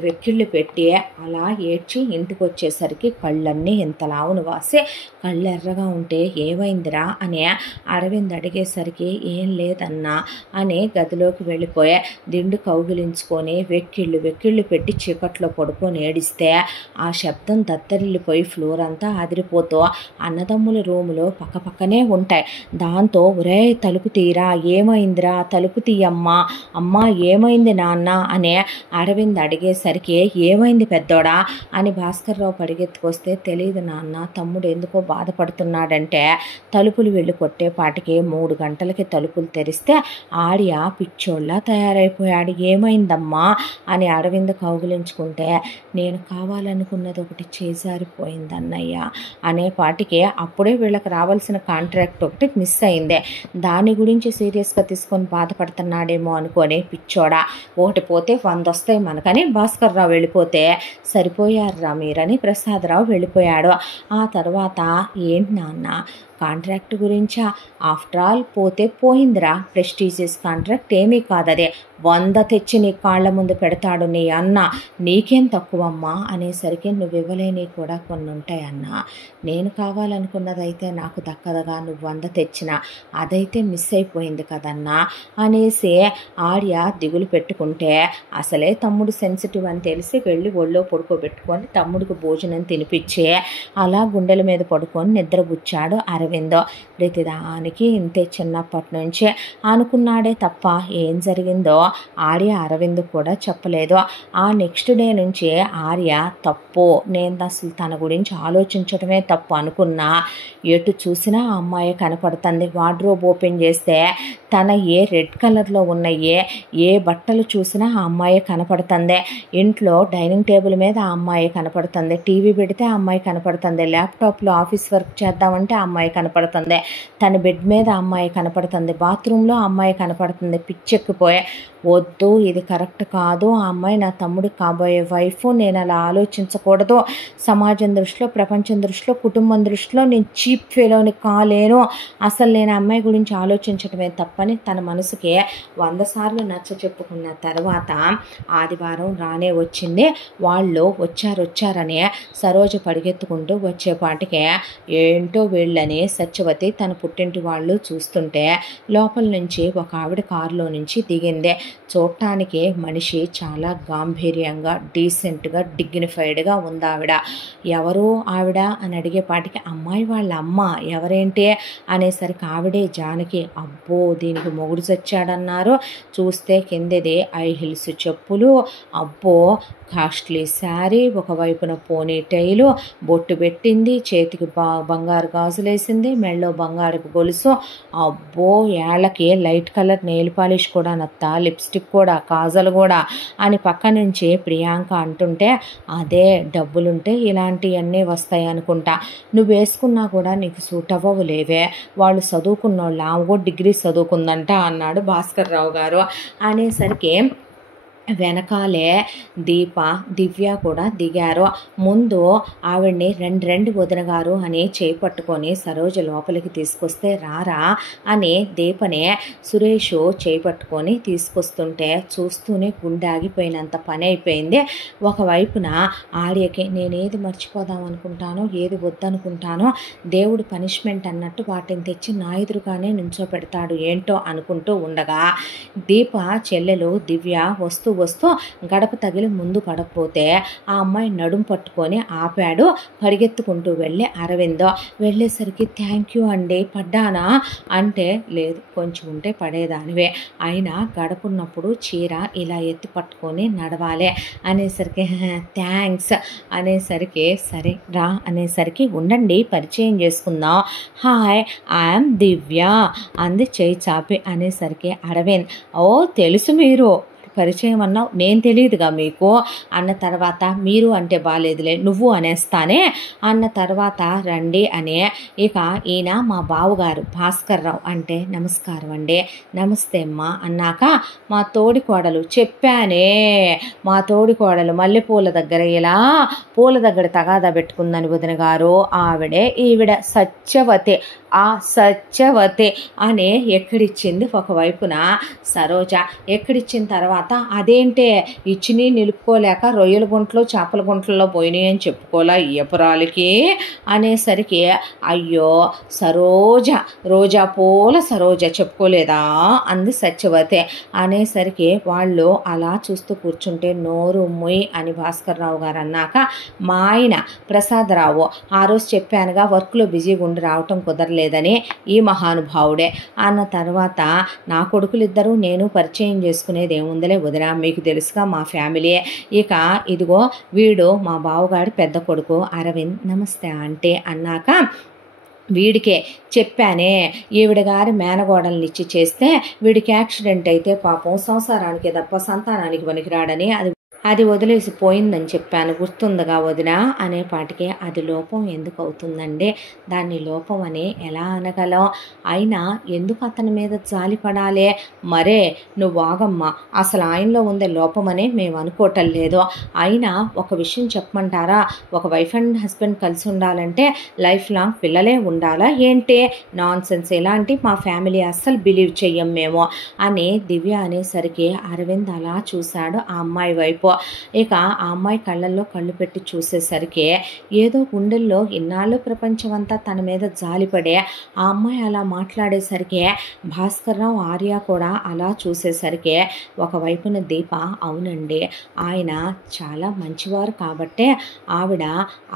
పెట్టి అలా ఏడ్చి ఇంటికి వచ్చేసరికి కళ్ళన్నీ ఇంతలావును వాసి కళ్ళు ఎర్రగా ఉంటే ఏమైందిరా అని అరవింద్ అడిగేసరికి ఏం లేదన్నా అని గదిలోకి వెళ్ళిపోయే దిండు కౌగిలించుకొని వెక్కిళ్ళు పెట్టి చీకట్లో పడుకొని ఏడిస్తే ఆ శబ్దం దత్తరిల్లిపోయి ఫ్లోర్ అంతా అదిరిపోతూ అన్నదమ్ముల రూములో పక్కపక్కనే ఉంటాయి. దాంతో ఒరే తలుపు తీరా ఏమైందిరా తలుపు తీయమ్మా అమ్మా ఏమైంది నాన్న అని అరవింద్ అడిగేసరికి ఏమైంది పెద్దోడా అని భాస్కర్ రావు పరిగెత్తుకొస్తే తెలియదు నాన్న తమ్ముడు ఎందుకో బాధపడుతున్నాడంటే తలుపులు వెళ్ళి కొట్టేపాటికి 3 గంటలకి తలుపులు తెరిస్తే ఆర్య పిచ్చోళ్ళ తయారైపోయాడు. ఏమైందమ్మా అని అరవింద్ కౌగిలించుకుంటే నేను కావాలనుకున్నది ఒకటి చేజారిపోయింది అన్నయ్య అనేపాటికి అప్పుడే వీళ్ళకి రావాల్సిన కాంట్రాక్ట్ ఒకటి మిస్ అయిందే దాని గురించి సీరియస్గా తీసుకొని బాధపడుతున్నాడేమో అనుకొని పిచ్చోడా ఒకటి పోతే 100 వస్తాయి మనకని భాస్కర్ రావు వెళ్ళిపోతే సరిపోయారురా మీరని ప్రసాదరావు వెళ్ళిపోయాడు. ఆ తర్వాత ఏంటి నాన్న కాంట్రాక్ట్ గురించా ఆఫ్టర్ ఆల్ పోతే పోయిందిరా ప్రెస్టీజియస్ కాంట్రాక్ట్ ఏమీ కాదదే 100 తెచ్చి నీ కాళ్ళ ముందు పెడతాడు నీ అన్న నీకేం తక్కువమ్మా అనేసరికి నువ్వు ఇవ్వలేని కూడా కొన్ని ఉంటాయన్నా నేను కావాలనుకున్నదైతే నాకు దక్కదగా నువ్వు 100 తెచ్చినా అదైతే మిస్ అయిపోయింది కదన్నా అనేసి ఆర్య దిగులు పెట్టుకుంటే అసలే తమ్ముడు సెన్సిటివ్ అని తెలిసి వెళ్ళి ఒళ్ళో పడుకోబెట్టుకొని తమ్ముడికి భోజనం తినిపించి అలా గుండెల మీద పడుకొని నిద్రపుచ్చాడు అరవింద్. ప్రతిదానికి ఇంతే చిన్నప్పటి నుంచే అనుకున్నాడే తప్ప ఏం జరిగిందో ఆర్య అరవింద్ కూడా చెప్పలేదు. ఆ నెక్స్ట్ డే నుంచి ఆర్య తప్పు నేను అసలు తన గురించి ఆలోచించడమే తప్పు అనుకున్నా ఎటు చూసినా ఆ అమ్మాయి కనపడుతుంది. వార్డ్రోబ్ ఓపెన్ చేస్తే తన ఏ రెడ్ కలర్లో ఉన్నాయే ఏ బట్టలు చూసినా ఆ అమ్మాయి కనపడుతుంది. ఇంట్లో డైనింగ్ టేబుల్ మీద ఆ అమ్మాయి కనపడుతుంది. టీవీ పెడితే ఆ అమ్మాయి కనపడుతుంది. ల్యాప్టాప్లో ఆఫీస్ వర్క్ చేద్దామంటే ఆ అమ్మాయి కనపడుతుంది. తన బెడ్ మీద ఆ అమ్మాయి కనపడుతుంది. బాత్రూంలో ఆ అమ్మాయి కనపడుతుంది. పిచ్చెక్కిపోయే వద్దు ఇది కరెక్ట్ కాదు ఆ అమ్మాయి నా తమ్ముడికి కాబోయే వైఫ్ నేను అలా ఆలోచించకూడదు సమాజం దృష్టిలో ప్రపంచం దృష్టిలో కుటుంబం దృష్టిలో నేను చీప్ ఫెలోని కాలేను అసలు నేను ఆ అమ్మాయి గురించి ఆలోచించడమే తప్పని తన మనసుకే 100 సార్లు నచ్చ చెప్పుకున్న తర్వాత ఆదివారం రానే వచ్చింది. వాళ్ళు వచ్చారని సరోజ పరిగెత్తుకుంటూ వచ్చేపాటికే ఏంటో వీళ్ళని సత్యవతి తన పుట్టింటి వాళ్ళు చూస్తుంటే లోపల నుంచి ఒక ఆవిడ కారులో నుంచి దిగింది. చూడటానికి మనిషి చాలా గాంభీర్యంగా డీసెంట్గా డిగ్నిఫైడ్గా ఉంది ఆవిడ. ఎవరు ఆవిడ అని అడిగేపాటికి అమ్మాయి వాళ్ళ అమ్మ ఎవరేంటి అనేసరికి ఆవిడే జానకి. అబ్బో దీనికి మొగుడు చచ్చాడన్నారు. చూస్తే కిందది ఐ హిల్స్ చెప్పులు అబ్బో కాస్ట్లీ శారీ ఒకవైపున పోనీ టైలు బొట్టు పెట్టింది చేతికి బంగారు గాజులు వేసింది మెళ్ళో బంగారపు గొలుసు అబ్బో ఏళ్ళకి లైట్ కలర్ నెయిల్ పాలిష్ కూడా నత్తా లిప్స్టిక్ కూడా, కాజల్ కూడా అని పక్క నుంచి ప్రియాంక అంటుంటే, అదే డబ్బులుంటే ఇలాంటివన్నీ వస్తాయి అనుకుంటా. నువ్వు వేసుకున్నా కూడా నీకు సూట్ అవ్వవు లేవే, వాళ్ళు చదువుకున్నోళ్ళు, ఆమె కూడా డిగ్రీ చదువుకుందంట అన్నాడు భాస్కర్ రావు గారు. అనేసరికి వెనకాలే దివ్య కూడా దిగారు. ముందు ఆవిడ్ని రెండు వదిన గారు అని చేపట్టుకొని సరోజ లోపలికి తీసుకొస్తే రారా అని దీపనే సురేష్ చేపట్టుకొని తీసుకొస్తుంటే చూస్తూనే గుండె ఆగిపోయినంత పని అయిపోయింది. ఒకవైపున ఆర్యకి నేనేది మర్చిపోదాం అనుకుంటానో, ఏది వద్దనుకుంటానో దేవుడు పనిష్మెంట్ అన్నట్టు వాటిని తెచ్చి నా ఎదురుగానే నుంచో పెడతాడు ఏంటో అనుకుంటూ ఉండగా, దీప చెల్లెలు దివ్య వస్తూ గడప తగిలి ముందు పడకపోతే ఆ అమ్మాయి నడుం పట్టుకొని ఆపాడు. పరిగెత్తుకుంటూ వెళ్ళి అరవింద్ వెళ్ళేసరికి థ్యాంక్ యూ అండి, పడ్డానా అంటే, లేదు కొంచెం ఉంటే పడేదానివే, అయినా గడపున్నప్పుడు చీర ఇలా ఎత్తి పట్టుకొని నడవాలి అనేసరికి థ్యాంక్స్ అనేసరికి సరే రా అనేసరికి ఉండండి పరిచయం చేసుకుందాం, హాయ్ ఐఎమ్ దివ్య అంది చేయి చాపి. అనేసరికి అరవింద్ ఓ తెలుసు మీరు పరిచయం అన్నావు, నేను తెలియదుగా మీకు అన్న తర్వాత మీరు అంటే బాగాలేదులే నువ్వు అనేస్తానే అన్న తర్వాత రండి అనే, ఇక ఈయన మా బావగారు భాస్కర్ రావు అంటే నమస్కారం అండి, నమస్తే అమ్మా అన్నాక మా తోడి కోడలు చెప్పానే, మా తోడి కోడలు మల్లెపూల దగ్గర ఇలా పూల దగ్గర తగాదా పెట్టుకుందని వదిన గారు, ఆవిడే ఈవిడ సత్యవతి, ఆ సత్యవతి అని ఎక్కడిచ్చింది ఒకవైపున సరోజ. ఎక్కడిచ్చిన తర్వాత అదేంటే ఇచ్చిని నిలుపుకోలేక రొయ్యల గుంట్లో చేపల గుంట్లలో పోయినాయి అని చెప్పుకోలే ఇయ్యపురాలకి అనేసరికి, అయ్యో సరోజ, రోజా పూల సరోజ చెప్పుకోలేదా అంది సత్యవతి. అనేసరికి వాళ్ళు అలా చూస్తూ కూర్చుంటే నోరు ముయ్ అని భాస్కర్ రావు గారు అన్నాక, మా ఆయన ప్రసాదరావు ఆ రోజు చెప్పానుగా వర్క్లో బిజీగా ఉండి రావటం కుదరలేదని, ఈ మహానుభావుడే అన్న తర్వాత నా కొడుకులిద్దరూ నేను పరిచయం చేసుకునేది ఏముందలే వదిన, మీకు తెలుసుగా మా ఫ్యామిలీ, ఇక ఇదిగో వీడు మా బావగాడి పెద్ద కొడుకు అరవింద్, నమస్తే అంటే అన్నాక, వీడికే చెప్పానే ఈవిడ గారి మేనగోడల్ని ఇచ్చి చేస్తే వీడికి యాక్సిడెంట్ అయితే పాపం సంసారానికి తప్ప సంతానానికి పనికిరాడని అది వదిలేసి పోయిందని చెప్పాను గుర్తుందిగా వదిన అనేపాటికి, అది లోపం ఎందుకు అవుతుందండి, దాన్ని లోపం అని ఎలా అనగలం, అయినా ఎందుకు అతని మీద జాలి పడాలే, మరే నువ్వు ఆగమ్మా, అసలు ఆయనలో ఉండే లోపమనే మేము అనుకోవటం లేదు, అయినా ఒక విషయం చెప్పమంటారా, ఒక వైఫ్ అండ్ హస్బెండ్ కలిసి ఉండాలంటే లైఫ్ లాంగ్ పిల్లలే ఉండాలా ఏంటి, నాన్ సెన్స్, ఇలాంటి మా ఫ్యామిలీ అస్సలు బిలీవ్ చెయ్యం మేము అని దివ్య అనేసరికి అరవింద్ అలా చూశాడు ఆ అమ్మాయి వైపు. ఇక ఆ అమ్మాయి కళ్ళల్లో కళ్ళు పెట్టి చూసేసరికి ఏదో గుండెల్లో ఇన్నాళ్ళు ప్రపంచం అంతా తన మీద జాలిపడే ఆ అమ్మాయి అలా మాట్లాడేసరికి భాస్కర్ రావు ఆర్య కూడా అలా చూసేసరికి ఒకవైపున దీప, అవునండి ఆయన చాలా మంచివారు కాబట్టే ఆవిడ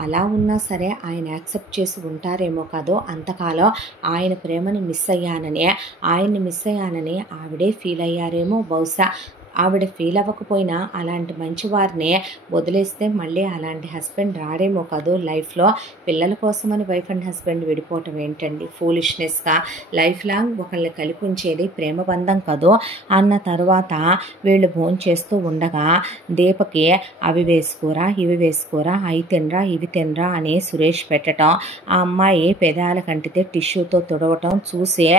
అలా ఉన్నా సరే ఆయన యాక్సెప్ట్ చేసి ఉంటారేమో కాదు, అంతకాలం ఆయన ప్రేమని మిస్ అయ్యానని, ఆయన్ని మిస్ అయ్యానని ఆవిడే ఫీల్ అయ్యారేమో బహుశా, ఆవిడ ఫీల్ అవ్వకపోయినా అలాంటి మంచి వారిని వదిలేస్తే మళ్ళీ అలాంటి హస్బెండ్ రాడేమో కాదు లైఫ్లో, పిల్లల కోసమని వైఫ్ అండ్ హస్బెండ్ విడిపోవటం ఏంటండి ఫూలిష్నెస్గా, లైఫ్ లాంగ్ ఒకళ్ళని కలిపి ఉంచేది ప్రేమ బంధం కదో అన్న తర్వాత వీళ్ళు భోంచేస్తూ ఉండగా దీపకి అవి వేసుకోరా ఇవి వేసుకోరా, అవి తినరా ఇవి తినరా అని సురేష్ పెట్టడం, ఆ అమ్మాయి పెదాల కంటితే టిష్యూతో తుడవటం చూసి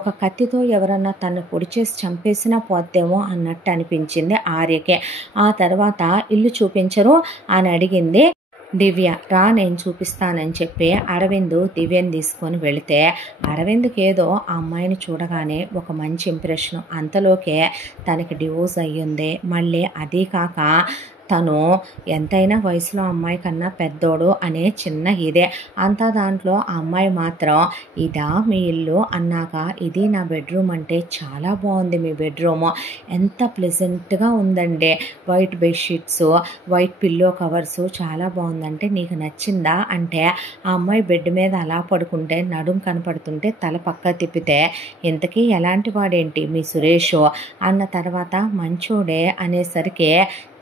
ఒక కత్తితో ఎవరన్నా తను పొడి చేసి చంపేసినా పోద్దేమో అన్నట్టు అనిపించింది ఆర్యకే. ఆ తర్వాత ఇల్లు చూపించరు అని అడిగింది దివ్య. రా నేను చూపిస్తానని చెప్పి అరవింద్ దివ్యని తీసుకొని వెళితే అరవింద్కి ఏదో ఆ అమ్మాయిని చూడగానే ఒక మంచి ఇంప్రెషన్, అంతలోకే తనకి డివోర్స్ అయ్యింది, మళ్ళీ అదీ కాక తను ఎంతైనా వయసులో అమ్మాయి కన్నా పెద్దోడు అనే చిన్న ఇదే, అంతా దాంట్లో ఆ అమ్మాయి మాత్రం ఇదా మీ ఇల్లు అన్నాక, ఇది నా బెడ్రూమ్ అంటే చాలా బాగుంది మీ బెడ్రూమ్, ఎంత ప్లెజెంట్గా ఉందండి, white bedsheets white pillow covers చాలా బాగుందంటే నీకు నచ్చిందా అంటే, ఆ అమ్మాయి బెడ్ మీద అలా పడుకుంటే నడుం కనపడుతుంటే తల పక్క తిప్పితే, ఇంతకీ ఎలాంటి వాడేంటి మీ సురేష్ అన్న తర్వాత మంచోడే అనేసరికి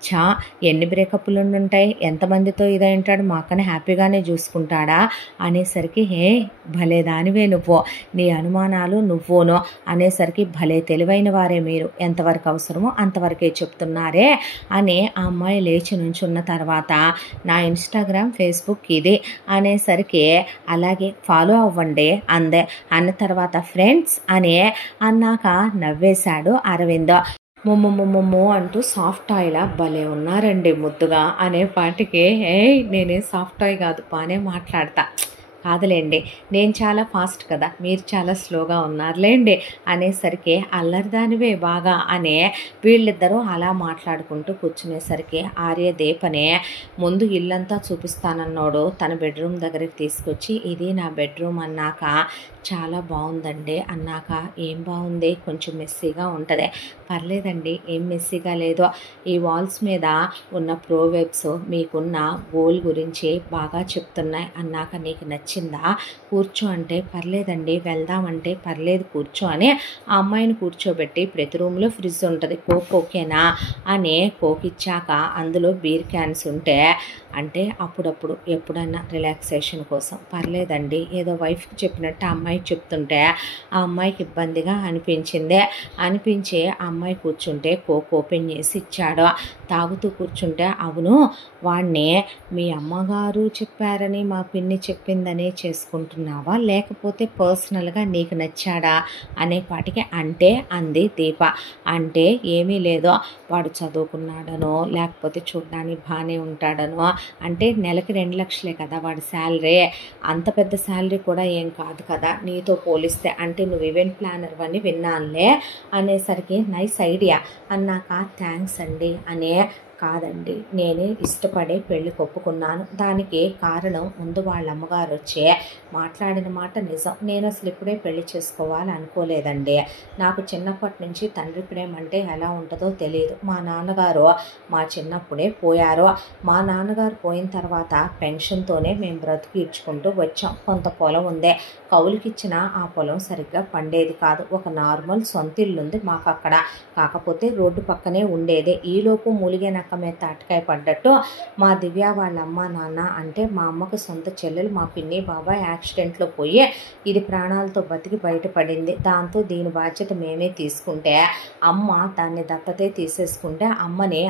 ఛా ఎన్ని బ్రేకప్లు ఉండుంటాయి, ఎంతమందితో ఇదైంటాడు, మా అక్కని హ్యాపీగానే చూసుకుంటాడా అనేసరికి హే భలే దానివే నువ్వు, నీ అనుమానాలు నువ్వునో అనేసరికి భలే తెలివైన వారే మీరు, ఎంతవరకు అవసరమో అంతవరకే చెప్తున్నారే అని ఆ అమ్మాయి లేచి నుంచున్న తర్వాత నా ఇన్స్టాగ్రామ్ ఫేస్బుక్ ఇది అనేసరికి అలాగే ఫాలో అవ్వండి అందే. అన్న తర్వాత ఫ్రెండ్స్ అని అన్నాక నవ్వేశాడు అరవింద్. ముమ్ము అంటూ సాఫ్ట్ టాయ్లా భలే ఉన్నారండి ముద్దుగా అనే పాటికి నేనే సాఫ్ట్ టాయ్ కాదు, బాగానే మాట్లాడతా, కాదులేండి నేను చాలా ఫాస్ట్ కదా, మీరు చాలా స్లోగా ఉన్నారులేండి అనేసరికి అల్లరిదానివే బాగా అనే వీళ్ళిద్దరూ అలా మాట్లాడుకుంటూ కూర్చునేసరికి ఆర్యదీపనే ముందు ఇల్లంతా చూపిస్తానన్నాడు తన బెడ్రూమ్ దగ్గరికి తీసుకొచ్చి, ఇది నా బెడ్రూమ్ అన్నాక చాలా బాగుందండి అన్నాక, ఏం బాగుంది, కొంచెం మెస్సీగా ఉంటుంది, పర్లేదండి ఏం మెస్సీగా లేదో, ఈ వాల్స్ మీద ఉన్న ప్రోవెబ్స్ మీకున్న గోల్ గురించి బాగా చెప్తున్నాయి అన్నాక, నీకు నచ్చిందా, కూర్చో అంటే పర్లేదండి, వెళ్దామంటే పర్లేదు కూర్చో అని ఆ అమ్మాయిని కూర్చోబెట్టి, ప్రతి రూమ్లో ఫ్రిడ్జ్ ఉంటుంది, కోక్ ఓకేనా అని కోక్ ఇచ్చాక అందులో బీర్ క్యాన్స్ ఉంటే, అంటే అప్పుడప్పుడు ఎప్పుడన్నా రిలాక్సేషన్ కోసం, పర్లేదండి ఏదో వైఫ్కి చెప్పినట్టు ఆ అమ్మాయికి చెప్తుంటే ఆ అమ్మాయికి ఇబ్బందిగా అనిపించి ఆ అమ్మాయి కూర్చుంటే కోక్ ఓపెన్ చేసి ఇచ్చాడు. తాగుతూ కూర్చుంటే, అవును వాడిని మీ అమ్మగారు చెప్పారని మా పిన్ని చెప్పిందని చేసుకుంటున్నావా, లేకపోతే పర్సనల్గా నీకు నచ్చాడా అనేపాటికి అంటే అంది దీప. అంటే ఏమీ లేదో, వాడు చదువుకున్నాడనో లేకపోతే చూడడానికి బాగానే ఉంటాడనో, అంటే నెలకి 2 లక్షలే కదా వాడి శాలరీ, అంత పెద్ద శాలరీ కూడా ఏం కాదు కదా నీతో పోలిస్తే, అంటే నువ్వు ఈవెంట్ ప్లానర్ అని విన్నానులే అనేసరికి నైస్ ఐడియా అన్నాక, థ్యాంక్స్ అండి అనే, కాదండి నేనే ఇష్టపడే పెళ్ళి ఒప్పుకున్నాను, దానికి కారణం ముందు వాళ్ళ అమ్మగారు వచ్చే మాట్లాడిన మాట నిజం, నేను అసలు ఇప్పుడే పెళ్లి చేసుకోవాలి అనుకోలేదండి, నాకు చిన్నప్పటి నుంచి తండ్రి ప్రేమ అంటే ఎలా ఉంటుందో తెలియదు, మా నాన్నగారు మా చిన్నప్పుడే పోయారు, మా నాన్నగారు పోయిన తర్వాత పెన్షన్తోనే మేము బ్రతుకు ఇచ్చుకుంటూ వచ్చాం, కొంత పొలం ఉందే, కౌలుకిచ్చిన ఆ పొలం సరిగ్గా పండేది కాదు, ఒక నార్మల్ సొంత ఇల్లు ఉంది మాకు అక్కడ, కాకపోతే రోడ్డు పక్కనే ఉండేదే, ఈలోపు మూలిగే నక్క మీద తాటికాయ పడ్డట్టు మా దివ్య వాళ్ళ అమ్మ నాన్న, అంటే మా అమ్మకు సొంత చెల్లెలు మా పిన్ని బాబాయ్ యాక్సిడెంట్లో పోయి ఇది ప్రాణాలతో బతికి బయటపడింది, దాంతో దీని బాధ్యత మేమే తీసుకుంటే అమ్మ దాన్ని దత్తతే తీసేసుకుంటే అమ్మనే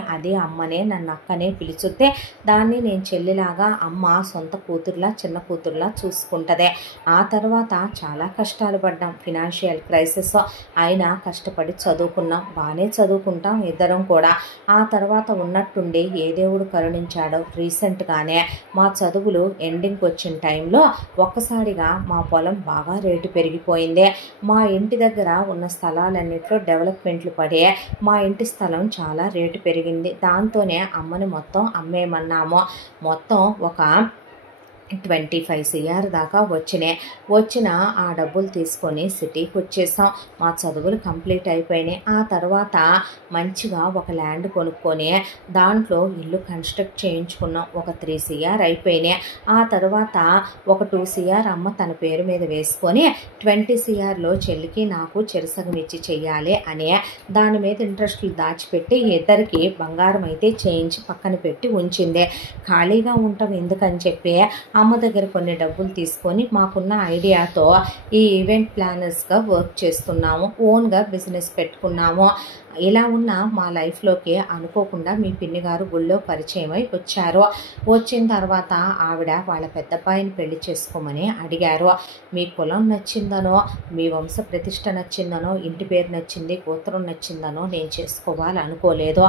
నన్ను అక్కనే పిలుచుతే దాన్ని నేను చెల్లిలాగా, అమ్మ సొంత కూతురులా చిన్న కూతురులా చూసుకుంటుంది. ఆ తర్వాత చాలా కష్టాలు పడ్డాం, ఫినాన్షియల్ క్రైసిస్ అయినా కష్టపడి చదువుకున్నాం, బాగానే చదువుకుంటాం ఇద్దరం కూడా. ఆ తర్వాత ఉన్నట్టుండి ఏ దేవుడు కరుణించాడో రీసెంట్గానే మా చదువులు ఎండింగ్కి వచ్చిన టైంలో ఒక్కసారిగా మా పొలం బాగా రేటు పెరిగిపోయింది, మా ఇంటి దగ్గర ఉన్న స్థలాలన్నింటిలో డెవలప్మెంట్లు పడి మా ఇంటి స్థలం చాలా రేటు పెరిగింది, దాంతోనే అమ్మని మొత్తం అమ్మేమన్నాము, మొత్తం ఒక 25 CR దాకా వచ్చిన ఆ డబ్బులు తీసుకొని సిటీకి వచ్చేసాం, మా చదువులు కంప్లీట్ అయిపోయినాయి. ఆ తర్వాత మంచిగా ఒక ల్యాండ్ కొనుక్కొని దాంట్లో ఇల్లు కన్స్ట్రక్ట్ చేయించుకున్నాం, ఒక 3 CR అయిపోయినాయి. ఆ తర్వాత ఒక 2 CR అమ్మ తన పేరు మీద వేసుకొని 20 CRలో చెల్లికి నాకు చెరసగం ఇచ్చి చెయ్యాలి అని దాని మీద ఇంట్రెస్ట్లు దాచిపెట్టి ఇద్దరికి బంగారం అయితే చేయించి పక్కన పెట్టి ఉంచింది. ఖాళీగా ఉంటాం ఎందుకని చెప్పి అమ్మ దగ్గర కొన్ని డబ్బులు తీసుకొని మాకున్న ఐడియాతో ఈ ఈవెంట్ ప్లానర్స్గా వర్క్ చేస్తున్నాము, ఓన్గా బిజినెస్ పెట్టుకున్నాము. ఇలా ఉన్న మా లైఫ్లోకి అనుకోకుండా మీ పిన్ని గారు గుళ్ళో పరిచయమై వచ్చారు. వచ్చిన తర్వాత ఆవిడ వాళ్ళ పెద్దబ్బాయిని పెళ్లి చేసుకోమని అడిగారు. మీ కులం నచ్చిందనో, మీ వంశ ప్రతిష్ట నచ్చిందనో, ఇంటి పేరు నచ్చింది, గోత్రం నచ్చిందనో నేను చేసుకోవాలనుకోలేదు.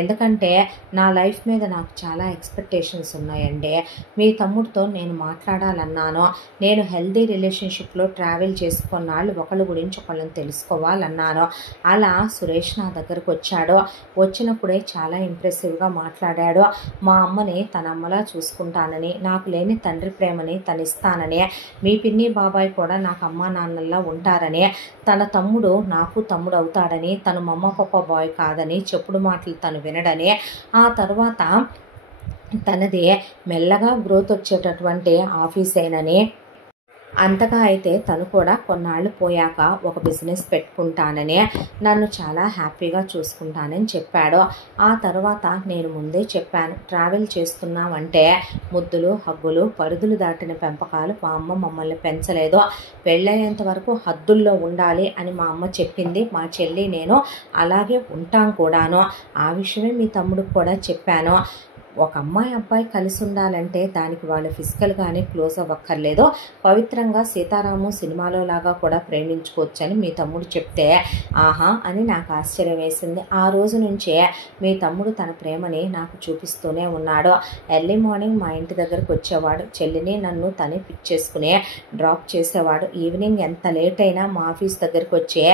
ఎందుకంటే నా లైఫ్ మీద నాకు చాలా ఎక్స్పెక్టేషన్స్ ఉన్నాయండి. మీ తమ్ముడితో నేను మాట్లాడాలన్నాను, నేను హెల్దీ రిలేషన్షిప్లో ట్రావెల్ చేసుకున్నాళ్ళు ఒకళ్ళ గురించి ఒకళ్ళని తెలుసుకోవాలన్నాను. అలా సురేష్ నా దగ్గరకు వచ్చాడు. వచ్చినప్పుడే చాలా ఇంప్రెసివ్గా మాట్లాడాడు. మా అమ్మని తన అమ్మలా చూసుకుంటానని, నాకు లేని తండ్రి ప్రేమని తనిస్తానని, మీ పిన్ని బాబాయ్ కూడా నాకు అమ్మా నాన్నల్లా ఉంటారని, తన తమ్ముడు నాకు తమ్ముడు అవుతాడని, తను మమ్మ పప్ప బాయ్ కాదని, చెప్పుడు మాటలు తను వినడని, ఆ తర్వాత తనది మెల్లగా గ్రోత్ వచ్చేటటువంటి ఆఫీసేనని, అంతగా అయితే తను కూడా కొన్నాళ్ళు పోయాక ఒక బిజినెస్ పెట్టుకుంటానని, నన్ను చాలా హ్యాపీగా చూసుకుంటానని చెప్పాడు. ఆ తర్వాత నేను ముందే చెప్పాను, ట్రావెల్ చేస్తున్నామంటే ముద్దులు హగ్గులు పరిధులు దాటిన పెంపకాలు మా అమ్మ మమ్మల్ని పెంచలేదు, పెళ్ళయ్యేంత వరకు హద్దుల్లో ఉండాలి అని మా అమ్మ చెప్పింది. మా చెల్లి నేను అలాగే ఉంటాం కూడాను. ఆ విషయమే మీ తమ్ముడికి కూడా చెప్పాను. ఒక అమ్మాయి అబ్బాయి కలిసి ఉండాలంటే దానికి వాళ్ళు ఫిజికల్గానే క్లోజ్ అవ్వక్కర్లేదు, పవిత్రంగా సీతారాము సినిమాలో లాగా కూడా ప్రేమించుకోవచ్చు అని మీ తమ్ముడు చెప్తే ఆహా అని నాకు ఆశ్చర్యం వేసింది. ఆ రోజు నుంచే మీ తమ్ముడు తన ప్రేమని నాకు చూపిస్తూనే ఉన్నాడు. ఎర్లీ మార్నింగ్ మా ఇంటి దగ్గరకు వచ్చేవాడు, చెల్లిని నన్ను తనే పిక్ చేసుకుని డ్రాప్ చేసేవాడు. ఈవినింగ్ ఎంత లేట్ అయినా మా ఆఫీస్ దగ్గరకు వచ్చి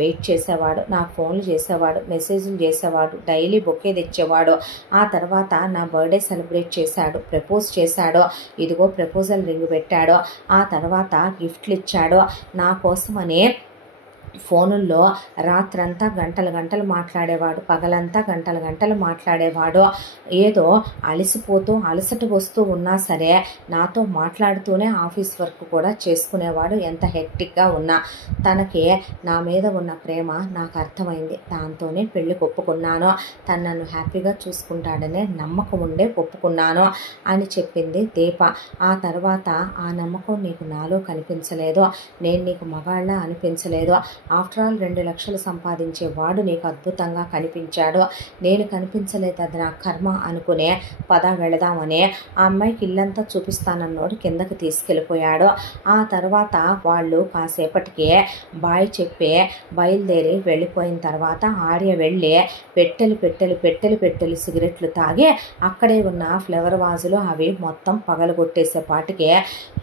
వెయిట్ చేసేవాడు, నాకు ఫోన్లు చేసేవాడు, మెసేజ్లు చేసేవాడు, డైలీ బొకే తెచ్చేవాడు. ఆ తర్వాత నా బర్త్డే సెలబ్రేట్ చేశాడు, ప్రపోజ్ చేశాడు, ఇదిగో ప్రపోజల్ రింగ్ పెట్టాడు. ఆ తర్వాత గిఫ్ట్లు ఇచ్చాడు. నా కోసమని ఫోనుల్లో రాత్రంతా గంటలు గంటలు మాట్లాడేవాడు, పగలంతా గంటలు గంటలు మాట్లాడేవాడు. ఏదో అలసిపోతూ అలసట వస్తూ ఉన్నా సరే నాతో మాట్లాడుతూనే ఆఫీస్ వర్క్ కూడా చేసుకునేవాడు. ఎంత హెక్టిక్గా ఉన్నా తనకి నా మీద ఉన్న ప్రేమ నాకు అర్థమైంది. దాంతోనే పెళ్ళి ఒప్పుకున్నాను. తను నన్ను హ్యాపీగా చూసుకుంటాడనే నమ్మకం ఉండే ఒప్పుకున్నాను అని చెప్పింది దీప. ఆ తర్వాత ఆ నమ్మకం నీకు నాలో కనిపించలేదు, నేను నీకు మగాళ్ళ అనిపించలేదు. ఆఫ్టర్ ఆల్ 2 లక్షలు సంపాదించే వాడు నీకు అద్భుతంగా కనిపించాడు, నేను కనిపించలేదు, అది నా కర్మ అనుకునే పద వెళదామని ఆ అమ్మాయికి ఇల్లంతా చూపిస్తానన్నోడు కిందకి తీసుకెళ్ళిపోయాడు. ఆ తర్వాత వాళ్ళు కాసేపటికి బాయ్ చెప్పి బయలుదేరి వెళ్ళిపోయిన తర్వాత ఆర్య వెళ్ళి పెట్టెలు పెట్టెలు పెట్టెలు పెట్టెలు సిగరెట్లు తాగి అక్కడే ఉన్న ఫ్లవర్ వాజులు అవి మొత్తం పగలగొట్టేసేపాటికి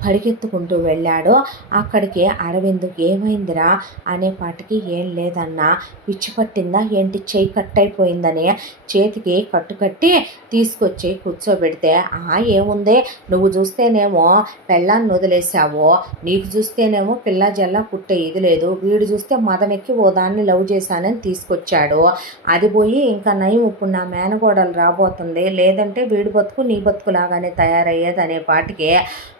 పరిగెత్తుకుంటూ వెళ్ళాడు. అక్కడికి అరవింద్ ఏమైందిరా అనేపాటికి ఏం లేదన్నా, పిచ్చి పట్టిందా ఏంటి, చేయి కట్ అయిపోయిందని చేతికి కట్టుకట్టి తీసుకొచ్చి కూర్చోబెడితే ఏముంది, నువ్వు చూస్తేనేమో పెళ్ళాన్ని వదిలేసావు, నీకు చూస్తేనేమో పిల్ల జల్ల పుట్టే ఇది లేదు, వీడు చూస్తే మదమెక్కి ఓ దాన్ని లవ్ చేశానని తీసుకొచ్చాడు, అది పోయి ఇంకా నయం ఇప్పుడు నా మేనగోడలు రాబోతుంది, లేదంటే వీడి బతుకు నీ బతుకులాగానే తయారయ్యేది అనే పాటికి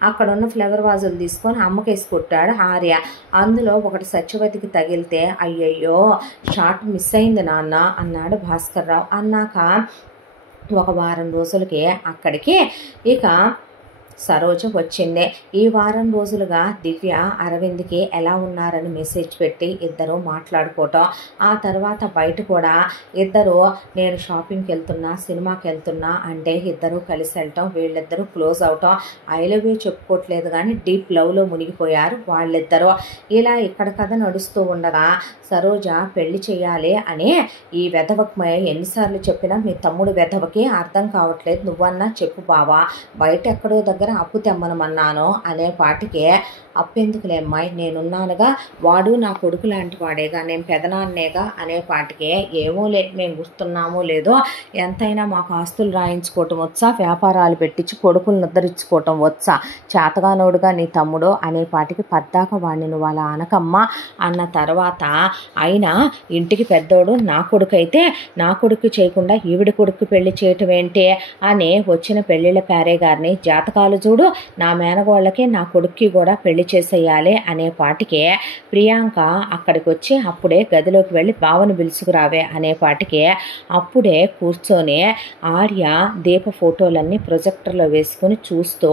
అక్కడున్న ఫ్లవర్ వాజులు తీసుకొని అమ్మకేసి కొట్టాడు ఆర్య. అందులో ఒకటి సత్యవతికి తగిలితే అయ్యయ్యో షాట్ మిస్ అయింది నాన్న అన్నాడు భాస్కర్ రావు. అన్నాక ఒక వారం రోజులకి అక్కడికి ఇక సరోజ వచ్చింది. ఈ వారం రోజులుగా దివ్య అరవింద్కి ఎలా ఉన్నారని మెసేజ్ పెట్టి ఇద్దరు మాట్లాడుకోవటం. ఆ తర్వాత బయట కూడా ఇద్దరు నేను షాపింగ్కి వెళ్తున్నా, సినిమాకి వెళ్తున్నా అంటే ఇద్దరు కలిసి వెళ్ళటం, వీళ్ళిద్దరూ క్లోజ్ అవటం. ఐ లవ్ యూ చెప్పుకోవట్లేదు కానీ డీప్ లవ్లో మునిగిపోయారు వాళ్ళిద్దరూ. ఇలా ఇక్కడ కథ నడుస్తూ ఉండగా సరోజ పెళ్లి చేయాలి అని ఈ వెధవకు ఎన్నిసార్లు చెప్పినా మీ తమ్ముడు వెధవకి అర్థం కావట్లేదు, నువ్వన్నా చెప్పు బావా, బయట ఎక్కడో దగ్గర అప్పు తెమ్మనమన్నాను అనే పాటికే అప్పెందుకులే అమ్మాయి, నేనున్నానుగా, వాడు నా కొడుకు లాంటి వాడేగా, నేను పెదనాన్నేగా అనే పాటికే ఏమో లేదు, మేము గుర్తున్నామో లేదో ఎంతైనా మాకు ఆస్తులు రాయించుకోవటం వచ్చా, వ్యాపారాలు పెట్టించి కొడుకులు నిద్రించుకోవటం వచ్చా, చేతగానోడుగా నీ తమ్ముడు అనే పాటికి పద్దాక వాడిని నువ్వు అలా అనకమ్మా అన్న తర్వాత అయినా ఇంటికి పెద్దోడు నా కొడుకు అయితే నా కొడుకు చేయకుండా ఈవిడి కొడుకు పెళ్లి చేయటం ఏంటి అని వచ్చిన పెళ్ళిళ్ళ ప్యారే గారిని జాతకాలు చూడు, నా మేనగోళ్ళకి నా కొడుక్కి కూడా పెళ్లి చేసేయాలి అనే పాటికే ప్రియాంక అక్కడికి వచ్చి అప్పుడే గదిలోకి వెళ్ళి బావను పిలుచుకురావే అనే పాటికే అప్పుడే కూర్చొని ఆర్య దీప ఫోటోలన్నీ ప్రొజెక్టర్లో వేసుకుని చూస్తూ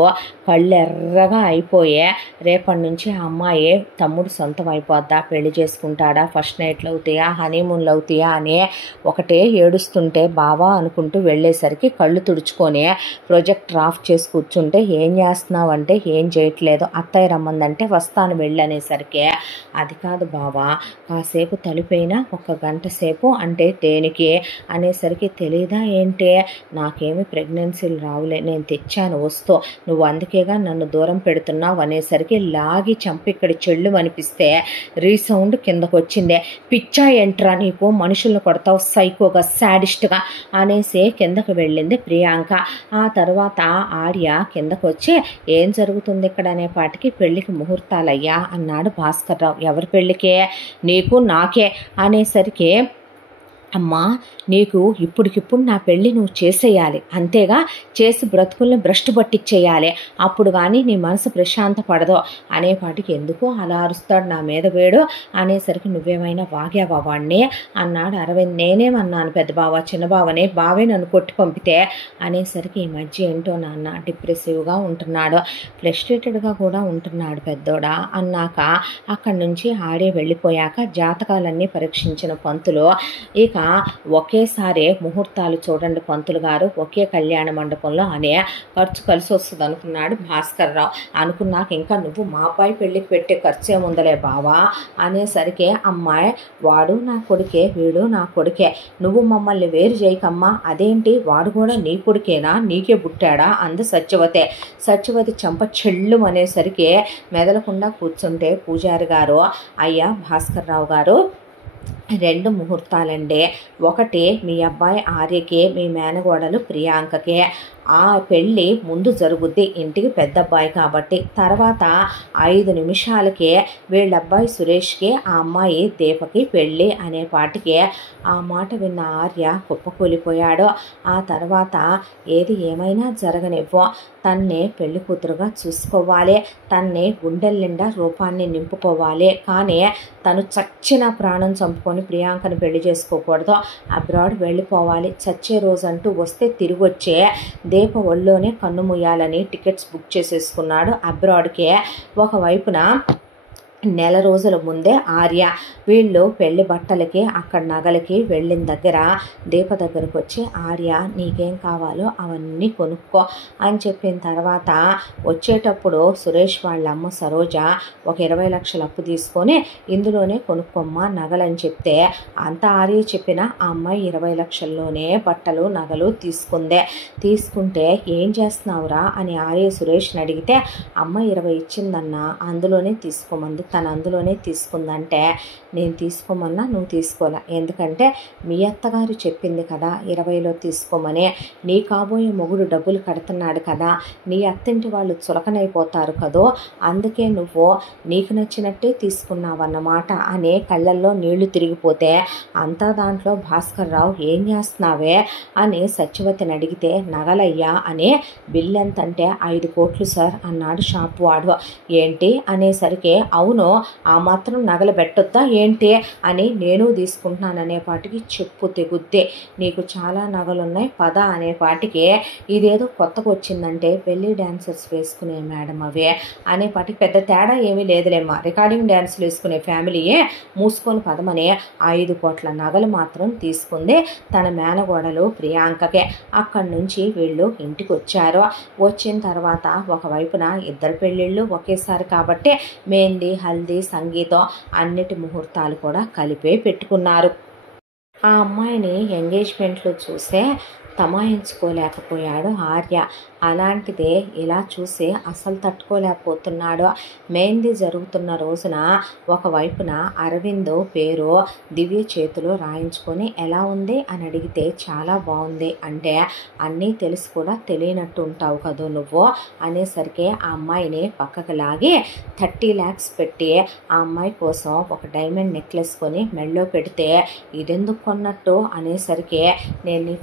కళ్ళెర్రగా అయిపోయే రేపటి నుంచి ఆ అమ్మాయి తమ్ముడు సొంతం అయిపోద్దా, పెళ్లి చేసుకుంటాడా, ఫస్ట్ నైట్లు అవుతాయా, హనీమూన్లు అవుతాయా అని ఒకటే ఏడుస్తుంటే బావా అనుకుంటూ వెళ్ళేసరికి కళ్ళు తుడుచుకొని ప్రొజెక్టర్ ఆఫ్ చేసి కూర్చుంటే ఏం చేస్తున్నావు అంటే ఏం చేయట్లేదు, అత్తయ్య రమ్మందంటే వస్తాను వెళ్ళనేసరికి అది కాదు బావా కాసేపు తలిపోయినా 1 గంట సేపు అంటే దేనికి అనేసరికి తెలీదా ఏంటి, నాకేమి ప్రెగ్నెన్సీలు రావులే, నేను తెచ్చాను వస్తూ, నువ్వు అందుకేగా నన్ను దూరం పెడుతున్నావు అనేసరికి లాగి చంపి ఇక్కడ చెళ్ళు అనిపిస్తే రీసౌండ్ కిందకు వచ్చిందే, పిచ్చా ఎంట్రా నీకు, మనుషులను కొడతావు సైకోగా శాడిస్ట్గా అనేసి కిందకు వెళ్ళింది ప్రియాంక. ఆ తర్వాత ఆర్య కిందకు వచ్చి ఏం జరుగుతుంది ఇక్కడ అనే పాటికి పెళ్లికి ముహూర్తాలయ్యా అన్నాడు భాస్కర్ రావు. ఎవరి పెళ్లికే, నీకు నాకే అనేసరికి అమ్మా, నీకు ఇప్పటికిప్పుడు నా పెళ్ళి నువ్వు చేసేయాలి, అంతేగా చేసి బ్రతుకుల్ని భ్రష్టు పట్టించేయాలి, అప్పుడు కానీ నీ మనసు ప్రశాంత పడదు అనేపాటికి ఎందుకు అలా అరుస్తాడు నా మీద వేడు అనేసరికి నువ్వేమైనా వాగావా వాడిని అన్నాడు అరవింద్. నేనేమన్నాను పెద్ద బావ, చిన్న బావనే, బావే నన్ను కొట్టి పంపితే అనేసరికి ఈ మధ్య ఏంటో నాన్న డిప్రెసివ్గా ఉంటున్నాడు, ఫ్రస్ట్రేటెడ్గా కూడా ఉంటున్నాడు పెద్దోడా అన్నాక అక్కడి నుంచి ఆడే వెళ్ళిపోయాక జాతకాలన్నీ పరీక్షించిన పంతులు ఇక ఒకేసారి ముహూర్తాలు చూడండి పంతులు గారు, ఒకే కళ్యాణ మండపంలో అనే ఖర్చు కలిసి వస్తుంది అనుకున్నాడు భాస్కర్ రావు. అనుకున్నాక ఇంకా నువ్వు మా అబ్బాయి పెళ్ళికి పెట్టే ఖర్చు ఏముందలే బావా అనేసరికి అమ్మాయి వాడు నా కొడుకే, వీడు నా కొడుకే, నువ్వు మమ్మల్ని వేరు చేయకమ్మా, అదేంటి వాడు కూడా నీ కొడుకేనా, నీకే పుట్టాడా అంది సత్యవతే. సత్యవతి చంప చెల్లు అనేసరికి మెదలకుండా కూర్చుంటే పూజారి గారు, అయ్యా భాస్కర్ రావు గారు, 2 ముహూర్తాలండి, ఒకటి మీ అబ్బాయి ఆర్యకి, మీ మేనగోడలు ప్రియాంకకే, ఆ పెళ్ళి ముందు జరుగుద్ది, ఇంటికి పెద్ద అబ్బాయి కాబట్టి, తర్వాత 5 నిమిషాలకే వీళ్ళబ్బాయి సురేష్కి ఆ అమ్మాయి దీపకి పెళ్ళి అనేపాటికి ఆ మాట విన్న ఆర్య కుప్పకూలిపోయాడు. ఆ తర్వాత ఏది ఏమైనా జరగనివ్వు, తన్నే పెళ్లి కూతురుగా చూసుకోవాలి, తన్నే గుండెల నిండా రూపాన్ని నింపుకోవాలి, కానీ తను చచ్చిన ప్రాణం చంపుకొని ప్రియాంకను పెళ్లి చేసుకోకూడదు, అబ్రాడ్ వెళ్ళిపోవాలి, చచ్చే రోజంటూ వస్తే తిరిగి వచ్చే దీప ఒళ్ళోనే కన్ను ముయ్యాలని టికెట్స్ బుక్ చేసేసుకున్నాడు అబ్రాడ్కే. ఒకవైపున నెల రోజుల ముందే ఆర్య వీళ్ళు పెళ్లి బట్టలకి అక్కడ నగలకి వెళ్ళిన దగ్గర దీప దగ్గరకు వచ్చి, ఆర్య నీకేం కావాలో అవన్నీ కొనుక్కో అని చెప్పిన తర్వాత వచ్చేటప్పుడు సురేష్ వాళ్ళ అమ్మ సరోజ ఒక 20 లక్షల అప్పు తీసుకొని ఇందులోనే కొనుక్కోమ్మా నగలని చెప్తే, అంత ఆర్య చెప్పిన ఆ అమ్మాయి 20 లక్షల్లోనే బట్టలు నగలు తీసుకుంటే ఏం చేస్తున్నావురా అని ఆర్య సురేష్ని అడిగితే, అమ్మ 20 ఇచ్చిందన్నా, అందులోనే తీసుకోమంది, తను అందులోనే తీసుకుందంటే, నేను తీసుకోమన్నా నువ్వు తీసుకోలే, ఎందుకంటే మీ అత్తగారు చెప్పింది కదా 20లో తీసుకోమని, నీ కాబోయే మొగుడు డబ్బులు కడుతున్నాడు కదా, నీ అత్తింటి వాళ్ళు చులకనైపోతారు కదో, అందుకే నువ్వు నీకు నచ్చినట్టే తీసుకున్నావన్నమాట అని కళ్ళల్లో నీళ్లు తిరిగిపోతే, అంతా దాంట్లో భాస్కర్ రావు ఏం చేస్తున్నావే అని సత్యవతిని అడిగితే, నగలయ్యా అని, బిల్ ఎంతంటే 5 కోట్లు సార్ అన్నాడు షాప్ వాడు. ఏంటి అనేసరికి, అవును ఆ మాత్రం నగలు పెట్టొద్దా ఏంటి అని, నేను తీసుకుంటున్నాను అనేపాటికి చెప్పు తెగుద్దే, నీకు చాలా నగలున్నాయి పద అనేపాటికి, ఇదేదో కొత్తగా వచ్చిందంటే పెళ్ళి డ్యాన్సర్స్ వేసుకునే మేడం అవే అనేపాటికి, పెద్ద తేడా ఏమీ లేదులేమ్మా, రికార్డింగ్ డ్యాన్సులు వేసుకునే ఫ్యామిలీయే, మూసుకొని పదమని 5 కోట్ల నగలు మాత్రం తీసుకుంది తన మేనగోడలు ప్రియాంకకే. అక్కడి నుంచి వీళ్ళు ఇంటికి వచ్చారు. వచ్చిన తర్వాత ఒకవైపున 2 పెళ్ళిళ్ళు ఒకేసారి కాబట్టి మెహందీ, హల్దీ, సంగీతం అన్నిటి ముహూర్తాలు కూడా కలిపే పెట్టుకున్నారు. ఆ అమ్మాయిని ఎంగేజ్మెంట్లో చూసే తమాయించుకోలేకపోయాడు ఆర్య. అలాంటిదే ఇలా చూసి అసలు తట్టుకోలేకపోతున్నాడు. మెహందీ జరుగుతున్న రోజున ఒకవైపున అరవింద్ పేరు దివ్య చేతిలో రాయించుకొని ఎలా ఉంది అని అడిగితే, చాలా బాగుంది అంటే, అన్నీ తెలిసి కూడా తెలియనట్టు ఉంటావు కదా నువ్వు అనేసరికి ఆ అమ్మాయిని పక్కకు లాగి 30 lakhs పెట్టి ఆ అమ్మాయి కోసం ఒక డైమండ్ నెక్లెస్ కొని మెళ్ళో పెడితే, ఇదెందుకు కొన్నట్టు అనేసరికి, నేను నీ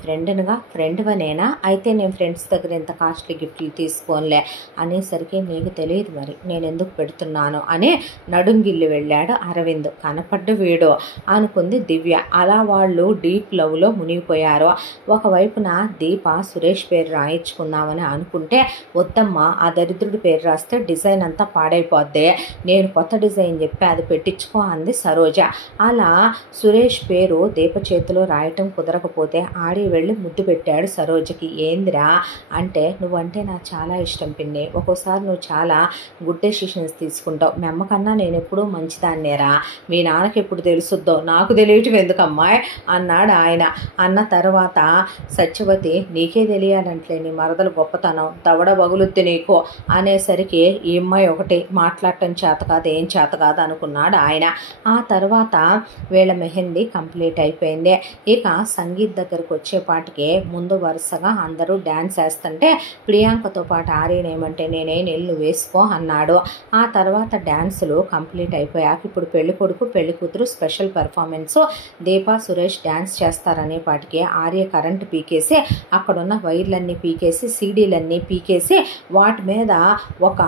ఫ్రెండ్వనేనా, అయితే నేను ఫ్రెండ్స్ దగ్గర ఎంత కాస్ట్లీ గిఫ్ట్లు తీసుకోనిలే అనేసరికి, నీకు తెలియదు మరి నేను ఎందుకు పెడుతున్నాను అని నడుంగిల్లి వెళ్ళాడు అరవింద్. కనపడ్డ వీడు అనుకుంది దివ్య. అలా వాళ్ళు డీప్ లవ్లో మునిగిపోయారు. ఒకవైపున దీప సురేష్ పేరు రాయించుకుందామని అనుకుంటే, వద్దమ్మా ఆ దరిద్రుడి పేరు రాస్తే డిజైన్ అంతా పాడైపోద్ది, నేను కొత్త డిజైన్ చెప్పి అది పెట్టించుకో అంది సరోజ. అలా సురేష్ పేరు దీప చేతిలో రాయటం కుదరకపోతే ఆడి వెళ్ళి ముద్దు పెట్టాడు సరోజకి. ఏందిరా అంటే, నువ్వంటే నాకు చాలా ఇష్టం పిన్ని, ఒక్కోసారి నువ్వు చాలా గుడ్ డెసిషన్స్ తీసుకుంటావు, మీ అమ్మకన్నా నేను ఎప్పుడూ మంచిదాన్నేరా, మీ నాన్నకి ఎప్పుడు తెలుసుద్దో, నాకు తెలియటం ఎందుకమ్మాయి అన్నాడు ఆయన. అన్న తర్వాత సత్యవతి, నీకే తెలియాలంటే నీ మరదలు గొప్పతనం దవడ బగులుద్ది నీకు అనేసరికి, ఈ అమ్మాయి ఒకటి మాట్లాడటం చేత కాదు ఏం చేత కాదు అనుకున్నాడు ఆయన. ఆ తర్వాత వీళ్ళ మెహందీ కంప్లీట్ అయిపోయింది. ఇక సంగీత్ దగ్గరకు వచ్చేపాటికి ముందు వరుసగా అందరూ డ్యాన్స్ వేస్తుంటే ప్రియాంకతో పాటు ఆర్యనేమంటే నేనే నీళ్ళు వేసుకో అన్నాడు. ఆ తర్వాత డ్యాన్సులు కంప్లీట్ అయిపోయాక ఇప్పుడు పెళ్లి కొడుకు పెళ్లి కూతురు special performance Deepa Suresh dance చేస్తారనే పాటికి ఆర్య కరెంటు పీకేసి అక్కడున్న వైర్లన్నీ పీకేసి సీడీలన్నీ పీకేసి వాటి మీద ఒక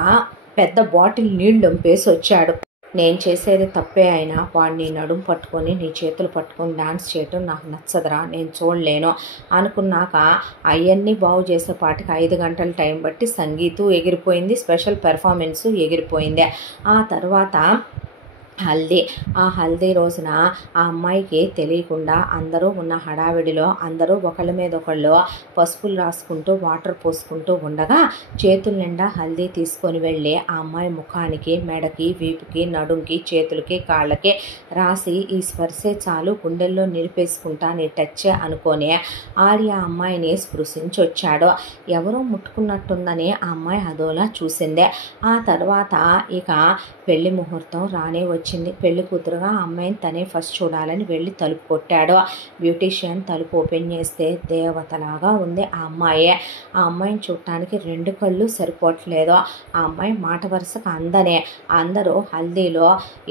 పెద్ద బాటిల్ నీళ్లు డంపేసి వచ్చాడు. నేను చేసేది తప్పే అయినా వాడిని నడుము పట్టుకొని నీ చేతులు పట్టుకొని డాన్స్ చేయటం నాకు నచ్చదురా, నేను చూడలేను అనుకున్నాక అవన్నీ బాగు చేసేపాటికి 5 గంటల టైం బట్టి సంగీతం ఎగిరిపోయింది, స్పెషల్ పెర్ఫార్మెన్స్ ఎగిరిపోయింది. ఆ తర్వాత హల్దీ. ఆ హల్దీ రోజున ఆ అమ్మాయికి తెలియకుండా అందరూ ఉన్న హడావిడిలో అందరూ ఒకళ్ళ మీద ఒకళ్ళు పసుపులు రాసుకుంటూ వాటర్ పోసుకుంటూ ఉండగా చేతుల నిండా హల్దీ తీసుకొని వెళ్ళి ఆ అమ్మాయి ముఖానికి, మెడకి, వీపుకి, నడుంకి, చేతులకి, కాళ్ళకి రాసి ఈ స్పర్శే చాలు గుండెల్లో నిలిపేసుకుంటా నీ టచ్ అనుకొని ఆర్య ఆ అమ్మాయిని స్పృశించి వచ్చాడు. ఎవరో ముట్టుకున్నట్టుందని ఆ అమ్మాయి అదోలా చూసిందే. ఆ తర్వాత ఇక పెళ్లి ముహూర్తం రానే వచ్చింది. పెళ్లి కూతురుగా ఆ అమ్మాయిని తనే ఫస్ట్ చూడాలని వెళ్ళి తలుపు కొట్టాడు. బ్యూటీషియన్ తలుపు ఓపెన్ చేస్తే దేవతలాగా ఉంది ఆ అమ్మాయి. ఆ అమ్మాయిని చూడటానికి 2 కళ్ళు సరిపోవట్లేదు. ఆ అమ్మాయి మాట వరుసకు అందనే. అందరూ హల్దీలో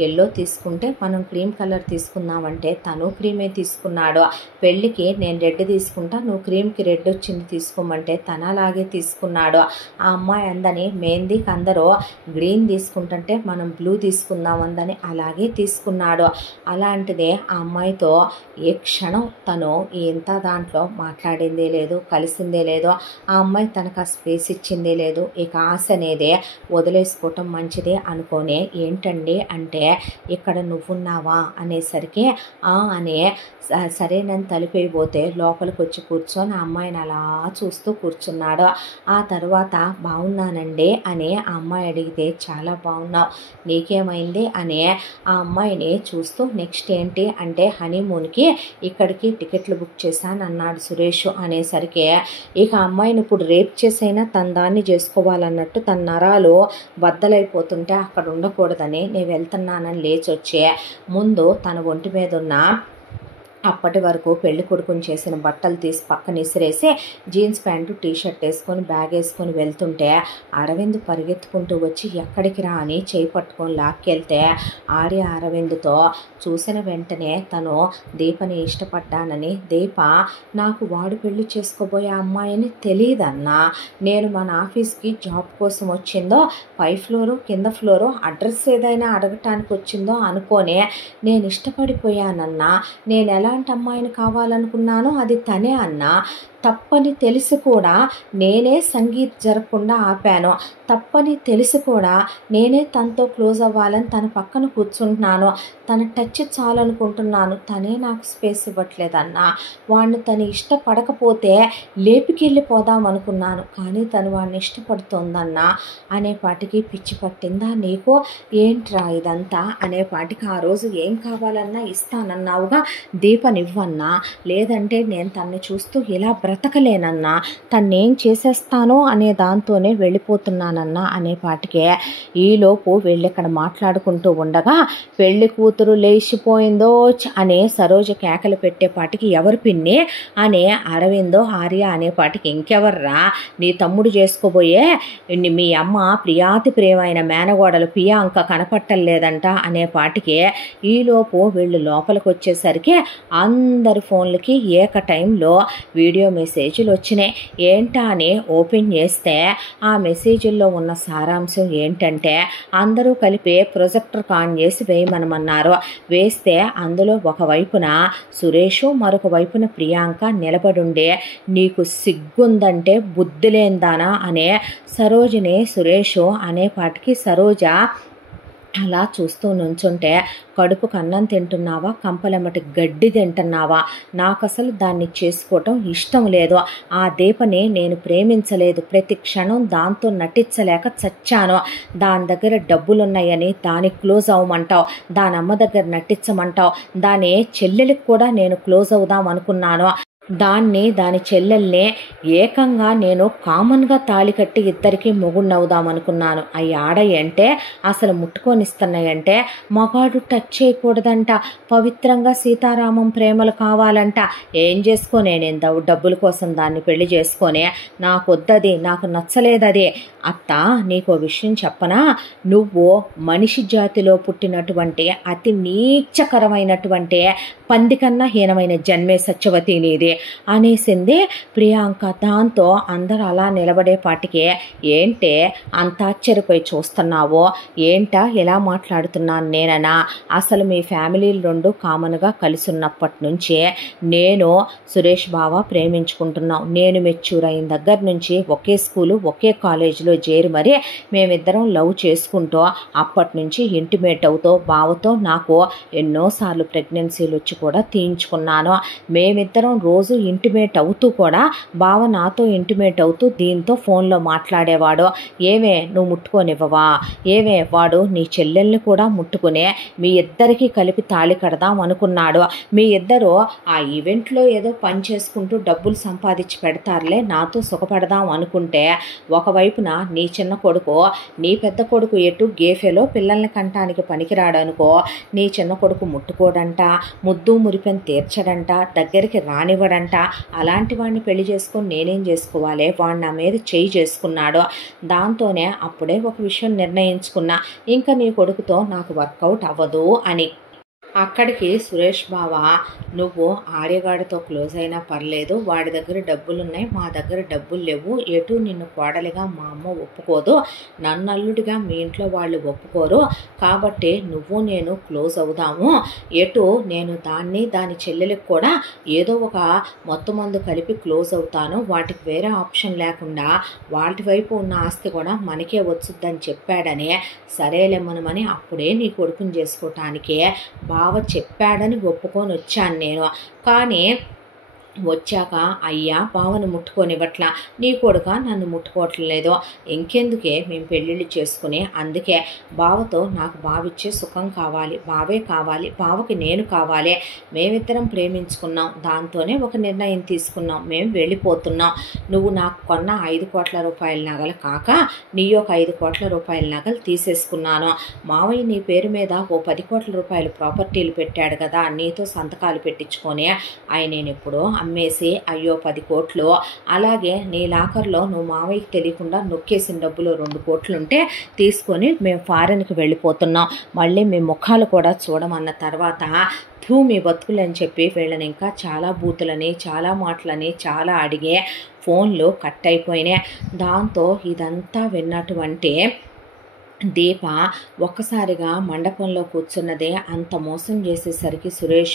ఎల్లో తీసుకుంటే మనం క్రీమ్ కలర్ తీసుకుందామంటే తను క్రీమే తీసుకున్నాడు. పెళ్ళికి నేను రెడ్ తీసుకుంటా, నువ్వు క్రీమ్కి రెడ్ వచ్చింది తీసుకోమంటే తన అలాగే తీసుకున్నాడు. ఆ అమ్మాయి అందని మెహందీకి అందరూ గ్రీన్ తీసుకుంటుంటే మనం బ్లూ తీసుకుందాం అందని అలాగే తీసుకున్నాడు. అలాంటిదే ఆ అమ్మాయితో ఏ క్షణం తను ఎంత దాంట్లో మాట్లాడిందే లేదు, కలిసిందే లేదు. ఆ అమ్మాయి తనకు ఆ స్పేస్ ఇచ్చిందే లేదు. ఇక ఆశ అనేదే వదిలేసుకోవటం మంచిదే అనుకోనే ఏంటండి అంటే ఇక్కడ నువ్వున్నావా అనేసరికి అనే సరేనని తలిపైపోతే లోపలికి వచ్చి కూర్చొని ఆ అమ్మాయిని అలా చూస్తూ కూర్చున్నాడు. ఆ తర్వాత బాగున్నానండి అని ఆ అమ్మాయి అడిగితే చాలా బాగున్నావు, నీకేమైంది అని ఆ అమ్మాయిని చూస్తూ నెక్స్ట్ ఏంటి అంటే హనీమూన్కి ఇక్కడికి టికెట్లు బుక్ చేశాను అన్నాడు సురేష్. అనేసరికి ఇక అమ్మాయిని ఇప్పుడు రేప్ చేసైనా తన దాన్ని చేసుకోవాలన్నట్టు తన నరాలు బద్దలైపోతుంటే అక్కడ ఉండకూడదని నేను వెళ్తున్నానని లేచి వచ్చే ముందు తన ఒంటి మీద ఉన్న అప్పటి వరకు పెళ్లి కొడుకుని చేసిన బట్టలు తీసి పక్కన విసిరేసి జీన్స్ ప్యాంటు టీషర్ట్ వేసుకొని బ్యాగ్ వేసుకొని వెళ్తుంటే అరవింద్ పరిగెత్తుకుంటూ వచ్చి ఎక్కడికి రా అని చేయి పట్టుకొని లాక్కెళ్తే ఆర్య అరవింద్తో చూసిన వెంటనే తను దీపని ఇష్టపడ్డానని, దీప నాకు వాడు పెళ్లి చేసుకోబోయే అమ్మాయిని తెలియదన్నా, నేను మన ఆఫీస్కి జాబ్ కోసం వచ్చిందో పై ఫ్లోరు కింద ఫ్లోరు అడ్రస్ ఏదైనా అడగటానికి వచ్చిందో అనుకోనే నేను ఇష్టపడిపోయానన్నా, నేను ఎలాంటి అమ్మాయిని కావాలనుకున్నానో అది తనే అన్నా, తప్పని తెలిసి కూడా నేనే సంగీత్ జరగకుండా ఆపాను, తప్పని తెలిసి కూడా నేనే తనతో క్లోజ్ అవ్వాలని తన పక్కన కూర్చుంటున్నాను, తన టచ్ చాలనుకుంటున్నాను, తనే నాకు స్పేస్ ఇవ్వట్లేదన్నా, వాడిని తను ఇష్టపడకపోతే లేపికెళ్ళిపోదాం అనుకున్నాను, కానీ తను వాడిని ఇష్టపడుతోందన్నా అనేపాటికి పిచ్చి పట్టిందా నీకు, ఏంట్రా ఇదంతా అనేపాటికి ఆ రోజు ఏం కావాలన్నా ఇస్తానన్నావుగా, దీపనివ్వన్నా, లేదంటే నేను తన్ని చూస్తూ ఇలా బ్రతకలేనన్నా, తన్నేం చేసేస్తానో అనే దాంతోనే వెళ్ళిపోతున్నానన్నా అనేపాటికే ఈలోపు వెళ్ళి ఇక్కడ మాట్లాడుకుంటూ ఉండగా పెళ్లి కూతురు లేచిపోయిందో అనే సరోజ కేకలు పెట్టేపాటికి ఎవరు పిన్ని అనే అరవిందో ఆర్య అనేపాటికి ఇంకెవర్రా నీ తమ్ముడు చేసుకోబోయే మీ అమ్మ ప్రియాతి ప్రియమైన మేనగోడలు ప్రియాంక కనపట్టలేదంట అనేపాటికి ఈలోపు వీళ్ళు లోపలికి వచ్చేసరికి అందరి ఫోన్లకి ఏక టైంలో వీడియో మెసేజ్లు వచ్చినాయి. ఏంటా అని ఓపెన్ చేస్తే ఆ మెసేజ్ల్లో ఉన్న సారాంశం ఏంటంటే అందరూ కలిపి ప్రొజెక్టర్ ఆన్ చేసి వేయమనమన్నారు. వేస్తే అందులో ఒకవైపున సురేష్ మరొక వైపున ప్రియాంక నిలబడుండే నీకు సిగ్గుందంటే బుద్ధి లేందానా అనే సరోజని సురేష్ అనేపాటికి సరోజ అలా చూస్తూ నుంచుంటే కడుపు కన్నం తింటున్నావా, కంపలెమ్మటి గడ్డి తింటున్నావా, నాకు అసలు దాన్ని చేసుకోవటం ఇష్టం లేదు, ఆ దీపని నేను ప్రేమించలేదు, ప్రతి క్షణం దాంతో నటించలేక చచ్చాను, దాని దగ్గర డబ్బులున్నాయని దాని క్లోజ్ అవ్వమంటావు, దాని అమ్మ దగ్గర నటించమంటావు, దాని చెల్లెలికి కూడా నేను క్లోజ్ అవుదాం అనుకున్నాను, దాని చెల్లెల్నే ఏకంగా నేను కామన్గా తాళి కట్టి ఇద్దరికి మొగుడినవుదామనుకున్నాను. అవి ఆడయంటే అసలు ముట్టుకొనిస్తున్నాయంటే మగాడు టచ్ చేయకూడదంట, పవిత్రంగా సీతారామం ప్రేమలు కావాలంట. ఏం చేసుకోనే నేను డబ్బుల కోసం దాన్ని పెళ్లి చేసుకొని, నాకు వద్దది, నాకు నచ్చలేదది. అత్త, నీకో విషయం చెప్పనా, నువ్వు మనిషి జాతిలో పుట్టినటువంటి అతి నీచకరమైనటువంటి పందికన్నా హీనమైన జన్మే సత్యవతి నీది అనేసింది ప్రియాంక. దాంతో అందరూ అలా నిలబడేపాటికి, ఏంటే అంత ఆశ్చర్యపోయి చూస్తున్నావో, ఏంటా ఇలా మాట్లాడుతున్నాను నేననా, అసలు మీ ఫ్యామిలీలు రెండు కామన్గా కలిసి ఉన్నప్పటి నుంచే నేను సురేష్ బావ ప్రేమించుకుంటున్నాం. నేను మెచ్యూర్ అయిన దగ్గర నుంచి ఒకే స్కూలు ఒకే కాలేజీలో చేరి మరి మేమిద్దరం లవ్ చేసుకుంటూ అప్పటి నుంచి ఇంటిమేట్ అవుతూ బావతో నాకు ఎన్నోసార్లు ప్రెగ్నెన్సీలు వచ్చి కూడా తీయించుకున్నాను. మేమిద్దరం రోజు ఇంటిమేట్ అవుతూ కూడా బావ నాతో ఇంటిమేట్ అవుతూ దీంతో ఫోన్లో మాట్లాడేవాడు. ఏమే నువ్వు ముట్టుకోనివ్వవా, ఏమే వాడు నీ చెల్లెల్ని కూడా ముట్టుకునే మీ ఇద్దరికీ కలిపి తాళి కడదాం అనుకున్నాడు. మీ ఇద్దరు ఆ ఈవెంట్లో ఏదో పని చేసుకుంటూ డబ్బులు సంపాదించి పెడతారులే, నాతో సుఖపడదాం అనుకుంటే ఒకవైపున నీ చిన్న కొడుకు, నీ పెద్ద కొడుకు ఎటు గేఫెలో పిల్లల్ని కంటానికి పనికిరాడనుకో, నీ చిన్న కొడుకు ముట్టుకోడంట, ముద్దు మురిపెని తీర్చడంట, దగ్గరికి రానివ్వడంట. అలాంటి వాడిని పెళ్లి చేసుకొని నేనేం చేసుకోవాలి, వాడు నా మీద చేయి చేసుకున్నాడు. దాంతోనే అప్పుడే ఒక విషయం నిర్ణయించుకున్నా, ఇంకా నీ కొడుకుతో నాకు వర్కౌట్ అవ్వదు అని. అక్కడికి సురేష్ బావ, నువ్వు ఆర్యగాడితో క్లోజ్ అయినా పర్లేదు, వాడి దగ్గర డబ్బులున్నాయి, మా దగ్గర డబ్బులు లేవు, ఎటు నిన్ను కోడలిగా మా అమ్మ ఒప్పుకోదు, నన్ను అల్లుడిగా మీ ఇంట్లో వాళ్ళు ఒప్పుకోరు, కాబట్టి నువ్వు నేను క్లోజ్ అవుదాము, ఎటు నేను దాని చెల్లెలకు కూడా ఏదో ఒక మొత్తం మందు కలిపి క్లోజ్ అవుతాను, వాటికి వేరే ఆప్షన్ లేకుండా వాటి వైపు ఉన్న ఆస్తి కూడా మనకే వచ్చుద్దని చెప్పాడని, సరేలేమనమని అప్పుడే నీ కొడుకుని చేసుకోవటానికే బావ చెప్పాడని ఒప్పుకొని వచ్చాను నేను. కానీ వచ్చాక అయ్యా బావను ముట్టుకోనివ్వట్లా, నీ కొడుక నన్ను ముట్టుకోవట్లేదు, ఇంకెందుకే మేము పెళ్ళిళ్ళు చేసుకుని, అందుకే బావతో నాకు బావిచ్చే సుఖం కావాలి, బావే కావాలి, బావకి నేను కావాలి, మేమిద్దరం ప్రేమించుకున్నాం, దాంతోనే ఒక నిర్ణయం తీసుకున్నాం, మేము వెళ్ళిపోతున్నాం, నువ్వు నాకు కొన్న 5 కోట్ల రూపాయల నగలు కాక నీ ఒక 5 కోట్ల రూపాయల నగలు తీసేసుకున్నాను, మావయ్య నీ పేరు మీద ఓ 10 కోట్ల రూపాయల ప్రాపర్టీలు పెట్టాడు కదా, నీతో సంతకాలు పెట్టించుకొని అవి నేను ఎప్పుడో అమ్మేసి అయ్యో 10 కోట్లు, అలాగే నీ లాకర్లో నువ్వు మావయ్యకి తెలియకుండా నొక్కేసిన డబ్బులు 2 కోట్లుంటే తీసుకొని మేము ఫారెన్కి వెళ్ళిపోతున్నాం, మళ్ళీ మీ ముఖాలు కూడా చూడమన్న తర్వాత భూమి బతుకులని చెప్పి వీళ్ళని ఇంకా చాలా బూతులని, చాలా మాటలని చాలా అడిగే ఫోన్లు కట్ అయిపోయినాయి. దాంతో ఇదంతా విన్నటువంటి దీప ఒక్కసారిగా మండపంలో కూర్చున్నదే, అంత మోసం చేసేసరికి సురేష్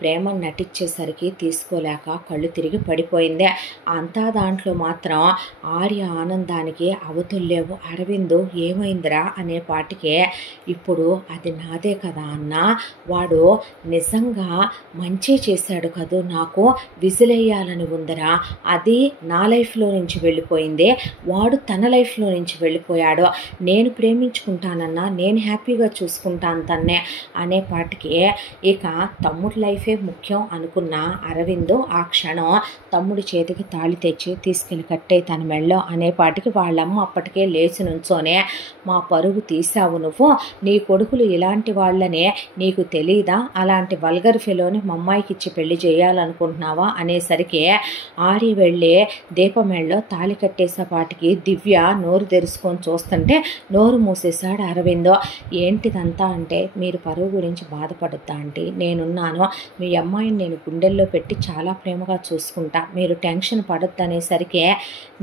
ప్రేమ నటించేసరికి తీసుకోలేక కళ్ళు తిరిగి పడిపోయింది. అంతా దాంట్లో మాత్రం ఆర్య ఆనందానికి అవతుల్లేవు. అరవిందు ఏమైందిరా అనే పాటికే, ఇప్పుడు అది నాదే కదా అన్న, వాడు నిజంగా మంచి చేశాడు కదూ, నాకు విజిలేయాలని ఉందిరా, అది నా లైఫ్లో నుంచి వెళ్ళిపోయింది, వాడు తన లైఫ్లో నుంచి వెళ్ళిపోయాడు, నేను ప్రేమించుకుంటానన్నా, నేను హ్యాపీగా చూసుకుంటాను తన్నే అనే పాటికి ఇక తమ్ముడి లైఫే ముఖ్యం అనుకున్న అరవింద్ ఆ క్షణం తమ్ముడి చేతికి తాళి తెచ్చి తీసుకెళ్ళి కట్టే తన మెళ్ళో అనేపాటికి వాళ్ళమ్మ అప్పటికే లేచి నుంచోనే, మా పరుగు తీసావు నువ్వు, నీ కొడుకులు ఇలాంటి వాళ్ళనే నీకు తెలీదా, అలాంటి వల్గర్ ఫెలోని మా అమ్మాయికి ఇచ్చి పెళ్లి చేయాలనుకుంటున్నావా అనేసరికి ఆరి వెళ్ళి దీపమెళ్ళలో తాళి కట్టేసేపాటికి దివ్య నోరు తెరుచుకొని చూస్తుంటే నోరు మూసేశాడు అరవిందో. ఏంటిదంతా అంటే, మీరు పరువు గురించి బాధపడద్దా అంటే, నేనున్నాను, మీ అమ్మాయిని నేను గుండెల్లో పెట్టి చాలా ప్రేమగా చూసుకుంటా, మీరు టెన్షన్ పడద్దు అనేసరికి,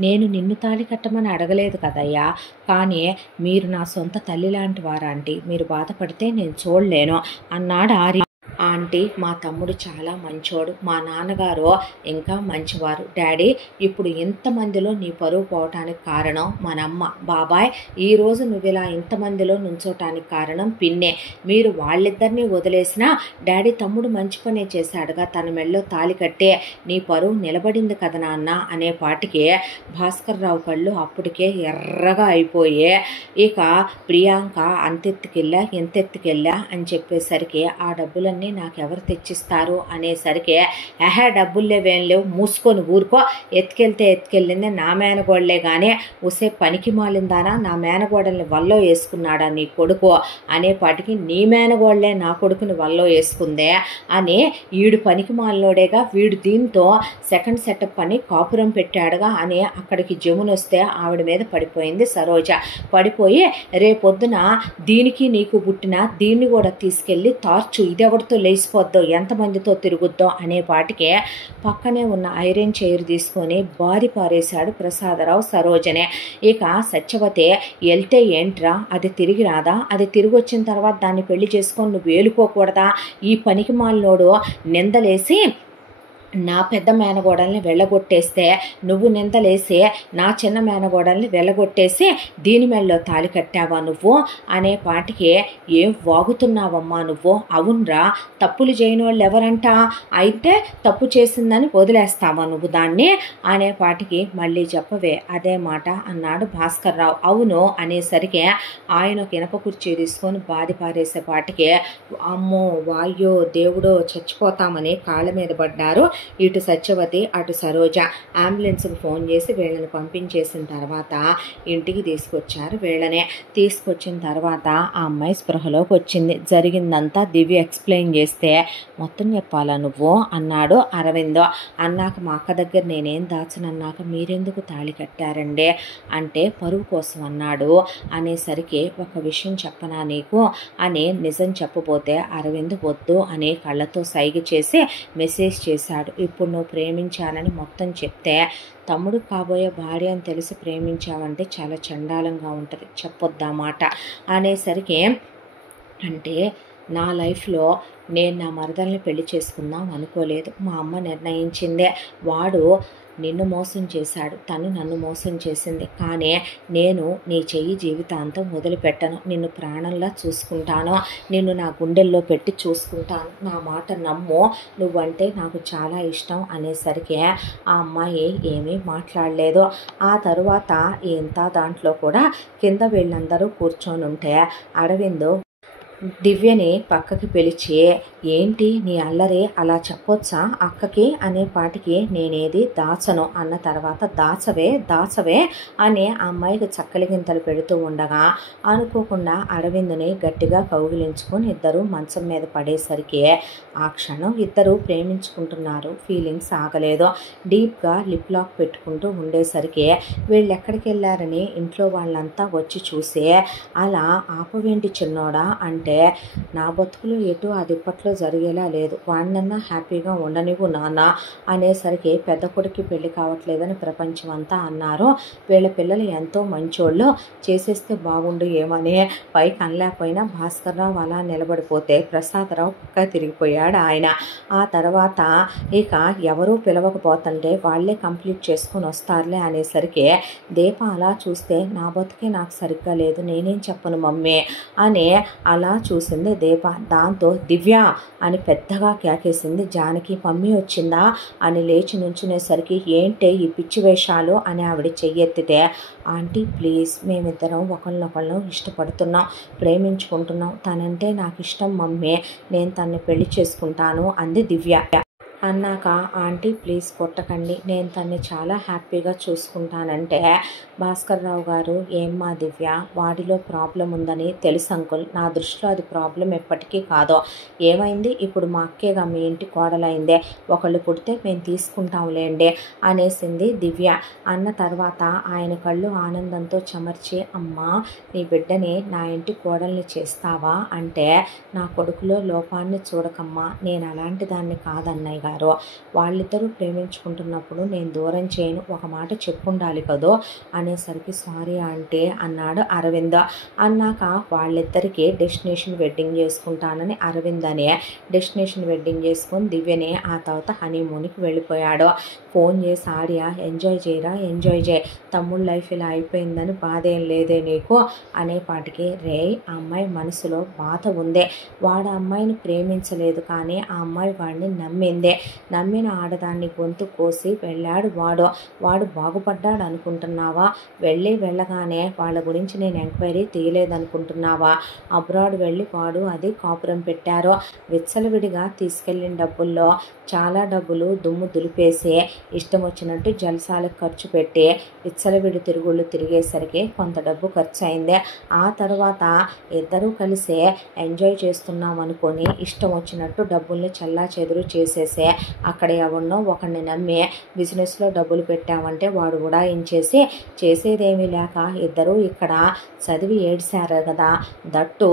నేను నిన్ను తాళి కట్టమని అడగలేదు కదయ్యా, కానీ మీరు నా సొంత తల్లి లాంటి వారా ఆంటీ, మీరు బాధపడితే నేను చూడలేను అన్నాడు ఆర్య. ఆంటీ, మా తమ్ముడు చాలా మంచోడు, మా నాన్నగారు ఇంకా మంచివారు, డాడీ ఇప్పుడు ఇంతమందిలో నీ పరువు పోవటానికి కారణం మనమ్మ, బాబాయ్ ఈరోజు నువ్వు ఇలా ఇంతమందిలో నుంచోటానికి కారణం పిన్నే, మీరు వాళ్ళిద్దరినీ వదిలేసినా డాడీ తమ్ముడు మంచి పనే చేశాడుగా, తన మెళ్ళలో తాళి కట్టే నీ పరువు నిలబడింది కదా నాన్న అనే పాటికి భాస్కర్ రావు కళ్ళు అప్పటికే ఎర్రగా అయిపోయే, ఇక ప్రియాంక అంతెత్తుకెళ్ళా ఎంతెత్తుకెళ్ళా అని చెప్పేసరికి ఆ డబ్బులన్నీ అవన్నీ నాకెవరు తెచ్చిస్తారు అనేసరికి డబ్బులు లేవేం లేవు, మూసుకొని ఊరుకో, ఎత్తుకెళ్ళింది నా మేనగోడలే కానీ ఉసే పనికి మాలిందానా, నా మేనగోడల్ని వల్లో వేసుకున్నాడా నీ కొడుకు అనేపాటికి నీ మేనగోడలే నా కొడుకుని వల్లో వేసుకుందే అని వీడు పనికి మాలినోడేగా, వీడు దీంతో సెకండ్ సెటప్ అని కాపురం పెట్టాడుగా అని అక్కడికి జమున వస్తే ఆవిడ మీద పడిపోయింది సరోజ. పడిపోయి రేపొద్దున దీనికి నీకు పుట్టిన దీన్ని కూడా తీసుకెళ్ళి తార్చు, ఇదెవరితో లేచిపోద్దో, ఎంతమందితో తిరుగుద్దో అనేపాటికే పక్కనే ఉన్న ఐరన్ చైర్ తీసుకొని బాది పారేశాడు ప్రసాదరావు సరోజనే. ఇక సత్యవతి వెళ్తే ఏంట్రా, అది తిరిగి రాదా, అది తిరిగి వచ్చిన తర్వాత దాన్ని పెళ్లి చేసుకొని నువ్వు వేలుకోకూడదా, ఈ పనికి మాలినోడు నిందలేసి నా పెద్ద మేనగోడల్ని వెళ్ళగొట్టేస్తే నువ్వు నిందలేసి నా చిన్న మేనగోడల్ని వెళ్ళగొట్టేసి దీని మెళ్ళలో తాళి కట్టావా నువ్వు అనేపాటికి ఏం వాగుతున్నావమ్మా నువ్వు, అవునరా తప్పులు చేయని వాళ్ళు ఎవరంట, అయితే తప్పు చేసిందని వదిలేస్తావా నువ్వు దాన్ని అనేపాటికి మళ్ళీ చెప్పవే అదే మాట అన్నాడు భాస్కర్ రావు. అవును అనేసరికి ఆయన ఒక ఇనప కుర్చీ తీసుకొని బాది పారేసేపాటికి అమ్మో వాయ్యో దేవుడో చచ్చిపోతామని కాళ్ళ మీద పడ్డారు ఇటు సత్యవతి అటు సరోజ. అంబులెన్స్కి ఫోన్ చేసి వీళ్ళని పంపించేసిన తర్వాత ఇంటికి తీసుకొచ్చారు. వీళ్ళనే తీసుకొచ్చిన తర్వాత ఆ అమ్మాయి స్పృహలోకి వచ్చింది. జరిగిందంతా దివ్య ఎక్స్ప్లెయిన్ చేస్తే మొత్తం చెప్పాలా నువ్వు అన్నాడు అరవింద్. అన్నాక మా అక్క దగ్గర నేనేం దాచనన్నాక మీరెందుకు తాళి కట్టారండి అంటే పరువు కోసం అన్నాడు. అనేసరికి ఒక విషయం చెప్పనా నీకు అని నిజం చెప్పబోతే అరవింద్ వద్దు అని కళ్ళతో సైగ చేసి మెసేజ్ చేశాడు. ఇప్పుడు నువ్వు ప్రేమించానని మొత్తం చెప్తే తమ్ముడు కాబోయే భార్య అని తెలిసి ప్రేమించావంటే చాలా చండాలంగా ఉంటుంది, చెప్పొద్దా మాట అనేసరికి అంటే నా లైఫ్లో నేను నా మరదల్ని పెళ్లి చేసుకుందాం అనుకోలేదు, మా అమ్మ నిర్ణయించిందే, వాడు నిన్ను మోసం చేశాడు, తను నన్ను మోసం చేసింది, కానీ నేను నీ చెయ్యి జీవితాంతం వదిలిపెట్టను, నిన్ను ప్రాణంలా చూసుకుంటాను, నిన్ను నా గుండెల్లో పెట్టి చూసుకుంటాను, నా మాట నమ్ము, నువ్వంటే నాకు చాలా ఇష్టం అనేసరికి ఆ అమ్మాయి ఏమీ మాట్లాడలేదు. ఆ తరువాత ఇంత దాంట్లో కూడా కింద వీళ్ళందరూ కూర్చొని ఉంటే అరవింద్ దివ్యని పక్కకి పిలిచి ఏంటి నీ అల్లరి అలా చెప్పొచ్చా అక్కకి అనేపాటికి నేనేది దాచను అన్న తర్వాత దాచవే అని ఆ అమ్మాయికి చక్కలి గింతలు పెడుతూ ఉండగా అనుకోకుండా అరవింద్ని గట్టిగా కౌగిలించుకొని ఇద్దరు మంచం మీద పడేసరికి ఆ క్షణం ఇద్దరు ప్రేమించుకుంటున్నారు, ఫీలింగ్స్ ఆగలేదు, డీప్గా లిప్ లాక్ పెట్టుకుంటూ ఉండేసరికి వీళ్ళు ఎక్కడికి వెళ్ళారని ఇంట్లో వాళ్ళంతా వచ్చి చూసే అలా ఆపవేంటి చిన్నోడా అంటే నా బతుకులు ఎటు అది ఇప్పట్లో జరిగేలా లేదు, వాడినన్నా హ్యాపీగా ఉండనివ్వు నాన్న అనేసరికి పెద్ద కొడుకు పెళ్లి కావట్లేదని ప్రపంచం అంతా అన్నారు. వీళ్ళ పిల్లలు ఎంతో మంచోళ్ళు, చేసేస్తే బాగుండు ఏమని పైకి అనలేకపోయినా భాస్కర్ రావు అలా నిలబడిపోతే ప్రసాదరావు పక్క తిరిగిపోయాడు ఆయన. ఆ తర్వాత ఇక ఎవరూ పిలవకపోతుంటే వాళ్ళే కంప్లీట్ చేసుకుని వస్తారులే అనేసరికి దీప అలా చూస్తే నా బతుకే నాకు సరిగ్గా లేదు, నేనేం చెప్పను మమ్మీ అని అలా చూసింది దీప. దాంతో దివ్య అని పెద్దగా కేకేసింది జానకి. మమ్మీ వచ్చిందా అని లేచి నుంచునేసరికి ఏంటే ఈ పిచ్చి వేషాలు అని ఆవిడ చెయ్యెత్తితే ఆంటీ ప్లీజ్ మేమిద్దరం ఒకళ్ళనొకళ్ళను ఇష్టపడుతున్నాం, ప్రేమించుకుంటున్నాం, తనంటే నాకు ఇష్టం మమ్మీ, నేను తన్ని పెళ్లి చేసుకుంటాను అంది దివ్య. అన్నాక ఆంటీ ప్లీజ్ కొట్టకండి, నేను తన్ని చాలా హ్యాపీగా చూసుకుంటానంటే భాస్కర్ రావు గారు ఏమ్మా దివ్య వాడిలో ప్రాబ్లం ఉందని తెలుసు అంకుల్, నా దృష్టిలో అది ప్రాబ్లం ఎప్పటికీ కాదో, ఏమైంది ఇప్పుడు మా అక్కేగా మీ ఇంటి కోడలైందే, ఒకళ్ళు పుడితే మేము తీసుకుంటాంలేండి అనేసింది దివ్య. అన్న తర్వాత ఆయన కళ్ళు ఆనందంతో చెమర్చి అమ్మా నీ బిడ్డని నా ఇంటి కోడల్ని చేస్తావా అంటే నా కొడుకులో లోపాన్ని చూడకమ్మా, నేను అలాంటి దాన్ని కాదన్నయ్య గారు, వాళ్ళిద్దరూ ప్రేమించుకుంటున్నప్పుడు నేను దూరం చేయను, ఒక మాట చెప్పుండాలి కదో అనేసరికి సారీ ఆంటీ అన్నాడు అరవింద్. అన్నాక వాళ్ళిద్దరికీ డెస్టినేషన్ వెడ్డింగ్ చేసుకుంటానని అరవింద్ అనే డెస్టినేషన్ వెడ్డింగ్ చేసుకొని దివ్యని ఆ తర్వాత హనీమూన్కి వెళ్ళిపోయాడు. ఫోన్ చేసి ఆర్య ఎంజాయ్ చేయరా, ఎంజాయ్ చేయి, తమ్ముడు లైఫ్ ఇలా అయిపోయిందని బాధ ఏం లేదే నీకు అనేపాటికి రే ఆ అమ్మాయి మనసులో బాధ ఉందే, వాడు ఆ అమ్మాయిని ప్రేమించలేదు కానీ ఆ అమ్మాయి వాడిని నమ్మిందే, నమ్మిన ఆడదాన్ని గొంతు కోసి వెళ్ళాడు వాడు బాగుపడ్డాడు అనుకుంటున్నావా? వెళ్ళగానే వాళ్ళ గురించి నేను ఎంక్వైరీ తీయలేదనుకుంటున్నావా? అబ్రాడ్ వెళ్ళి వాడు అది కాపురం పెట్టారు. విచ్చలవిడిగా తీసుకెళ్ళిన డబ్బుల్లో చాలా డబ్బులు దుమ్ము దులిపేసి ఇష్టం వచ్చినట్టు జలసాలకు ఖర్చు పెట్టి విచ్చలవిడి తిరుగుళ్ళు తిరిగేసరికి కొంత డబ్బు ఖర్చు అయింది. ఆ తర్వాత ఇద్దరూ కలిసి ఎంజాయ్ చేస్తున్నాం అనుకొని ఇష్టం వచ్చినట్టు డబ్బుల్ని చల్లా చెదురు చేసేసి అక్కడ ఎవరినో ఒకరిని నమ్మి బిజినెస్లో డబ్బులు పెట్టామంటే వాడు ఉడాయించేసి చేసేదేమీ లేక ఇద్దరూ ఇక్కడ చదివి ఏడ్చారు కదా. దట్టు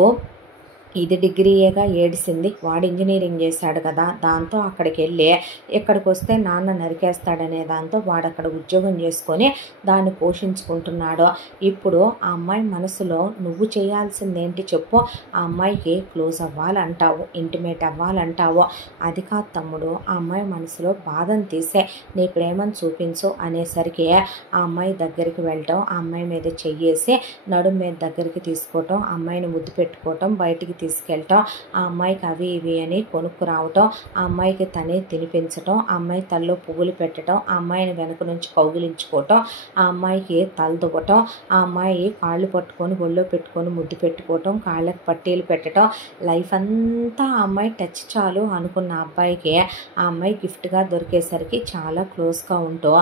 ఇది డిగ్రీయేగా ఏడిసింది. వాడు ఇంజనీరింగ్ చేశాడు కదా, దాంతో అక్కడికి వెళ్ళి ఇక్కడికి వస్తే నాన్న నరికేస్తాడనే దాంతో వాడు అక్కడ ఉద్యోగం చేసుకొని దాన్ని పోషించుకుంటున్నాడు. ఇప్పుడు ఆ అమ్మాయి మనసులో నువ్వు చేయాల్సిందేంటి చెప్పు? ఆ అమ్మాయికి క్లోజ్ అవ్వాలంటావు, ఇంటిమేట్ అవ్వాలంటావు. అది కాదు తమ్ముడు, ఆ అమ్మాయి మనసులో బాధను తీసే నీ ప్రేమను చూపించు అనేసరికి ఆ అమ్మాయి దగ్గరికి వెళ్ళటం, ఆ అమ్మాయి మీద చెయ్యేసి నడుము మీద దగ్గరికి తీసుకోవటం, ఆ అమ్మాయిని ముద్దు పెట్టుకోవటం, బయటికి తీసుకెళ్ళటం, ఆ అమ్మాయికి అవి ఇవి అని కొనుక్కు రావటం, ఆ అమ్మాయికి తనే తినిపించటం, ఆ అమ్మాయి తల్లో పువ్వులు పెట్టడం, ఆ అమ్మాయిని వెనక నుంచి కౌగిలించుకోవటం, ఆ అమ్మాయికి తల దువ్వటం, ఆ అమ్మాయి కాళ్ళు పట్టుకొని ఒళ్ళో పెట్టుకొని ముద్దు పెట్టుకోవటం, కాళ్ళకి పట్టీలు పెట్టడం, లైఫ్ అంతా ఆ అమ్మాయి టచ్ చాలు అనుకున్న అబ్బాయికి ఆ అమ్మాయి గిఫ్ట్గా దొరికేసరికి చాలా క్లోజ్గా ఉంటూ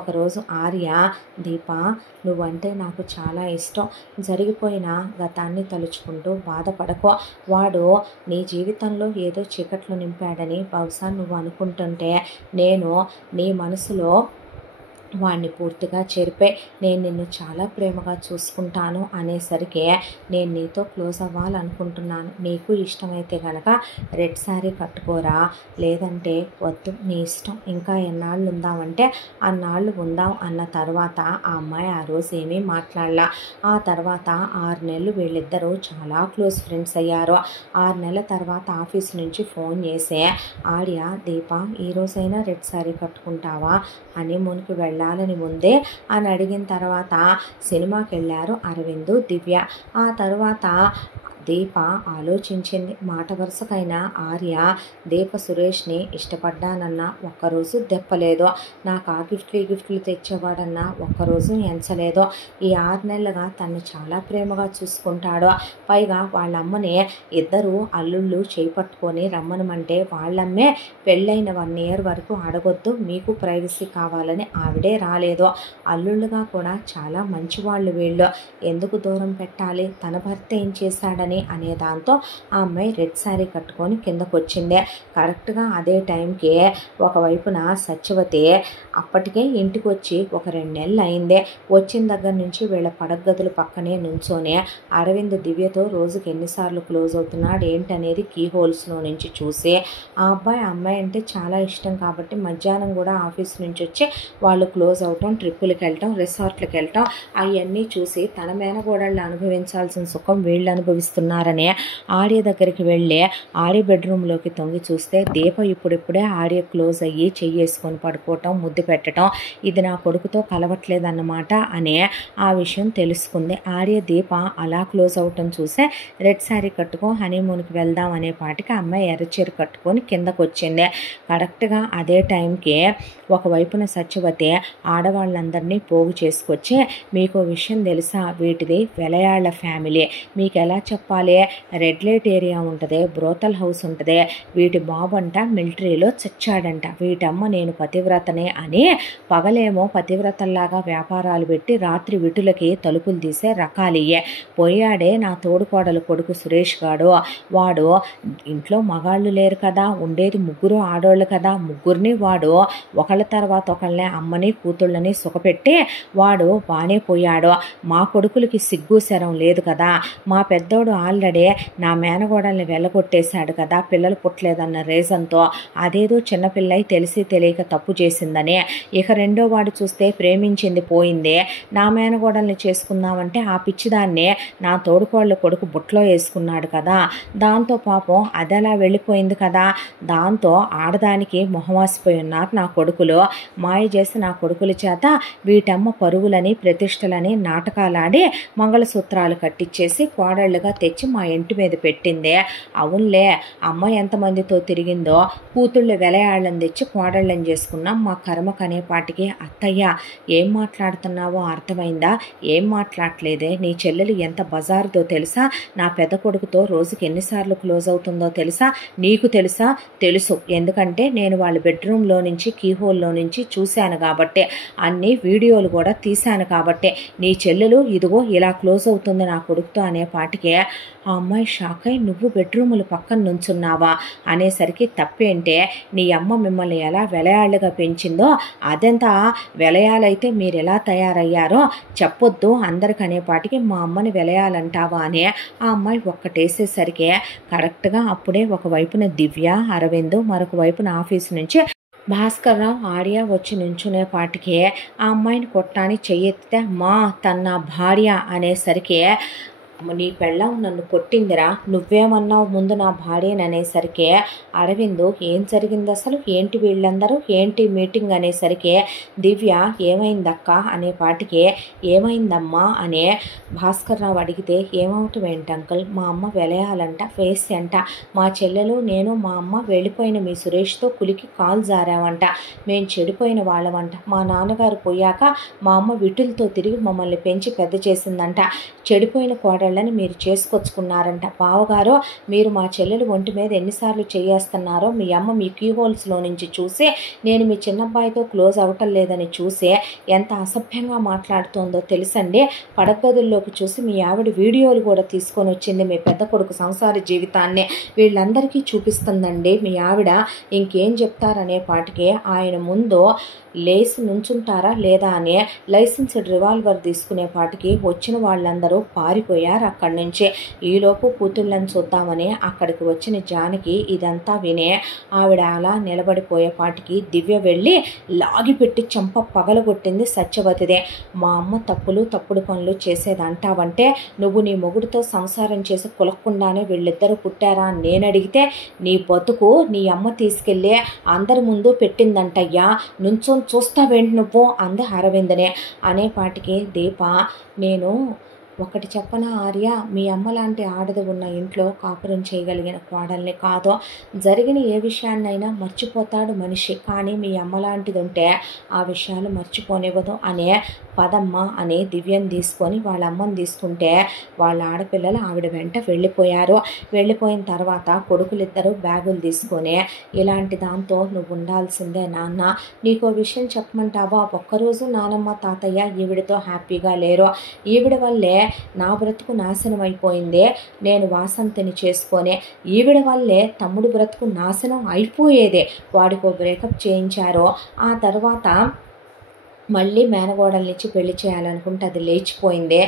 ఒకరోజు ఆర్య, దీప నువ్వంటే నాకు చాలా ఇష్టం, జరిగిపోయిన గతాన్ని తలుచుకుంటూ బాధపడకో, వాడు నీ జీవితంలో ఏదో చీకట్లు నింపాడని బహుశా నువ్వు అనుకుంటుంటే నేను నీ మనసులో వాడిని పూర్తిగా చెరిపే నేను నిన్ను చాలా ప్రేమగా చూసుకుంటాను అనేసరికి నేను నీతో క్లోజ్ అవ్వాలనుకుంటున్నాను. నీకు ఇష్టమైతే కనుక రెడ్ శారీ కట్టుకోరా, లేదంటే వద్దు నీ ఇష్టం, ఇంకా ఎన్నాళ్ళు ఉందామంటే అన్నాళ్ళు ఉందాం అన్న తర్వాత ఆ అమ్మాయి ఆ రోజు ఏమీ మాట్లాడలా. ఆ తర్వాత 6 నెలలు వీళ్ళిద్దరూ చాలా క్లోజ్ ఫ్రెండ్స్ అయ్యారు. 6 నెలల తర్వాత ఆఫీస్ నుంచి ఫోన్ చేసి ఆర్య, దీప ఈరోజైనా రెడ్ శారీ కట్టుకుంటావా, హనీమూన్కి వెళ్ళాలని ముందే అని అడిగిన తర్వాత సినిమాకి వెళ్ళారు అరవింద్, దివ్య. ఆ తర్వాత దీప ఆలోచించింది. మాట వరుసకైనా ఆర్య దీప సురేష్ని ఇష్టపడ్డానన్నా ఒక్కరోజు దెప్పలేదు, నాకు ఆ గిఫ్ట్లు తెచ్చేవాడన్నా ఒక్కరోజు ఎంచలేదు. ఈ 6 నెలలుగా తను చాలా ప్రేమగా చూసుకుంటాడు. పైగా వాళ్ళమ్మని ఇద్దరు అల్లుళ్ళు చేపట్టుకొని రమ్మనమంటే వాళ్ళమ్మే పెళ్ళైన 1 ఇయర్ వరకు అడగొద్దు, మీకు ప్రైవసీ కావాలని ఆవిడే రాలేదు. అల్లుళ్ళుగా కూడా చాలా మంచివాళ్ళు వీళ్ళు, ఎందుకు దూరం పెట్టాలి, తన భర్త ఏం చేశాడని అనే దాంతో ఆ అమ్మాయి రెడ్ శారీ కట్టుకొని కిందకు వచ్చింది. కరెక్ట్గా అదే టైంకి ఒకవైపున సత్యవతి అప్పటికే ఇంటికి వచ్చి ఒక 2 నెలలు అయింది. వచ్చిన దగ్గర నుంచి వీళ్ళ పడగదులు పక్కనే నుంచొని అరవింద్ దివ్యతో రోజుకి ఎన్నిసార్లు క్లోజ్ అవుతున్నాడు ఏంటనేది కీ హోల్స్లో నుంచి చూసి ఆ అమ్మాయి అంటే చాలా ఇష్టం కాబట్టి మధ్యాహ్నం కూడా ఆఫీస్ నుంచి వచ్చి వాళ్ళు క్లోజ్ అవటం, ట్రిప్పులకి వెళ్ళటం, రిసార్ట్లకు వెళ్ళటం అవన్నీ చూసి తన మేనగోడళ్ళు అనుభవించాల్సిన సుఖం వీళ్ళు అనుభవిస్తున్నారని ఆర్య దగ్గరికి వెళ్ళి ఆర్య బెడ్రూమ్లోకి తొంగి చూస్తే దీప ఇప్పుడిప్పుడే ఆర్య క్లోజ్ అయ్యి చెయ్యేసుకొని పడుకోవటం, ముద్దు పెట్టడం, ఇది నా కొడుకుతో కలవట్లేదన్నమాట అని ఆ విషయం తెలుసుకుంది. ఆర్య దీప అలా క్లోజ్ అవటం చూసే రెడ్ శారీ కట్టుకో హనీమూన్కి వెళ్దాం అనే పాటికి అమ్మాయి ఎర్రచీర కట్టుకొని కిందకు వచ్చింది. కరెక్ట్గా అదే టైంకి ఒకవైపున సత్యవతి ఆడవాళ్ళందరినీ పోగు చేసుకొచ్చి మీకు విషయం తెలుసా, వీటిది వెలయాళ్ళ ఫ్యామిలీ, మీకు ఎలా చెప్పాలి, రెడ్ లైట్ ఏరియా ఉంటుంది, బ్రోతల్ హౌస్ ఉంటుంది, వీటి బాబు అంట మిలిటరీలో చచ్చాడంట, వీటమ్మ నేను పతివ్రతనే అని పగలేమో పతివ్రతల్లాగా వ్యాపారాలు పెట్టి రాత్రి విటులకి తలుపులు తీసే రకాలియే. పోయాడే నా తోడుకోడలు కొడుకు సురేష్ గాడు, వాడు ఇంట్లో మగాళ్ళు లేరు కదా, ఉండేది 3 ఆడోళ్ళు కదా, ముగ్గురిని వాడు ఒకళ్ళ తర్వాత ఒకళ్ళనే అమ్మని కూతుళ్ళని సుఖపెట్టి వాడు బానే పోయాడు. మా కొడుకులకి సిగ్గు శరం లేదు కదా, మా పెద్దోడు ఆల్రెడీ నా మేనగోడల్ని వెళ్ళగొట్టేశాడు కదా పిల్లలు పుట్టలేదన్న రీజన్తో, అదేదో చిన్నపిల్లై తెలిసి తెలియక తప్పు చేసిందని. ఇక రెండో వాడు చూస్తే ప్రేమించింది పోయింది, నా మేనగోడల్ని చేసుకుందామంటే ఆ పిచ్చిదాన్ని నా తోడుకోళ్ళ కొడుకు బుట్టలో వేసుకున్నాడు కదా, దాంతో పాపం అదలా వెళ్ళిపోయింది కదా, దాంతో ఆడదానికి మొహమాసిపోయి ఉన్నారు నా కొడుకులు, మాయ చేసి నా కొడుకుల చేత వీటమ్మ పరువులని ప్రతిష్టలని నాటకాలాడి మంగళసూత్రాలు కట్టించేసి కోడళ్ళుగా తెచ్చి మా ఇంటి మీద పెట్టిందే. అవునులే, అమ్మ ఎంతమందితో తిరిగిందో, కూతుళ్ళు వెలయాళ్ళని తెచ్చి కోడళ్ళని చేసుకున్నాం. మా కర్మకనేపాటికి అత్తయ్య ఏం మాట్లాడుతున్నావో అర్థమైందా? ఏం మాట్లాడలేదే. నీ చెల్లెలు ఎంత బజారుతో తెలుసా? నా పెద్ద కొడుకుతో రోజుకి ఎన్నిసార్లు క్లోజ్ అవుతుందో తెలుసా? నీకు తెలుసా? తెలుసు. ఎందుకంటే నేను వాళ్ళ బెడ్రూమ్లో నుంచి కీహోల్లో నుంచి చూశాను కాబట్టే, అన్ని వీడియోలు కూడా తీశాను కాబట్టే నీ చెల్లెలు ఇదిగో ఇలా క్లోజ్ అవుతుంది నా కొడుకుతో అనేపాటికే ఆ అమ్మాయి షాక్ అయి, నువ్వు బెడ్రూములు పక్కన నుంచున్నావా అనేసరికి, తప్పేంటే, నీ అమ్మ మిమ్మల్ని ఎలా వెలయాళ్ళుగా పెంచిందో అదంతా వెలయాలైతే మీరు ఎలా తయారయ్యారో చెప్పొద్దు అందరికనేపాటికి మా అమ్మని వెలయాలంటావా అని ఆ అమ్మాయి ఒక్కటేసేసరికి కరెక్ట్గా అప్పుడే ఒకవైపున దివ్య, అరవింద్, మరొక వైపున ఆఫీసు నుంచి భాస్కర్రావు, ఆర్య వచ్చి నుంచునేపాటికే ఆ అమ్మాయిని కొట్టాని చెయ్యెత్తితే, మా తన భార్య అనేసరికి, నీ పెళ్ళం నన్ను కొట్టిందిరా, నువ్వేమన్నావు ముందు నా భార్యని అనేసరికి అరవింద్, ఏం జరిగింది అసలు, ఏంటి వీళ్ళందరూ, ఏంటి మీటింగ్ అనేసరికి దివ్య, ఏమైందక్క అనేపాటికి, ఏమైందమ్మా అనే భాస్కర్రావు అడిగితే, ఏమవటం ఏంటి అంకుల్, మా అమ్మ వెలయాలంట, ఫేస్ అంట, మా చెల్లెలు నేను మా అమ్మ వెళ్ళిపోయిన మీ సురేష్తో కులికి కాలు జారావంట, మేము చెడిపోయిన వాళ్ళమంట, మా నాన్నగారు పోయాక మా అమ్మ విటులతో తిరిగి మమ్మల్ని పెంచి పెద్ద చేసిందంట, చెడిపోయిన కోడళ్ళని మీరు చేసుకొచ్చుకున్నారంట, బావగారు మీరు మా చెల్లెలు ఒంటి మీద ఎన్నిసార్లు చేయేస్తున్నారో మీ అమ్మ మీ కీహోల్స్లో నుంచి చూసి, నేను మీ చిన్నబ్బాయితో క్లోజ్ అవటం లేదని చూసి ఎంత అసభ్యంగా మాట్లాడుతోందో తెలుసండి, పడగదుల్లోకి చూసి మీ ఆవిడ వీడియోలు కూడా తీసుకొని వచ్చింది, మీ పెద్ద కొడుకు సంసార జీవితాన్ని వీళ్ళందరికీ చూపిస్తుందండి మీ ఆవిడ, ఇంకేం చెప్తారనే పాటికి ఆయన ముందు లేసి నుంచుంటారా లేదా అని లైసెన్స్డ్ రివాల్వర్ తీసుకునేపాటికి వచ్చిన వాళ్ళందరూ పారిపోయారు అక్కడి నుంచి. ఈలోపు కూతుళ్ళని చూద్దామని అక్కడికి వచ్చిన జానకి ఇదంతా వినే ఆవిడ అలా నిలబడిపోయేపాటికి దివ్య వెళ్ళి లాగిపెట్టి చంప పగలగొట్టింది సత్యవతిదే. మా అమ్మ తప్పుడు పనులు చేసేదంటావంటే, నువ్వు నీ మొగుడితో సంసారం చేసి కులక్కుండానే వీళ్ళిద్దరూ పుట్టారా అని నేను అడిగితే, నీ బతుకు నీ అమ్మ తీసుకెళ్ళి అందరి ముందు పెట్టిందంటయ్యా, నుంచో చూస్తావేంటి నువ్వు అంది అరవిందనే. అనేపాటికి దీప, నేను ఒకటి చెప్పన ఆర్య, మీ అమ్మ లాంటి ఆడది ఉన్న ఇంట్లో కాపురం చేయగలిగిన కోడల్ని కాదు. జరిగిన ఏ విషయాన్నైనా మర్చిపోతాడు మనిషి, కానీ మీ అమ్మ లాంటిది ఉంటే ఆ విషయాలు మర్చిపోనివ్వదు అనే పదమ్మ అని దివ్యని తీసుకొని వాళ్ళ అమ్మని తీసుకుంటే వాళ్ళ ఆడపిల్లలు ఆవిడ వెంట వెళ్ళిపోయారు. వెళ్ళిపోయిన తర్వాత కొడుకులిద్దరూ బ్యాగులు తీసుకొని, ఇలాంటి దాంతో నువ్వు ఉండాల్సిందే నాన్న, నీకో విషయం చెప్పమంటావా, ఒక్కరోజు నానమ్మ తాతయ్య ఈవిడతో హ్యాపీగా లేరు, ఈవిడ వల్లే నా బ్రతుకు నాశనం అయిపోయింది, నేను వాసంతిని చేసుకొని, ఈవిడ వల్లే తమ్ముడు బ్రతుకు నాశనం అయిపోయేదే, వాడికో బ్రేకప్ చేయించారు, ఆ తర్వాత మళ్ళీ మేనగోడల్నిచ్చి పెళ్లి చేయాలనుకుంటే అది లేచిపోయిందే,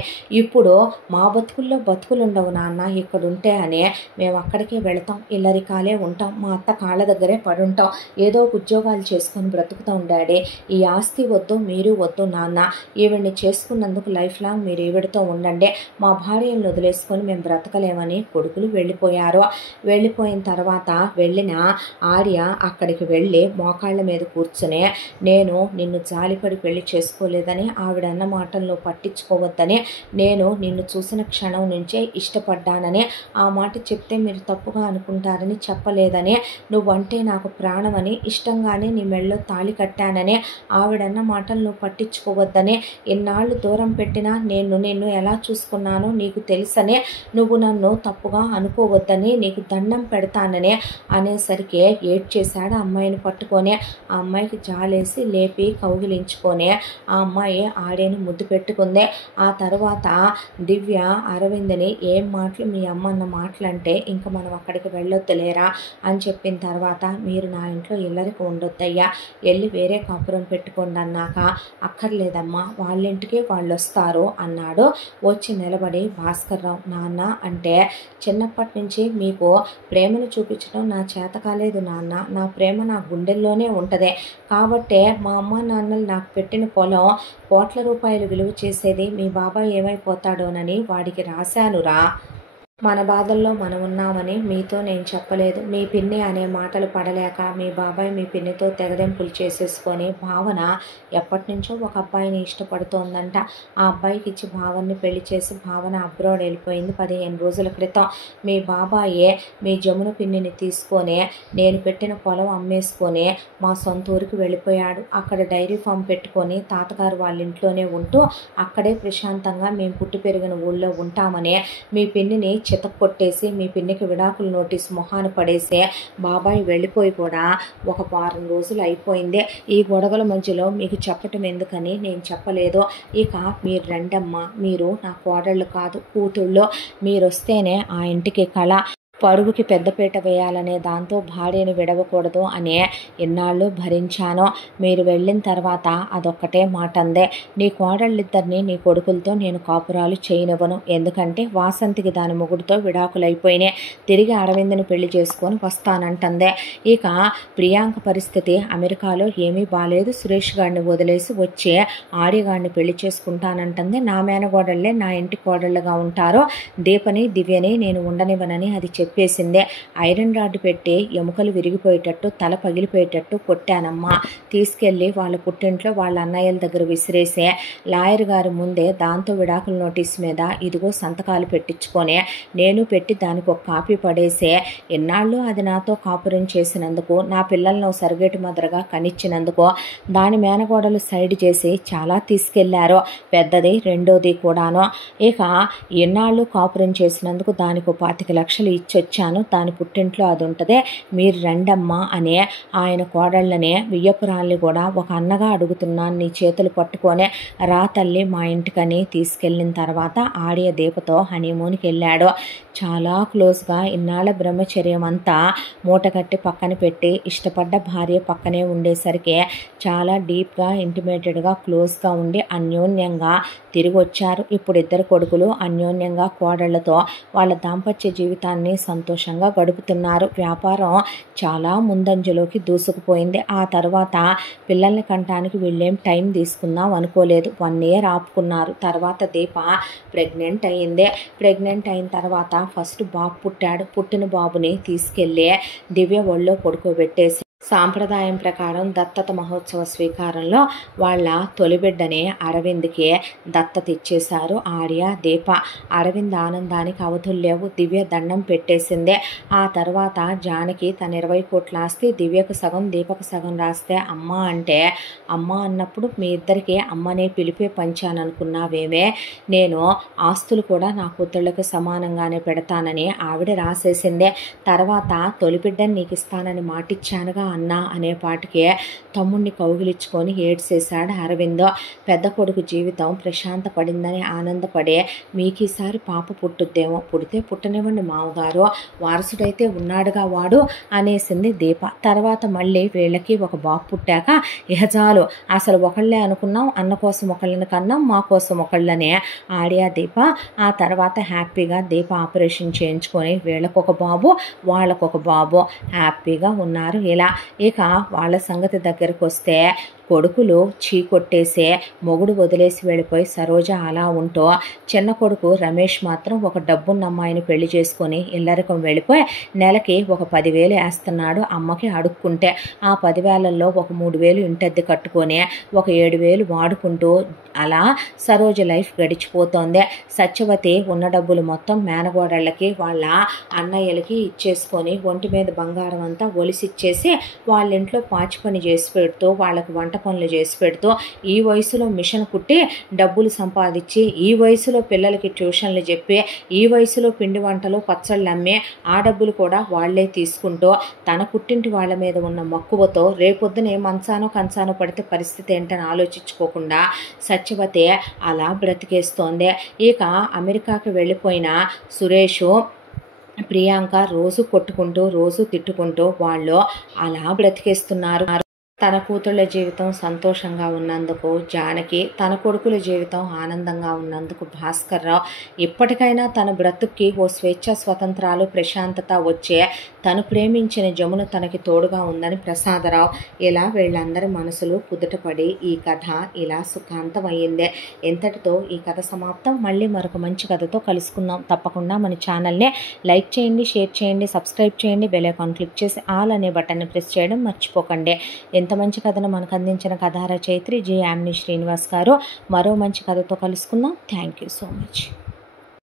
ఇప్పుడు మా బతుకుల్లో బతుకులు ఉండవు నాన్న ఇక్కడ ఉంటే అని, మేము అక్కడికే వెళతాం, ఇల్లరికాలే ఉంటాం, మా అత్త కాళ్ళ దగ్గరే పడుంటాం, ఏదో ఉద్యోగాలు చేసుకొని బ్రతుకుతూ ఉండాడే, ఈ ఆస్తి వద్దు మీరు వద్దు నాన్న, ఈవిడ్ని చేసుకున్నందుకు లైఫ్ లాంగ్ మీరు ఈవిడతో ఉండండి, మా భార్యలను వదిలేసుకొని మేము బ్రతకలేమని కొడుకులు వెళ్ళిపోయారు. వెళ్ళిపోయిన తర్వాత వెళ్ళిన ఆర్య అక్కడికి వెళ్ళి మోకాళ్ళ మీద కూర్చుని, నేను నిన్ను జాలిపడి పెళ్లి చేసుకోలేదని, ఆవిడన్న మాటలను పట్టించుకోవద్దని, నేను నిన్ను చూసిన క్షణం నుంచే ఇష్టపడ్డానని, ఆ మాట చెప్తే మీరు తప్పుగా అనుకుంటారని చెప్పలేదని, నువ్వంటే నాకు ప్రాణమని, ఇష్టంగానే నీ మెళ్ళో తాళి కట్టానని, ఆవిడన్న మాటలను పట్టించుకోవద్దని, ఇన్నాళ్ళు దూరం పెట్టినా నేను నిన్ను ఎలా చూసుకున్నానో నీకు తెలుసని, నువ్వు నన్ను తప్పుగా అనుకోవద్దని, నీకు దండం పెడతానని అనేసరికి ఏడ్చేశాడు అమ్మాయిని పట్టుకొని. ఆ అమ్మాయికి జాలేసి లేపి కౌగిలించుకొని ఆ అమ్మాయి ఆడేని ముద్దు పెట్టుకుంది. ఆ తర్వాత దివ్య అరవింద్ని, ఏం మాటలు మీ అమ్మ అన్న మాటలంటే ఇంక మనం అక్కడికి వెళ్ళొద్దులేరా అని చెప్పిన తర్వాత, మీరు నా ఇంట్లో ఇల్లరికి ఉండొద్దయ్యా, వెళ్ళి వేరే కాపురం పెట్టుకోండి అన్నాక, అక్కర్లేదమ్మా వాళ్ళింటికి వాళ్ళు వస్తారు అన్నాడు. వచ్చి నిలబడి భాస్కర్రావు, నాన్న అంటే, చిన్నప్పటి నుంచి మీకు ప్రేమను చూపించడం నా చేత కాలేదు నాన్న, నా ప్రేమ నా గుండెల్లోనే ఉంటుంది, కాబట్టే మా అమ్మ నాన్నలు నాకు పెట్టిన పొలం కోట్ల రూపాయలు విలువ చేసేది, మీ బాబాయ్ ఏమైపోతాడోనని వాడికి రాశానురా. మన బాధల్లో మనం ఉన్నామని మీతో నేను చెప్పలేదు. మీ పిన్ని అనే మాటలు పడలేక మీ బాబాయ్ మీ పిన్నితో తెగదెంపులు చేసేసుకొని భావన ఎప్పటినుంచో ఒక అబ్బాయిని ఇష్టపడుతోందంట. ఆ అబ్బాయికి ఇచ్చి భావన్ని పెళ్లి చేసి భావన అబ్రాడ్ వెళ్ళిపోయింది 15 రోజుల క్రితం. మీ బాబాయే మీ జమున పిన్నిని తీసుకొని నేను పెట్టిన పొలం అమ్మేసుకొని మా సొంత ఊరికి వెళ్ళిపోయాడు. అక్కడ డైరీ ఫామ్ పెట్టుకొని తాతగారు వాళ్ళ ఇంట్లోనే ఉంటూ అక్కడే ప్రశాంతంగా మేము పుట్టి పెరిగిన ఊళ్ళో ఉంటామని మీ పిన్నిని చితక్కొట్టేసి మీ పిన్నికి విడాకుల నోటీస్ మొహాన పడేసి బాబాయ్ వెళ్ళిపోయి కూడా ఒక వారం రోజులు అయిపోయింది. ఈ గొడవల మధ్యలో మీకు చెప్పటం ఎందుకని నేను చెప్పలేదు. ఇక మీరు రండమ్మా, మీరు నా కోడళ్ళు కాదు కూతుళ్ళు, మీరు వస్తేనే ఆ ఇంటికి కళ. పరుగుకి పెద్దపీట వేయాలనే దాంతో భార్యను విడవకూడదు అనే ఎన్నాళ్ళు భరించానో. మీరు వెళ్ళిన తర్వాత అదొక్కటే మాట అందే, నీ కోడళ్ళిద్దరిని నీ కొడుకులతో నేను కాపురాలు చేయనివ్వను. ఎందుకంటే వాసంతికి దాని మొగుడితో విడాకులైపోయినాయి. తిరిగి అరవింద్ని పెళ్లి చేసుకొని వస్తానంటుందే. ఇక ప్రియాంక పరిస్థితి అమెరికాలో ఏమీ బాలేదు. సురేష్ గారిని వదిలేసి వచ్చి ఆర్యగాడిని పెళ్లి చేసుకుంటానంటుంది. నా మేనగోడళ్ళే నా ఇంటి కోడళ్ళుగా ఉంటారో దీపని దివ్యని నేను ఉండనివ్వనని అది చెప్పేసిందే. ఐరన్ రాడ్ పెట్టి ఎముకలు విరిగిపోయేటట్టు తల పగిలిపోయేటట్టు కొట్టానమ్మా. తీసుకెళ్ళి వాళ్ళ పుట్టింట్లో వాళ్ళ అన్నయ్యల దగ్గర విసిరేసే లాయర్ గారి ముందే దాంతో విడాకుల నోటీస్ మీద ఇదిగో సంతకాలు పెట్టించుకొని నేను పెట్టి దానికి ఒక కాపీ పడేసే. ఎన్నాళ్ళు అది నాతో కాపురం చేసినందుకు, నా పిల్లలను సరిగేటు మదరగా కనిచ్చినందుకు దాని మేనగోడలు సైడ్ చేసి చాలా తీసుకెళ్లారు. పెద్దది రెండోది కూడాను. ఇక ఎన్నాళ్ళు కాపురం చేసినందుకు దానికి 25 లక్షలు ఇచ్చొచ్చాను. దాని పుట్టింట్లో అది ఉంటుంది, మీరు రండమ్మా అనే ఆయన కోడళ్ళనే వియ్యపురాల్ని కూడా ఒక అన్నగా అడుగుతున్నాను, నీ చేతులు పట్టుకొని రా తల్లి మా ఇంటికని తీసుకెళ్ళిన తర్వాత ఆడియ దీపతో హనీమూన్కి వెళ్ళాడు. చాలా క్లోజ్గా ఇన్నాళ్ళ బ్రహ్మచర్యం అంతా మూటగట్టి పక్కన పెట్టి ఇష్టపడ్డ భార్య పక్కనే ఉండేసరికి చాలా డీప్గా ఇంటిమేటెడ్గా క్లోజ్గా ఉండి అన్యోన్యంగా తిరిగి వచ్చారు. ఇప్పుడు ఇద్దరు కొడుకులు అన్యోన్యంగా కోడళ్లతో వాళ్ళ దాంపత్య జీవితాన్ని సంతోషంగా గడుపుతున్నారు. వ్యాపారం చాలా ముందంజలోకి దూసుకుపోయింది. ఆ తర్వాత పిల్లల్ని కంటానికి వీళ్ళేం టైం తీసుకుందాం అనుకోలేదు. 1 year ఆపుకున్నారు. తర్వాత దీప ప్రెగ్నెంట్ అయ్యింది. ప్రెగ్నెంట్ అయిన తర్వాత ఫస్ట్ బాబు పుట్టాడు. పుట్టిన బాబుని తీసుకెళ్ళి దివ్య ఒళ్ళో పడుకోబెట్టేసి సాంప్రదాయం ప్రకారం దత్తత మహోత్సవ స్వీకారంలో వాళ్ళ తొలిబిడ్డని అరవింద్కి దత్తత ఇచ్చేశారు ఆర్య దీప. అరవింద్ ఆనందానికి అవధులు లేవు. దివ్య దండం పెట్టేసిందే. ఆ తర్వాత జానకి తన 20 కోట్ల ఆస్తి దివ్యకు సగం దీపకు సగం రాస్తే అమ్మ అంటే, అమ్మ అన్నప్పుడు మీ ఇద్దరికి అమ్మనే పిలిపే పంచాననుకున్నావేమే, నేను ఆస్తులు కూడా నా కూతుళ్ళకి సమానంగానే పెడతానని ఆవిడ రాసేసిందే. తర్వాత తొలిబిడ్డని నీకు ఇస్తానని మాటిచ్చానుగా అన్నా అనే పాటికే తమ్ముడిని కౌగిలించుకొని ఏడ్చేశాడు అరవిందో. పెద్ద కొడుకు జీవితం ప్రశాంత పడిందని ఆనందపడే, మీకు ఈసారి పాప పుట్టుద్దేమో, పుడితే పుట్టనివ్వండి మామగారు, వారసుడైతే ఉన్నాడుగా వాడు అనేసింది దీప. తర్వాత మళ్ళీ వీళ్ళకి ఒక బాబు పుట్టాక ఇహజాలు అసలు ఒకళ్ళే అనుకున్నాం, అన్న కోసం ఒకళ్ళని కన్నాం, మా కోసం ఒకళ్ళనే ఆడియా దీప. ఆ తర్వాత హ్యాపీగా దీప ఆపరేషన్ చేయించుకొని వీళ్ళకొక బాబు వాళ్ళకొక బాబు హ్యాపీగా ఉన్నారు. ఇలా ఇక వాళ్ళ సంగతి దగ్గరకు వస్తే కొడుకులు చీకొట్టేసే, మొగుడు వదిలేసి వెళ్ళిపోయి సరోజ అలా ఉంటూ, చిన్న కొడుకు రమేష్ మాత్రం ఒక డబ్బున్న అమ్మాయిని పెళ్లి చేసుకొని ఇల్లరికం వెళ్ళిపోయి నెలకి ఒక 10,000 వేస్తున్నాడు అమ్మకి అడుక్కుంటే. ఆ 10,000లో ఒక 3,000 ఇంటద్దె కట్టుకొని ఒక 7,000 వాడుకుంటూ అలా సరోజ లైఫ్ గడిచిపోతోంది. సత్యవతి ఉన్న డబ్బులు మొత్తం మేనగోడళ్ళకి వాళ్ళ అన్నయ్యలకి ఇచ్చేసుకొని ఒంటి మీద బంగారం అంతా ఒలిసిచ్చేసి వాళ్ళ ఇంట్లో పాచి పని చేసి పెడుతూ వాళ్ళకి వంట పనులు చేసి పెడుతూ ఈ వయసులో మిషన్ కుట్టి డబ్బులు సంపాదించి, ఈ వయసులో పిల్లలకి ట్యూషన్లు చెప్పి, ఈ వయసులో పిండి వంటలు పచ్చళ్ళు అమ్మి ఆ డబ్బులు కూడా వాళ్లే తీసుకుంటూ తన పుట్టింటి వాళ్ళ మీద ఉన్న మక్కువతో రేపొద్దున ఏ మంచానో కంచానో పడితే పరిస్థితి ఏంటని ఆలోచించుకోకుండా సత్యవతి అలా బ్రతికేస్తోంది. ఇక అమెరికాకి వెళ్ళిపోయిన సురేష్ ప్రియాంక రోజు కొట్టుకుంటూ రోజు తిట్టుకుంటూ వాళ్ళు అలా బ్రతికేస్తున్నారు. తన కూతుళ్ళ జీవితం సంతోషంగా ఉన్నందుకు జానకి, తన కొడుకుల జీవితం ఆనందంగా ఉన్నందుకు భాస్కర్రావు ఇప్పటికైనా తన బ్రతుక్కి ఓ స్వేచ్ఛ, స్వతంత్రాలు, ప్రశాంతత వచ్చే తను ప్రేమించిన జమున తనకి తోడుగా ఉందని ప్రసాదరావు. ఇలా వీళ్ళందరి మనసులు కుదుటపడి ఈ కథ ఇలా సుఖాంతమయ్యిందే. ఇంతటితో ఈ కథ సమాప్తం. మళ్ళీ మరొక మంచి కథతో కలుసుకుందాం. తప్పకుండా మన ఛానల్ని లైక్ చేయండి, షేర్ చేయండి, సబ్స్క్రైబ్ చేయండి, బెల్ ఐకాన్ క్లిక్ చేసి ఆల్ అనే బటన్ని ప్రెస్ చేయడం మర్చిపోకండి. ఎంత మంచి కథను మనకు అందించిన కథా రచయిత్రి జి. యామిని శ్రీనివాస్ గారు. మరో మంచి కథతో కలుసుకుందాం. Thank you so much.